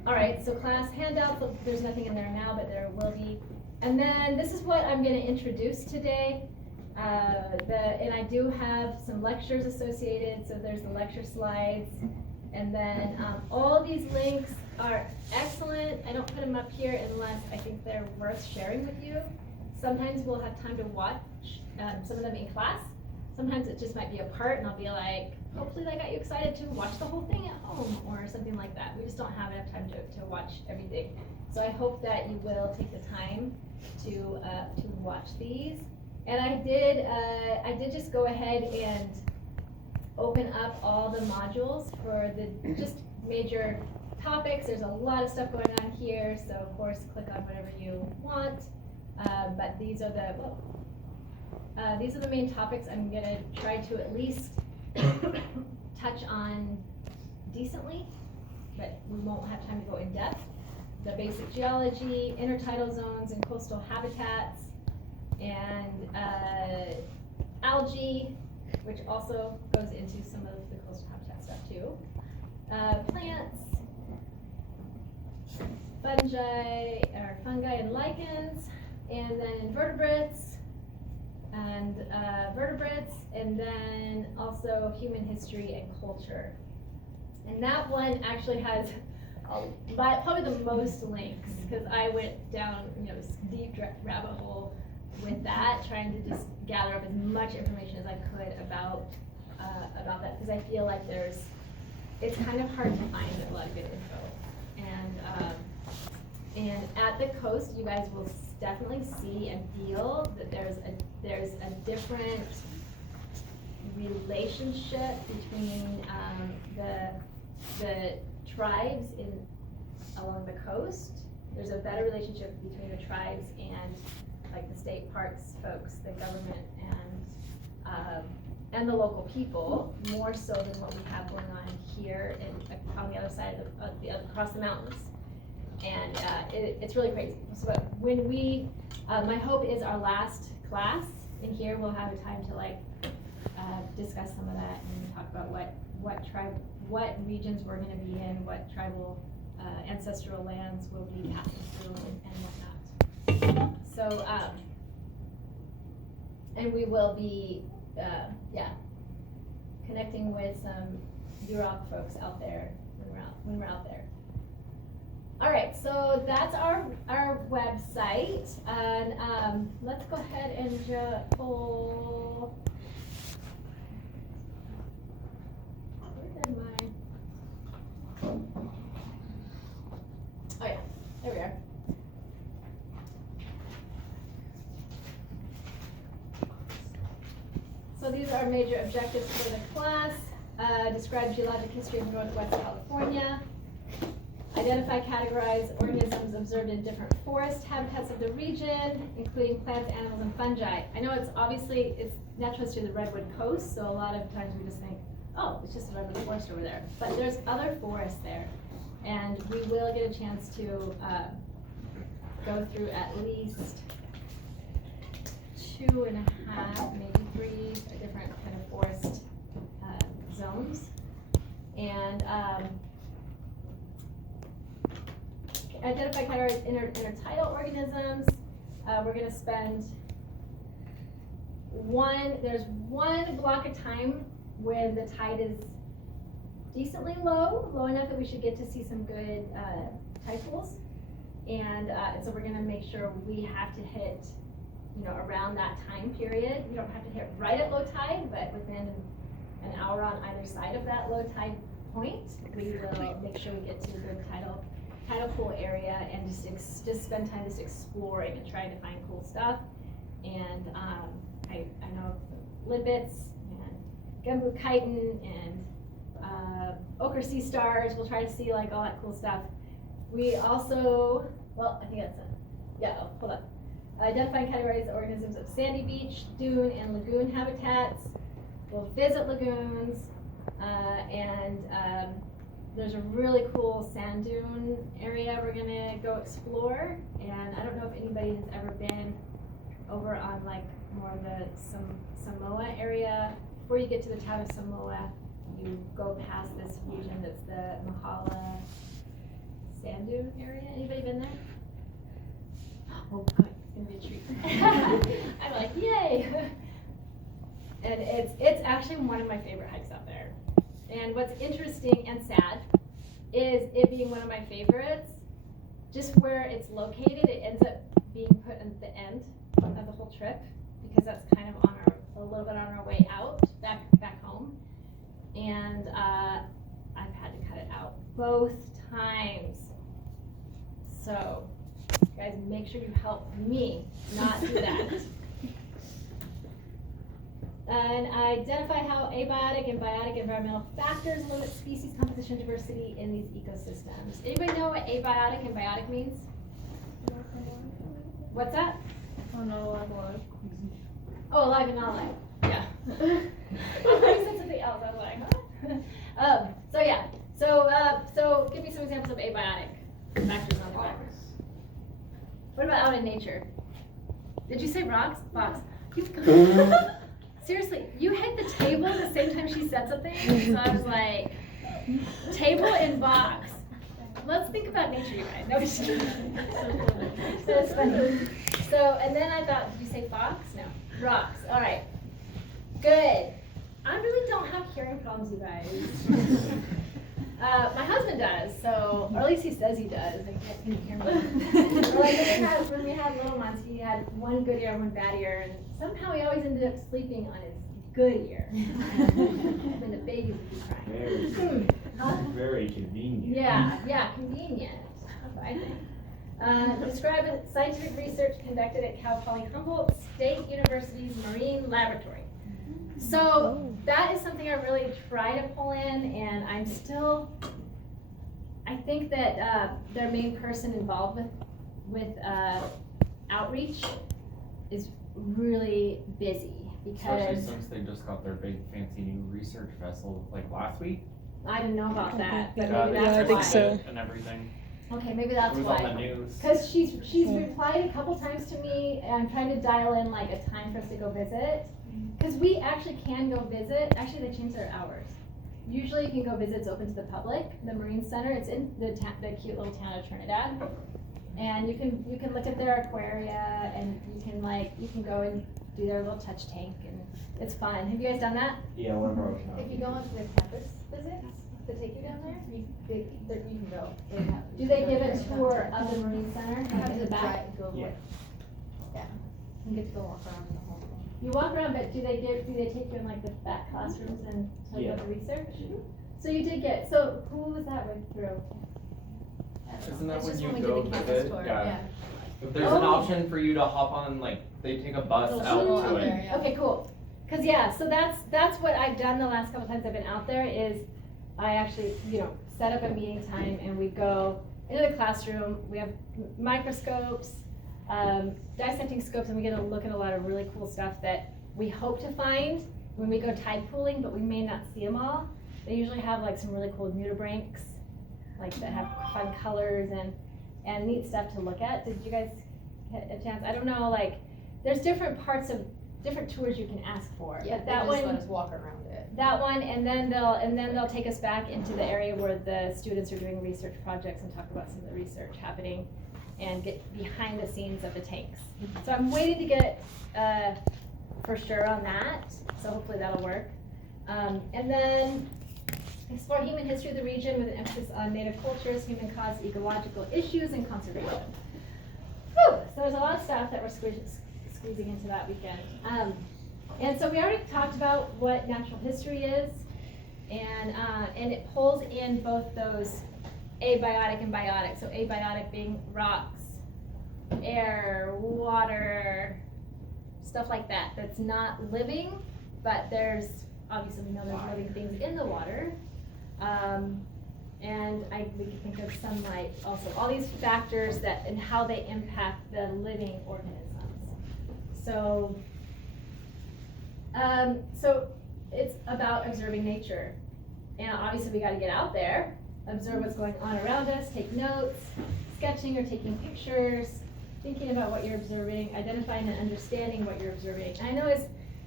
All right, so class handouts, there's nothing in there now, but there will be. And then this is what I'm going to introduce today. And I do have some lectures associated, so there's the lecture slides. And then all of these links are excellent. I don't put them up here unless I think they're worth sharing with you. Sometimes we'll have time to watch some of them in class. Sometimes it just might be a part, and I'll be like, hopefully that got you excited to watch the whole thing at home or something like that. We just don't have enough time to watch everything. So I hope that you will take the time to watch these. And I did just go ahead and open up all the modules for the just major topics. There's a lot of stuff going on here, so of course click on whatever you want. But these are the main topics I'm going to try to at least touch on decently. but we won't have time to go in depth. The basic geology, intertidal zones and coastal habitats, and algae, which also goes into some of the coastal habitat stuff too. Plants, fungi and lichens, and then invertebrates, and vertebrates, and then also human history and culture. And that one actually has probably the most links, because I went down this deep rabbit hole with that, trying to just gather up as much information as I could about that, because I feel like it's kind of hard to find a lot of good info. And at the coast, you guys will definitely see and feel that there's a different relationship between the tribes along the coast. There's a better relationship between the tribes and like the state parks folks, the government, and the local people, more so than what we have going on here on the other side across the mountains. And it's really crazy. So when my hope is our last class in here, we'll have a time to discuss some of that and talk about what regions we're going to be in, what tribal ancestral lands we'll be passing through and whatnot. So, and we will be, connecting with some UROC folks out there when we're out there. All right, so that's our website, and let's go ahead and pull. Where did my? Oh yeah, there we are. So these are major objectives for the class. Describe geologic history of Northwest California. Identify, categorize organisms observed in different forest habitats of the region, including plants, animals, and fungi. I know it's natural history of the Redwood Coast, so a lot of times we just think, oh, it's just a redwood forest over there. But there's other forests there, and we will get a chance to go through at least 2.5, maybe 3 different kind of forest zones. And identify, categorize intertidal organisms. We're going to spend there's one block of time when the tide is decently low enough that we should get to see some good tide pools. And so we're going to make sure we have to hit, around that time period. We don't have to hit right at low tide, but within an hour on either side of that low tide point, we will make sure we get to a good tidal pool area and just spend time just exploring and trying to find cool stuff. And I know limpets and gumbo chitin and ochre sea stars. We'll try to see all that cool stuff. We also, I think that's it. Yeah, hold on. Identify and categorize the organisms of sandy beach, dune, and lagoon habitats. We'll visit lagoons, and there's a really cool sand dune area we're gonna go explore. And I don't know if anybody has ever been over on more of the Samoa area. Before you get to the town of Samoa, you go past this region that's the Mahala sand dune area. Anybody been there? Oh, it's gonna be a treat. I'm like, yay! And it's actually one of my favorite hikes out there. And what's interesting and sad is it being one of my favorites, just where it's located, it ends up being put at the end of the whole trip, because that's kind of a little bit on our way out, back home. And I've had to cut it out both times. So, guys, make sure you help me not do that. And identify how abiotic and biotic environmental factors limit species composition diversity in these ecosystems. Anybody know what abiotic and biotic means? What's that? Oh, no, alive. Oh, alive and not alive. Yeah. I thought you said something else. I was like, huh? So give me some examples of abiotic factors on the environment. What about out in nature? Did you say rocks? Box. Seriously, you hit the table the same time she said something, so I was like, table and box. Let's think about nature, you guys. No, just kidding. That's funny. So, and then I thought, did you say fox? No. Rocks. All right. Good. I really don't have hearing problems, you guys. My husband does, so, or at least he says he does. I can't hear me. Like when we had little ones, he had one good ear, one bad ear, and somehow he always ended up sleeping on his good ear. When the babies would be crying. Very convenient. Yeah, convenient. That's what I think. Describe a scientific research conducted at Cal Poly Humboldt State University's Marine Laboratory. So that is something I really try to pull in, and I think that their main person involved with outreach is really busy Especially because since they just got their big fancy new research vessel like last week. I didn't know about that, but Yeah, maybe they that's just why. posted it and everything. Okay, maybe that's It was why. on the news. Because she's replied a couple times to me, and I'm trying to dial in like a time for us to go visit. Because we actually can go visit. Actually, they changed their hours. Usually, you can go visit. It's open to the public. The Marine Center. It's in the cute little town of Trinidad, and you can look at their aquaria, and you can go and do their little touch tank, and it's fun. Have you guys done that? Yeah, whenever I was If you go onto their campus visits to take you down there, you can go. Do they give a tour of the Marine Center? Have the back? Yeah. Yeah. You get to go walk around the whole thing. You walk around, but do they take you in like the back classrooms and tell you about the research? So you did get, so who was that with through? Isn't that It's when just you when we go did the with campus it? tour, Yeah. yeah. There's an option for you to hop on, like, they take a bus out to it. Okay, cool. Cause yeah, so that's what I've done the last couple times I've been out there is I actually, set up a meeting time and we go into the classroom, we have microscopes, dissecting scopes, and we get to look at a lot of really cool stuff that we hope to find when we go tide pooling, but we may not see them all. They usually have like some really cool nudibranchs, like that have fun colors and neat stuff to look at. Did you guys get a chance? I don't know, like, there's different tours you can ask for. Yeah, but that they just one, let us walk around it. that one, and then they'll take us back into the area where the students are doing research projects and talk about some of the research happening and get behind the scenes of the tanks. So I'm waiting to get for sure on that, so hopefully that'll work. And then explore human history of the region with an emphasis on native cultures, human-caused ecological issues, and conservation. Whew, so there's a lot of stuff that we're squeezing into that weekend. And so we already talked about what natural history is, and it pulls in both those abiotic and biotic. So abiotic being rocks, air, water, stuff like that. That's not living, but there's obviously we know there's living things in the water. And we can think of sunlight also. All these factors that and how they impact the living organisms. So it's about observing nature. And obviously we got to get out there, observe what's going on around us, take notes, sketching or taking pictures, thinking about what you're observing, identifying and understanding what you're observing. And I know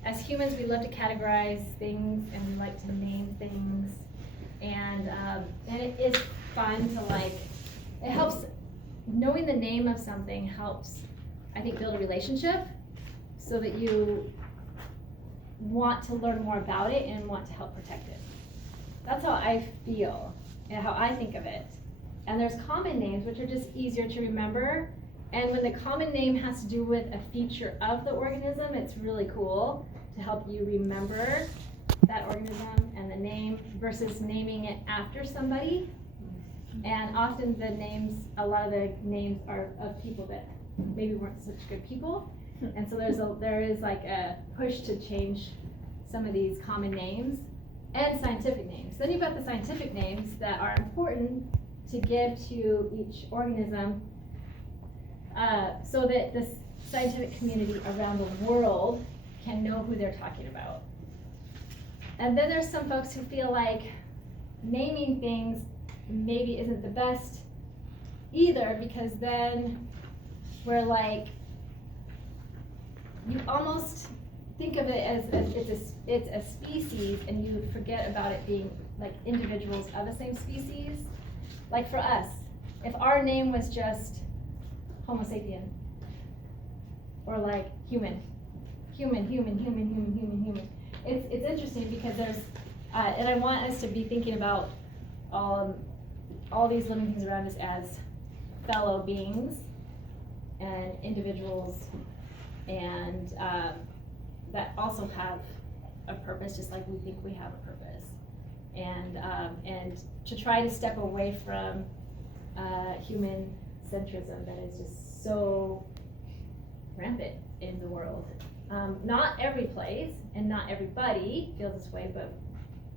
as humans we love to categorize things and we like to name things. And it is fun to it helps, knowing the name of something helps, I think, build a relationship so that you want to learn more about it and want to help protect it. That's how I feel and how I think of it. And there's common names, which are just easier to remember. And when the common name has to do with a feature of the organism, it's really cool to help you remember that organism and the name versus naming it after somebody. And often a lot of the names are of people that maybe weren't such good people. And so there is like a push to change some of these common names and scientific names. Then you've got the scientific names that are important to give to each organism so that the scientific community around the world can know who they're talking about. And then there's some folks who feel like naming things maybe isn't the best either, because then we're like, you almost think of it as it's a species, and you forget about it being like individuals of the same species. Like for us, if our name was just Homo sapien, or like human. It's interesting because there's, and I want us to be thinking about all these living things around us as fellow beings and individuals, and that also have a purpose, just like we think we have a purpose. And to try to step away from human centrism that is just so rampant in the world. Not every place and not everybody feels this way, but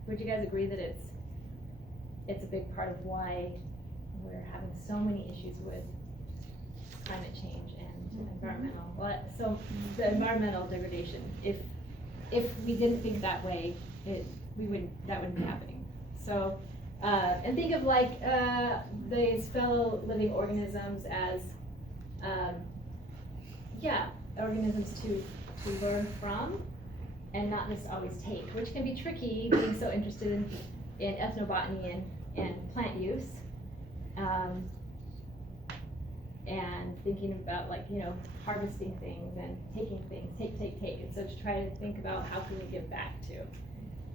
would you guys agree that it's a big part of why we're having so many issues with climate change and so the environmental degradation? If we didn't think that way, that wouldn't be happening. So and think of like these fellow living organisms as organisms to learn from and not just always take, which can be tricky being so interested in ethnobotany and plant use, and thinking about like, harvesting things and taking things, take. And so to try to think about how can we give back to,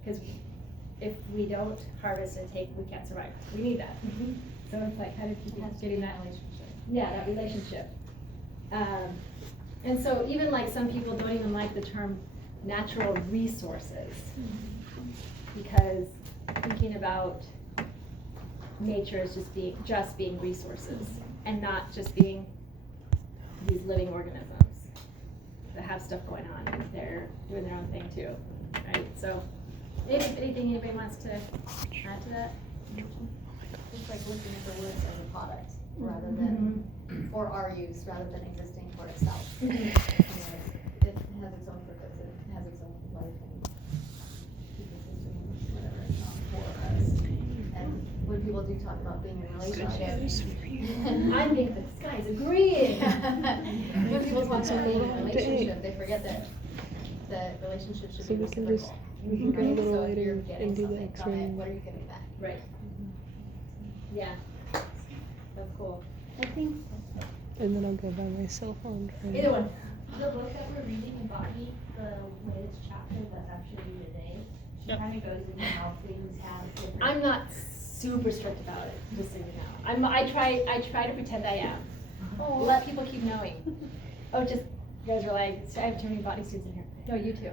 because if we don't harvest and take, we can't survive. We need that. So it's like kind of getting that relationship. Yeah, that relationship. And so even like some people don't even like the term natural resources, because thinking about nature as just being resources and not just being these living organisms that have stuff going on and they're doing their own thing too, right? So anything anybody wants to add to that? It's like looking at the woods as a product rather than for our use, rather than existing for itself. It has its own purpose, it has its own life and ecosystem, whatever, it's not for us. And when people do talk about being in relationships, I think the sky's agreeing. when people talk about being in a relationship, they forget that the relationship should be reciprocal. We can go a little So if later you're getting and do the something from X-ray. it, what are you getting back? Right. Yeah. That's cool. I think. And then I'll go by myself on Friday. Either one. The book that we're reading in botany, the latest chapter that's actually due today, she kind of goes into how things have different. I'm not super strict about it, just so you know. I try to pretend I am. Oh. Let people keep knowing. Oh, just, you guys are like, I have too many botany students in here. No, you too.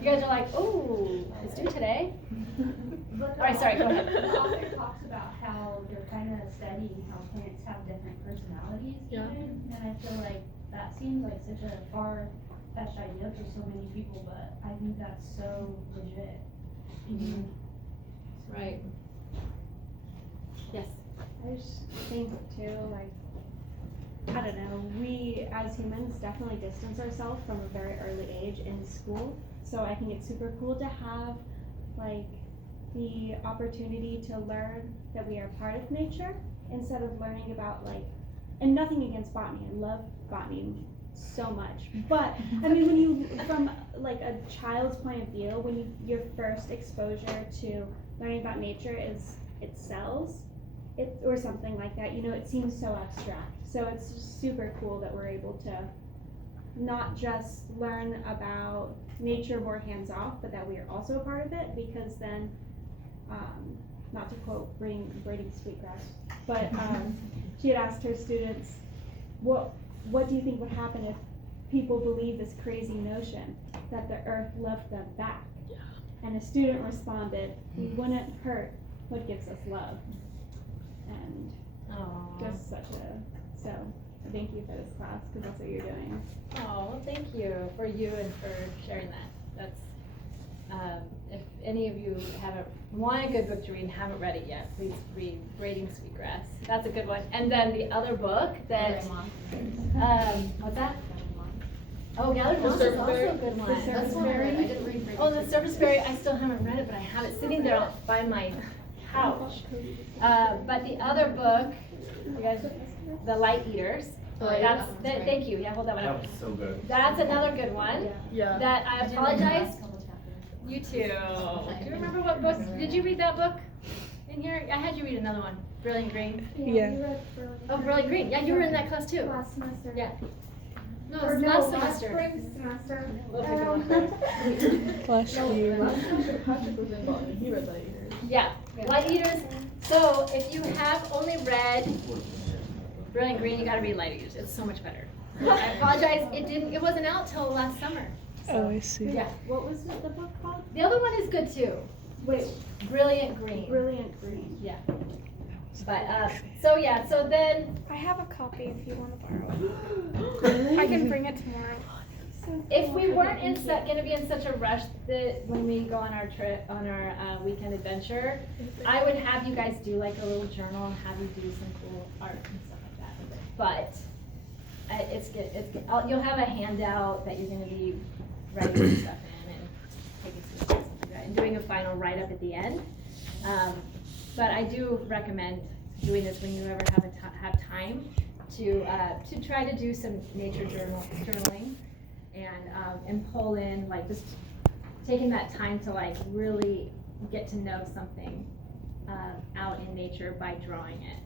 You guys are like, oh, it's due today. But All right, sorry, go ahead. The author talks about how they're kind of studying how plants have different personalities even, and I feel like that seems like such a far-fetched idea for so many people, but I think that's so legit. Right. Yes. I just think too, like, I don't know, we as humans definitely distance ourselves from a very early age in school. So I think it's super cool to have like the opportunity to learn that we are part of nature instead of learning about like, and nothing against botany, I love botany so much. But I mean, when you, from like a child's point of view, when your first exposure to learning about nature is its cells, or something like that, it seems so abstract. So it's just super cool that we're able to not just learn about nature more hands-off, but that we are also a part of it, because then, not to quote Braiding Sweetgrass, but she had asked her students, what do you think would happen if people believe this crazy notion that the earth loved them back? Yeah. And a student responded, we wouldn't hurt what gives us love. And just so thank you for this class, because that's what you're doing. Oh, thank you for you and for sharing that. That's if any of you want a good book to read and haven't read it yet, please read Braiding Sweetgrass. That's a good one. And then the other book that what's that? Oh, gathered moss is also a good one. The That's surface one I read. berry. I didn't read. Oh, the surface berry. I still haven't read it, but I have it sitting there by my couch. But the other book, you guys, The Light Eaters. Oh, yeah, That's that one's thank you. Yeah, hold that one That up. was so good. That's another good one. Yeah. That I apologize. You too. Do you remember what book? Did you read that book in here? I had you read another one. Brilliant Green. Yeah. Oh, Brilliant Green. Yeah, you were in that class too. Last semester. Yeah. No, Or it's no, last last semester. spring semester. Last year. Last semester Patrick was in botany. He read Light Eaters. Yeah, Light Eaters. So if you have only read Brilliant Green, you gotta read Light Eaters. It's so much better. I apologize, it wasn't out till last summer. So, Oh, I see. Yeah. What was the book called? The other one is good too. Wait, Brilliant Green. Brilliant Green. Yeah. But, so yeah, so then. I have a copy if you want to borrow it. I can bring it tomorrow. If we weren't gonna be in such a rush that when we go on our trip, on our weekend adventure, I would have you guys do like a little journal and have you do some cool art and stuff like that. But it's good. You'll have a handout that you're gonna be writing stuff in and taking some notes and like that, and doing a final write-up at the end. But I do recommend doing this when you ever have time to try to do some nature journaling. And pull in, like, just taking that time to like really get to know something out in nature by drawing it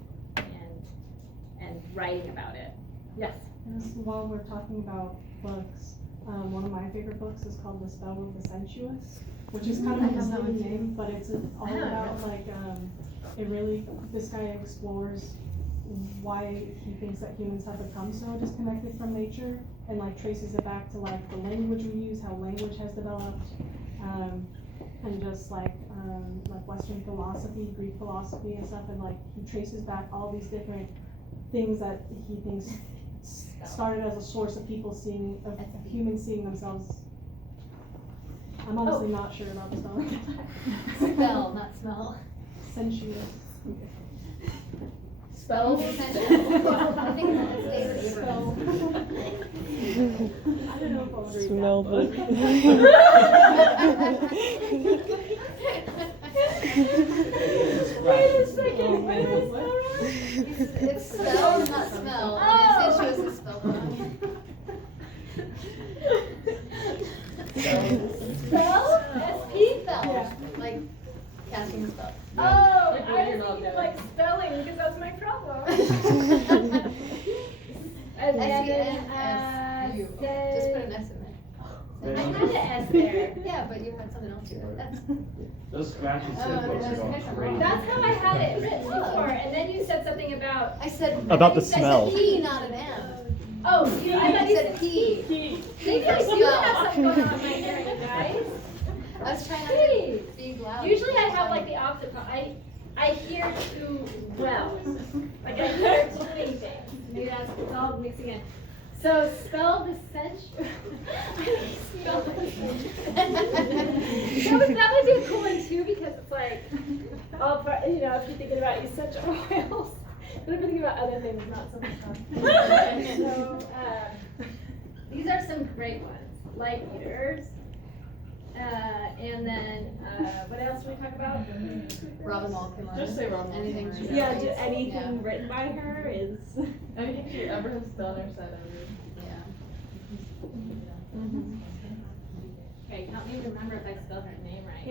and writing about it. Yes. While we're talking about books, one of my favorite books is called The Spell of the Sensuous, which is kind of a misleading name, but it's all about like this guy explores why he thinks that humans have become so disconnected from nature, and like traces it back to like the language we use, how language has developed, and just like Western philosophy, Greek philosophy and stuff, and like he traces back all these different things that he thinks started as a source of humans seeing themselves. I'm honestly not sure about the spelling. Spell, not smell. Sensuous. Spell? I think it's David Abrams. I don't know if I'll read Smell that book. Wait a second. It's spell, not smell. And sensuous is spelled wrong. Spell? S-P? Spell. Yeah. Like casting a spell. Yeah. Oh, Like I when you're was not thinking there. like spelling because that's my problem. And S-U-S-U. Just put an S in there. I had an S there. Yeah, but you had something else to it. That's. Those scratchy books are going crazy. That's how I had it written before, and then you said something about. I said. About the I said smell. P, not an M. Oh, I thought you said P. Maybe I do have something going on in my hearing, guys. I was trying not to be loud. Usually I have like the opposite problem. I hear too well. Like I hear too many things. Maybe that's it's all mixing in. So spell the sensuous. Spell the sensuous. That would be a cool one too, because it's like all part, if you're thinking about essential oils. But if you're thinking about other things, not so much fun. So these are some great ones. Light Eaters. And then, what else did we talk about? Robin Walkin. Just say Robin. Anything she Yeah, writes. anything written by her is anything she ever has done or said. Okay, help me remember if I spelled her name right.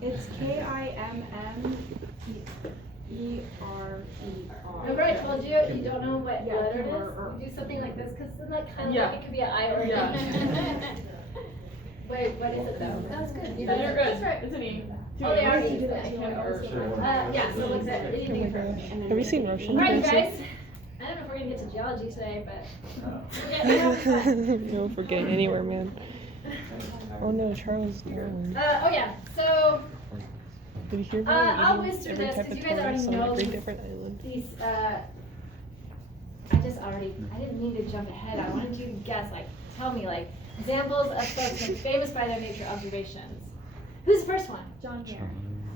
It's Kimmerer. Remember I told you, you don't know what letter it is? You do something like this, because it's like kind of like it could be an I or an E. Wait, what is it though? That was good. You're good. That's right. It's an E. Oh, they are E. Sure. Yeah, so look at it. Have you seen Roshan? All right, guys. I don't know if we're gonna get to geology today, but we have fun. No, if we're getting anywhere, man. Oh no, Charles Darwin. Oh yeah, so Did you hear about I'll eating whiz through every this type because of you guys already tortoise on know every these. different island? I didn't mean to jump ahead. I wanted you to guess, tell me, examples of folks famous by their nature observations. Who's the first one? John Muir.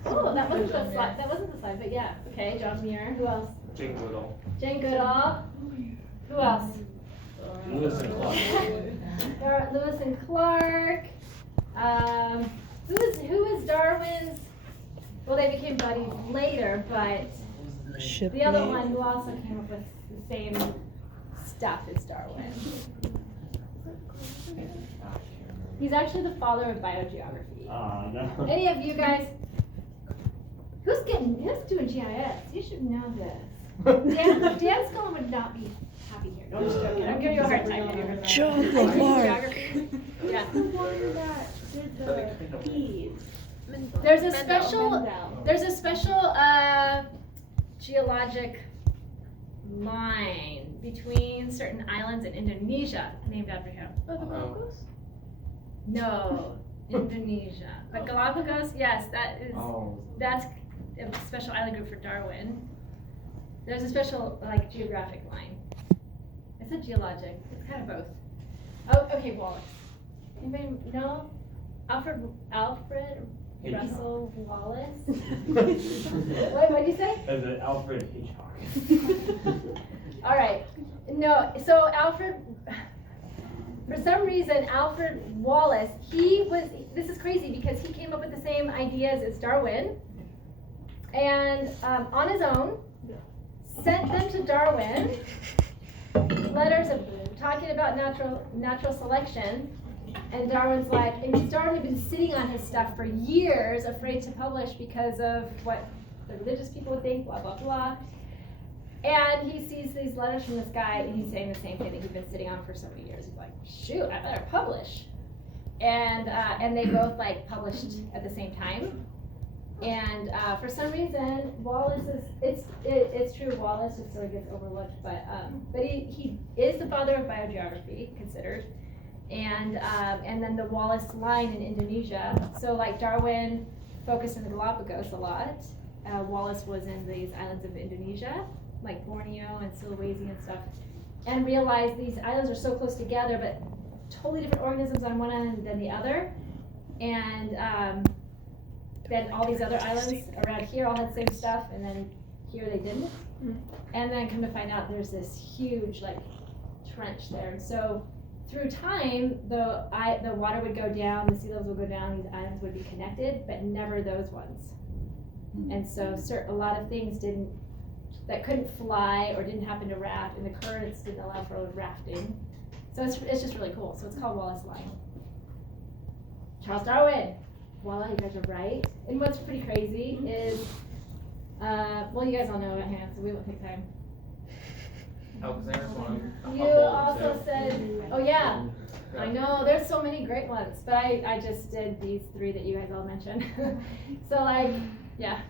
Oh, that wasn't the slide. That wasn't the slide, but yeah. Okay, John Muir. Who else? Jake Woodall. Jane Goodall. Who else? Lewis and Clark. Lewis and Clark. Who is Darwin's? Well, they became buddies later, but the other one who also came up with the same stuff as Darwin. He's actually the father of biogeography. No. Any of you guys? Who's doing GIS? You should know this. Dan Scullen would not be happy here. No, I'm just joking. I'm giving you a hard time. John Clark. Yeah. The one that did the bees. There's a special geologic line between certain islands in Indonesia named after him. Oh, the Galapagos? No, Indonesia. But Galapagos, yes, that's a special island group for Darwin. There's a special geographic line. It's a geologic. It's kind of both. Oh, okay, Wallace. Anybody know? Alfred Russel Wallace. What'd you say? As an Alfred Hitchcock. All right. No, so Alfred, for some reason, Alfred Wallace, this is crazy because he came up with the same ideas as Darwin, and on his own, sent them to Darwin, letters of talking about natural selection, and Darwin's like, and Darwin had been sitting on his stuff for years, afraid to publish because of what the religious people would think, blah, blah, blah. And he sees these letters from this guy, and he's saying the same thing that he'd been sitting on for so many years. He's like, shoot, I better publish. And they both published at the same time. And for some reason, Wallace it's true, Wallace just sort of gets overlooked, but he is the father of biogeography, considered. And then the Wallace line in Indonesia. So Darwin focused on the Galapagos a lot. Wallace was in these islands of Indonesia, like Borneo and Sulawesi and stuff, and realized these islands are so close together, but totally different organisms on one end than the other. And then all these other islands around here all had the same stuff, and then here they didn't. And then come to find out there's this huge trench there. And so through time, the water would go down, the sea levels would go down, these islands would be connected, but never those ones. And so a lot of things that couldn't fly or didn't happen to raft, and the currents didn't allow for rafting. So it's just really cool. So it's called Wallace Line. Charles Darwin. Voila, you guys are right. And what's pretty crazy is, well, you guys all know about him, so we won't take time. Alexander's one. You also said, oh yeah, I know, there's so many great ones, but I just did these three that you guys all mentioned. So yeah.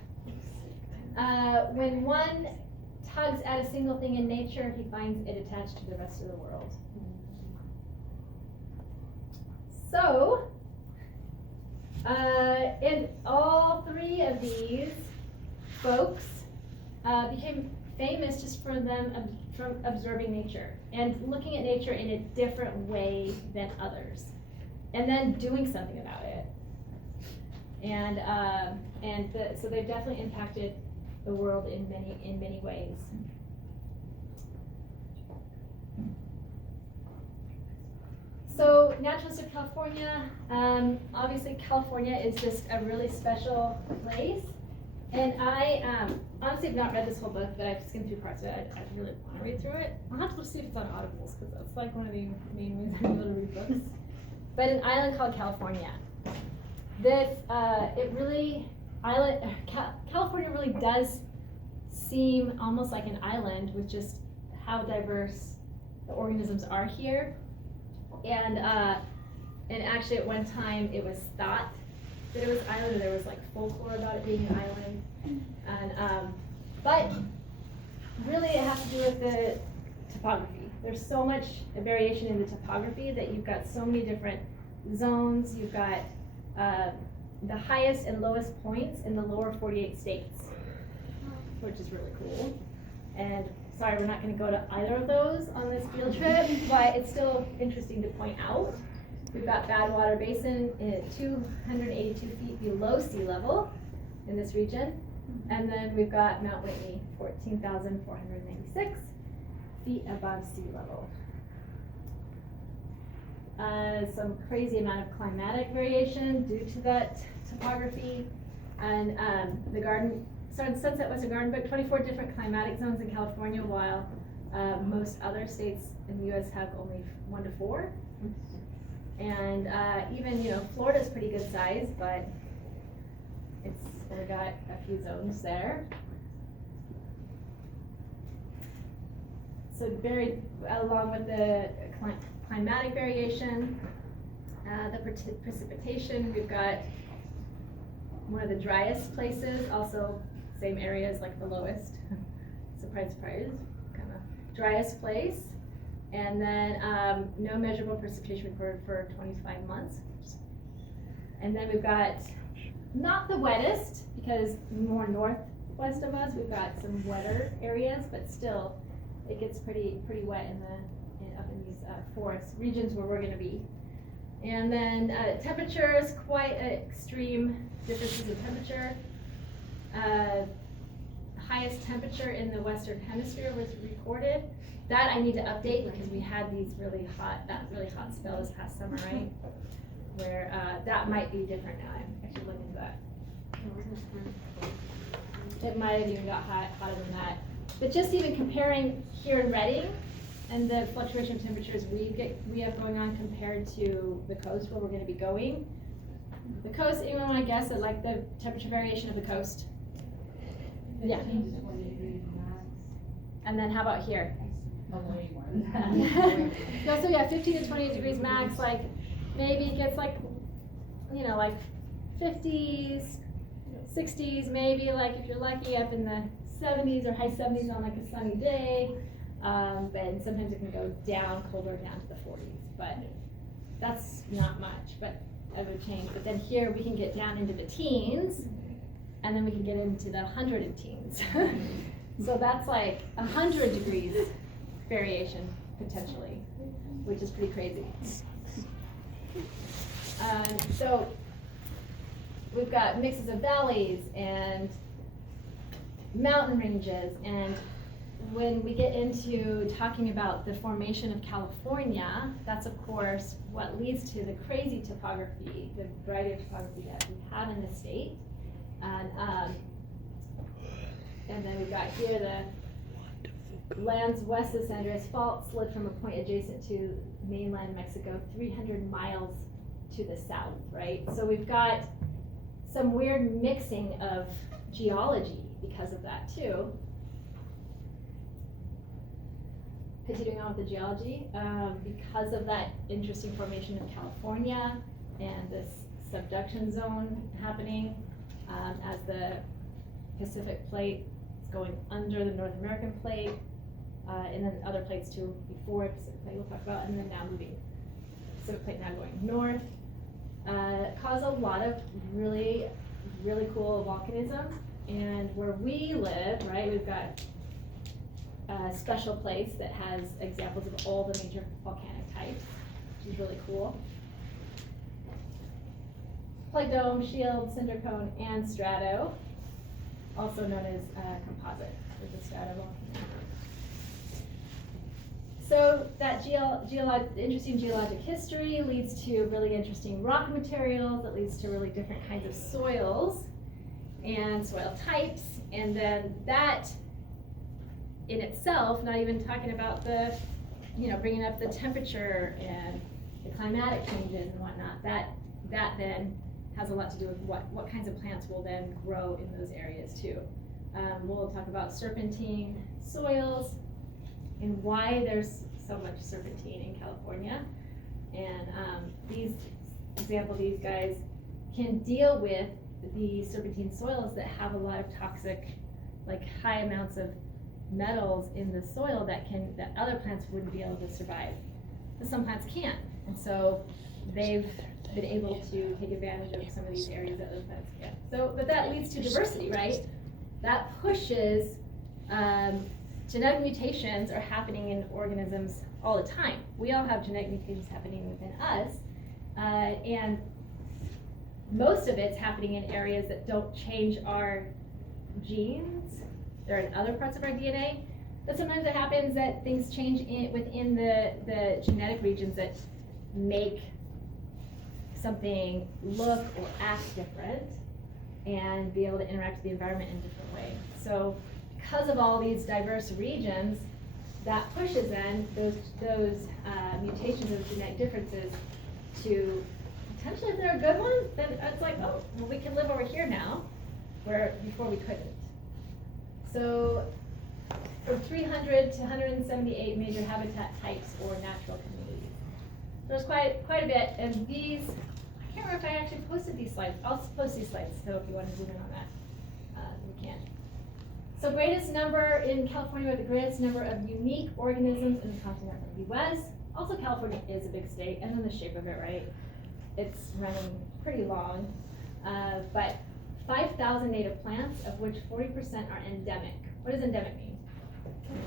When one tugs at a single thing in nature, he finds it attached to the rest of the world. So, and all three of these folks became famous just for them from observing nature and looking at nature in a different way than others, and then doing something about it. So they've definitely impacted the world in many ways. So Naturalists of California, obviously California is just a really special place. And I honestly have not read this whole book, but I've skimmed through parts of it. I really want to read through it. I'll have to see if it's on Audibles, because that's one of the main ways I'm able to read books. But an island called California. California really does seem almost like an island with just how diverse the organisms are here. And actually at one time it was thought that it was an island, or there was folklore about it being an island. And but really it has to do with the topography. There's so much variation in the topography that you've got so many different zones. You've got the highest and lowest points in the lower 48 states, which is really cool. And sorry, we're not going to go to either of those on this field trip, but it's still interesting to point out. We've got Badwater Basin at 282 feet below sea level in this region. And then we've got Mount Whitney, 14,496 feet above sea level. Some crazy amount of climatic variation due to that topography. And the garden, Sunset Western Garden Book, 24 different climatic zones in California, while most other states in the US have only 1 to 4. And even, Florida's pretty good size, but we've got a few zones there. So very, along with the climatic variation, the precipitation, we've got one of the driest places, also same areas like the lowest. Surprise, surprise, kind of driest place. And then no measurable precipitation recorded for 25 months. And then we've got not the wettest, because more northwest of us, we've got some wetter areas, but still it gets pretty wet up in these forest regions where we're going to be. And then temperatures, quite extreme differences in temperature. Highest temperature in the Western Hemisphere was recorded. That I need to update because we had that really hot spell this past summer, right? Where that might be different now. I should look into that. It might have even got hotter than that. But just even comparing here in Redding and the fluctuation of temperatures we have going on compared to the coast where we're going to be going. The coast, anyone want to guess at like the temperature variation of the coast? Yeah. And then how about here? No, so yeah, 15 to 20 degrees max, like maybe it gets like 50s, 60s, maybe like if you're lucky up in the 70s or high 70s on like a sunny day. And sometimes it can go down, colder down to the 40s, but that's not much, but it would change. But then here we can get down into the teens, and then we can get into the 100 and teens. So that's like 100 degrees variation potentially, which is pretty crazy. So we've got mixes of valleys and mountain ranges, and when we get into talking about the formation of California, that's of course what leads to the crazy topography, the variety of topography that we have in the state. And then we've got here the lands west of San Andreas Fault slid from a point adjacent to mainland Mexico 300 miles to the south, right? So we've got some weird mixing of geology because of that too. Continuing on with the geology, because of that interesting formation of California and this subduction zone happening as the Pacific plate is going under the North American plate, and then other plates too before Pacific plate we'll talk about, and then now moving Pacific plate now going north, cause a lot of really cool volcanism. And where we live, right, we've got a special place that has examples of all the major volcanic types, which is really cool. Plate dome, shield, cinder cone, and strato, also known as composite, with the strato volcano. So that interesting geologic history leads to really interesting rock materials, that leads to really different kinds of soils and soil types, and then that in itself, not even talking about the, bringing up the temperature and the climatic changes and whatnot, that then has a lot to do with what kinds of plants will then grow in those areas too. We'll talk about serpentine soils and why there's so much serpentine in California. And these guys can deal with the serpentine soils that have a lot of toxic, like high amounts of metals in the soil that other plants wouldn't be able to survive. But some plants can't. And so they've been able to take advantage of some of these areas that other plants can't. So, but that leads to diversity, right? That pushes, genetic mutations are happening in organisms all the time. We all have genetic mutations happening within us, and most of it's happening in areas that don't change our genes. They're in other parts of our DNA. But sometimes it happens that things change within the genetic regions that make something look or act different and be able to interact with the environment in a different way. So because of all these diverse regions, that pushes then those mutations, those genetic differences to potentially, if they're a good one, then it's like, oh, well, we can live over here now, where before we couldn't. So from 300 to 178 major habitat types or natural communities. There's quite a bit, and these, I can't remember if I actually posted these slides. I'll post these slides, so if you want to zoom in on that, you can. So greatest number in California, with the greatest number of unique organisms in the continental US. Also, California is a big state, and then the shape of it, right? It's running pretty long, but 5,000 native plants, of which 40% are endemic. What does endemic mean?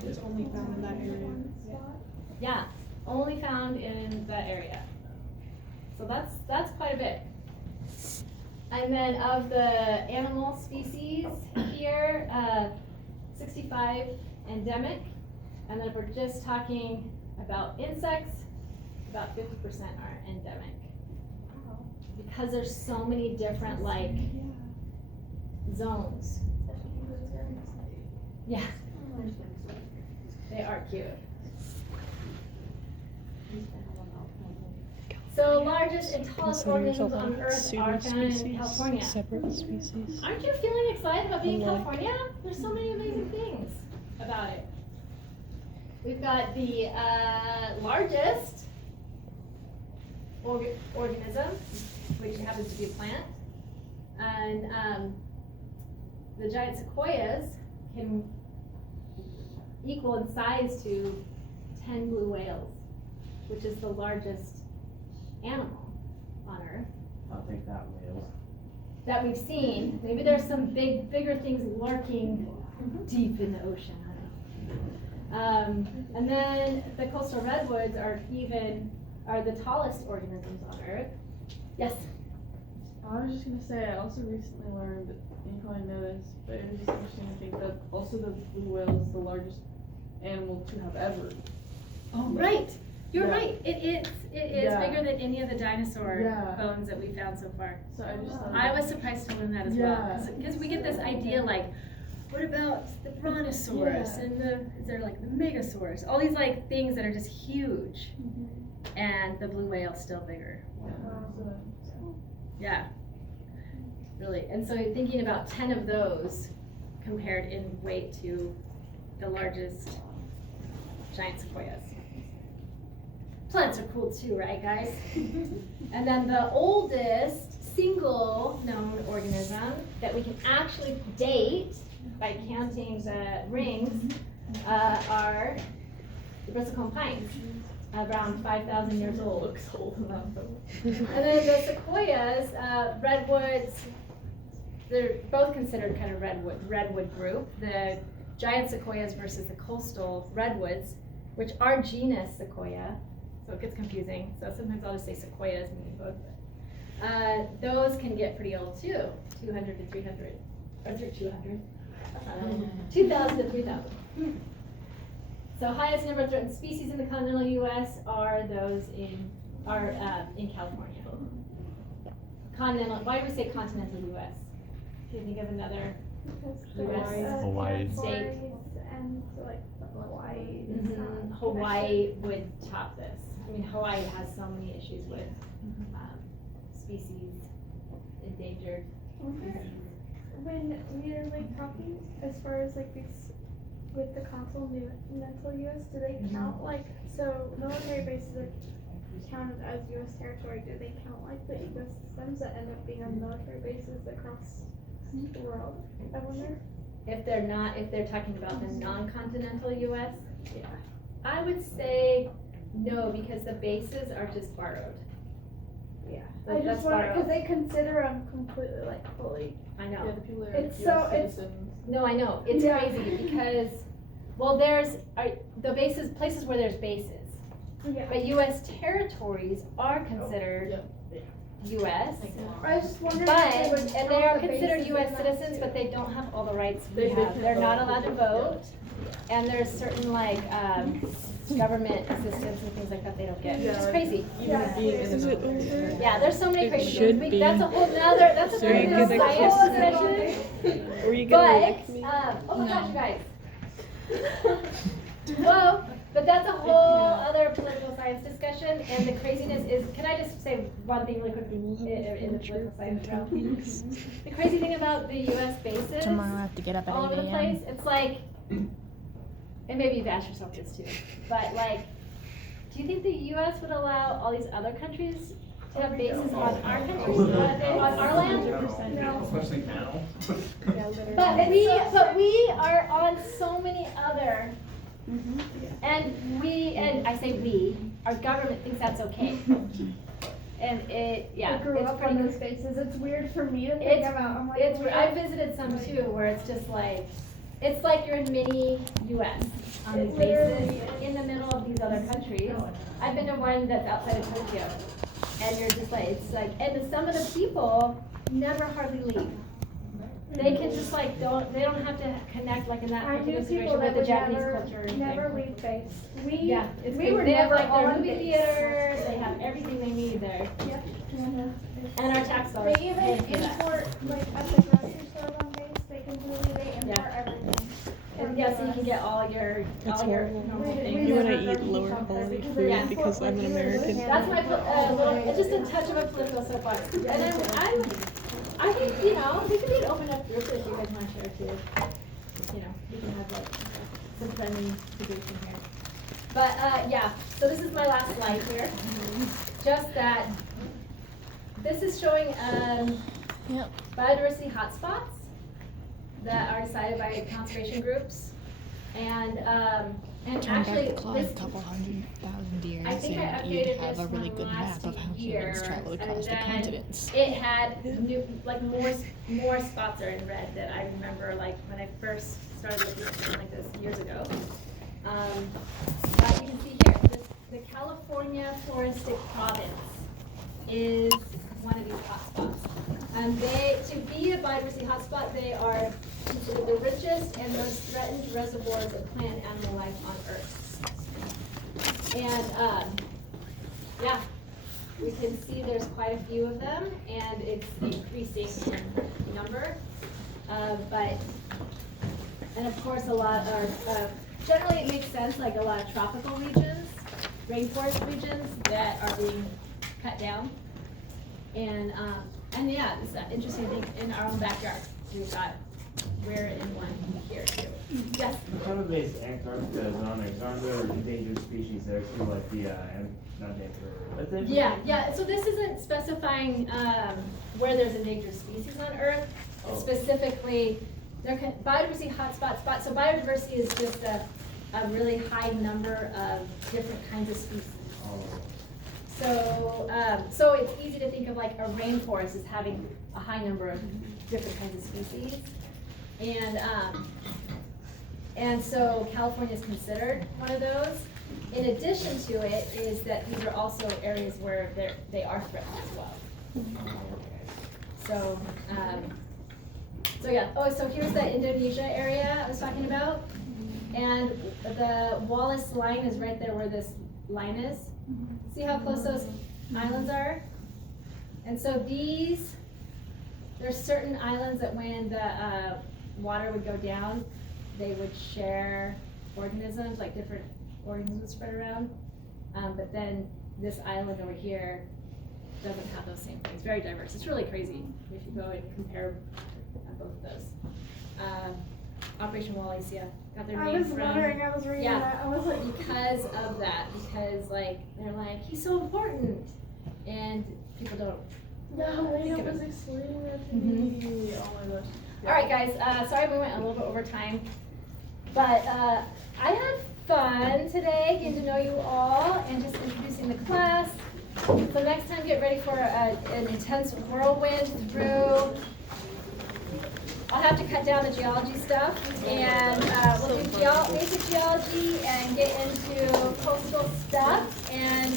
It's only found in that area. Yeah, only found in that area. So that's quite a bit. And then of the animal species here, 65 endemic. And then if we're just talking about insects, about 50% are endemic. Because there's so many different zones. Yeah. They are cute. So largest and tallest organisms on Earth are found in California. Separate species. Aren't you feeling excited about being in California? There's so many amazing things about it. We've got the largest organism, which happens to be a plant. And the giant sequoias can equal in size to 10 blue whales, which is the largest animal on Earth. I'll take that, whales. That we've seen. Maybe there's some bigger things lurking deep in the ocean. I don't know. And then the coastal redwoods are the tallest organisms on Earth. Yes. I was just gonna say, I also recently learned, and you probably know this, but it was just interesting to think that also the blue whale is the largest animal to have ever. Oh, right. You're Yeah. right. It is Yeah. bigger than any of the dinosaur Yeah. bones that we found so far. So I just thought I was surprised to learn that as Yeah. well. Because we get this idea like, what about the brontosaurus and is there like the megasaurus? All these like things that are just huge. And the blue whale's still bigger. Yeah. Really. And so thinking about 10 of those compared in weight to the largest giant sequoias. Plants are cool too, right guys? And then the oldest single known organism that we can actually date by counting the rings are the bristlecone pines, around 5,000 years old. Looks old enough. And then the sequoias, redwoods, they're both considered kind of redwood group. The giant sequoias versus the coastal redwoods, which are genus Sequoia, so it gets confusing. So sometimes I'll just say sequoias, meaning both. Those can get pretty old too, 200 to 300, or 200, 2,000 to 3,000. So highest number of threatened species in the continental U.S. are those in California. Continental. Why do we say continental U.S.? Can you think of another U.S. Hawaii. state? And like Hawaii. Hawaii would top this. I mean, Hawaii has so many issues with species, endangered. When we are like talking as far as like these with the continental U.S., do they count like, so military bases are counted as U.S. territory? Do they count like the ecosystems that end up being on military bases across the world? I wonder. If they're talking about the non-continental U.S., yeah, I would say no, because the bases are just borrowed. Yeah, I just wonder because they consider them completely like fully. I know. Yeah, the people are It's US so citizens. No, I know. It's Yeah. crazy because, well, there's the bases, places where there's bases, Yeah. but U.S. territories are considered U.S. I was just wondering But, if they would and count they are the considered bases U.S. in that citizens, too. but they don't have all the rights we They have. can't They're not vote. allowed to vote, and there's certain like government assistance and things like that they don't get. Which is crazy. Is it over? Yeah, there's so many It crazy should things. be. That's a whole nother. That's a So you whole get a science kiss? session. Were you gonna lick But me? oh my gosh, you guys. Whoa, but that's a whole other political science discussion, and the craziness is, can I just say one thing really quickly in the political science realm? The crazy thing about the US bases, Tomorrow I have to get up at all over 8 the a.m. place, it's like, and maybe you've asked yourself this too, but like, do you think the US would allow all these other countries to have bases on our country, on our land? No. Especially now. But we are on so many other, and I say we, our government thinks that's okay. And I grew it's up pretty on those bases. It's weird for me to think It's, about. I'm like, it's, weird. I visited some too, where it's just like, it's like you're in mini US on these bases in the middle of these other countries. I've been to one that's outside of Tokyo, and you're just like, it's like, and some of the people never hardly leave. They can just like, they don't have to connect like in that I knew particular people situation that with the would Japanese culture and never thing. leave base. Yeah, it's we crazy. were They have never like their on movie base. theaters, they have everything they need there. Yep. And our tax dollars. They even pay for that. import, like at the grocery store on base, they import everything. And yeah, so you can get all your, That's all your horrible. normal things. You wanna eat lower quality food because I'm an American. That's my, little, just a touch of a political soapbox. And I think, we can be an open up group if you guys want to share too. We can have like some friendly situation here. But, yeah, so this is my last slide here. Just that, this is showing, biodiversity hotspots that are decided by conservation groups. And actually, this, a couple 100,000 years, I think I and updated you'd have this a really from good last map of how year, humans travel across the and then continents. it had new, like more spots are in red that I remember, like when I first started looking at something like this years ago. But you can see here, the California Floristic Province is one of these hotspots. To be a biodiversity hotspot, they are considered the richest and most threatened reservoirs of plant and animal life on Earth. And, yeah, we can see there's quite a few of them, and it's increasing in number. And of course, a lot are, generally it makes sense, like a lot of tropical regions, rainforest regions that are being cut down. And yeah, it's an interesting thing in our own backyard. We're in one here too. Yes? What kind of base Antarctica is on there? 'Cause aren't there endangered species there too, like the, not endangered, Yeah, so this isn't specifying, where there's endangered species on Earth. It's specifically, biodiversity hotspot, so biodiversity is just a really high number of different kinds of species. So it's easy to think of like a rainforest as having a high number of different kinds of species. And so California is considered one of those. In addition to it is that these are also areas where they are threatened as well. So yeah, so here's the Indonesia area I was talking about. And the Wallace line is right there where this line is. See how close those islands are? And so there's certain islands that when the water would go down, they would share organisms, like different organisms would spread around. But then this island over here doesn't have those same things. Very diverse. It's really crazy if you go and compare both of those. Operation Wallacea got their name from. I was reading that. I was like, because of that, because like they're like, he's so important, and people don't. No, Lena was explaining that to me. Oh my gosh. All right, guys. Sorry we went a little bit over time, but I had fun today getting to know you all and just introducing the class. So next time, get ready for an intense whirlwind through. I'll have to cut down the geology stuff, and we'll do basic geology and get into coastal stuff and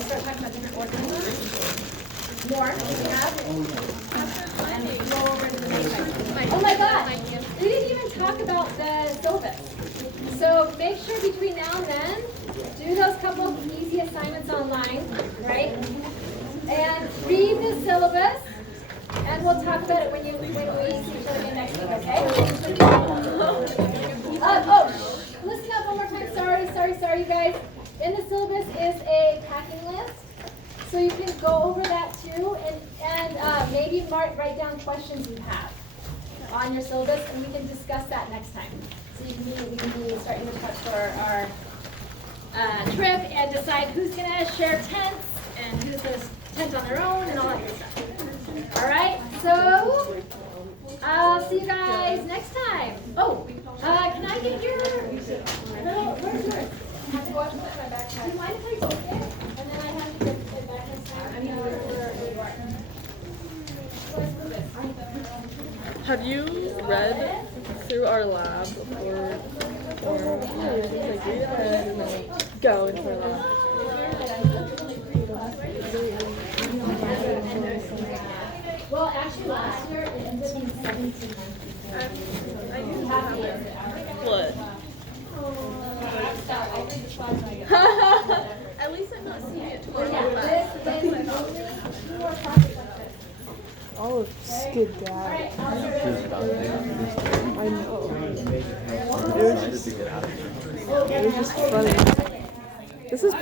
start talking about different organisms. more we have. And go over to the main one. Oh my God, we didn't even talk about the syllabus. So make sure between now and then, do those couple of easy assignments online, right? And read the syllabus, and we'll talk about it when we see each other again next week, okay? Listen up one more time. Sorry, you guys. In the syllabus is a packing list, so you can go over that too, and maybe write down questions you have on your syllabus, and we can discuss that next time. So we can be starting to prep for our trip and decide who's gonna share tents and who's gonna tent on their own and all that good stuff. All right, so I'll see you guys next time. Oh, can I get your little? Where's yours? I have to go out and put my backpack. Do you mind if I take it? And then I have to get it back next time. I mean, Have you read through our lab before? Or like read ahead and then go into our lab. Well, actually, last year it ended up being 17 What? At least I'm not seeing it tomorrow. All of skid down. I know. It was just funny. This is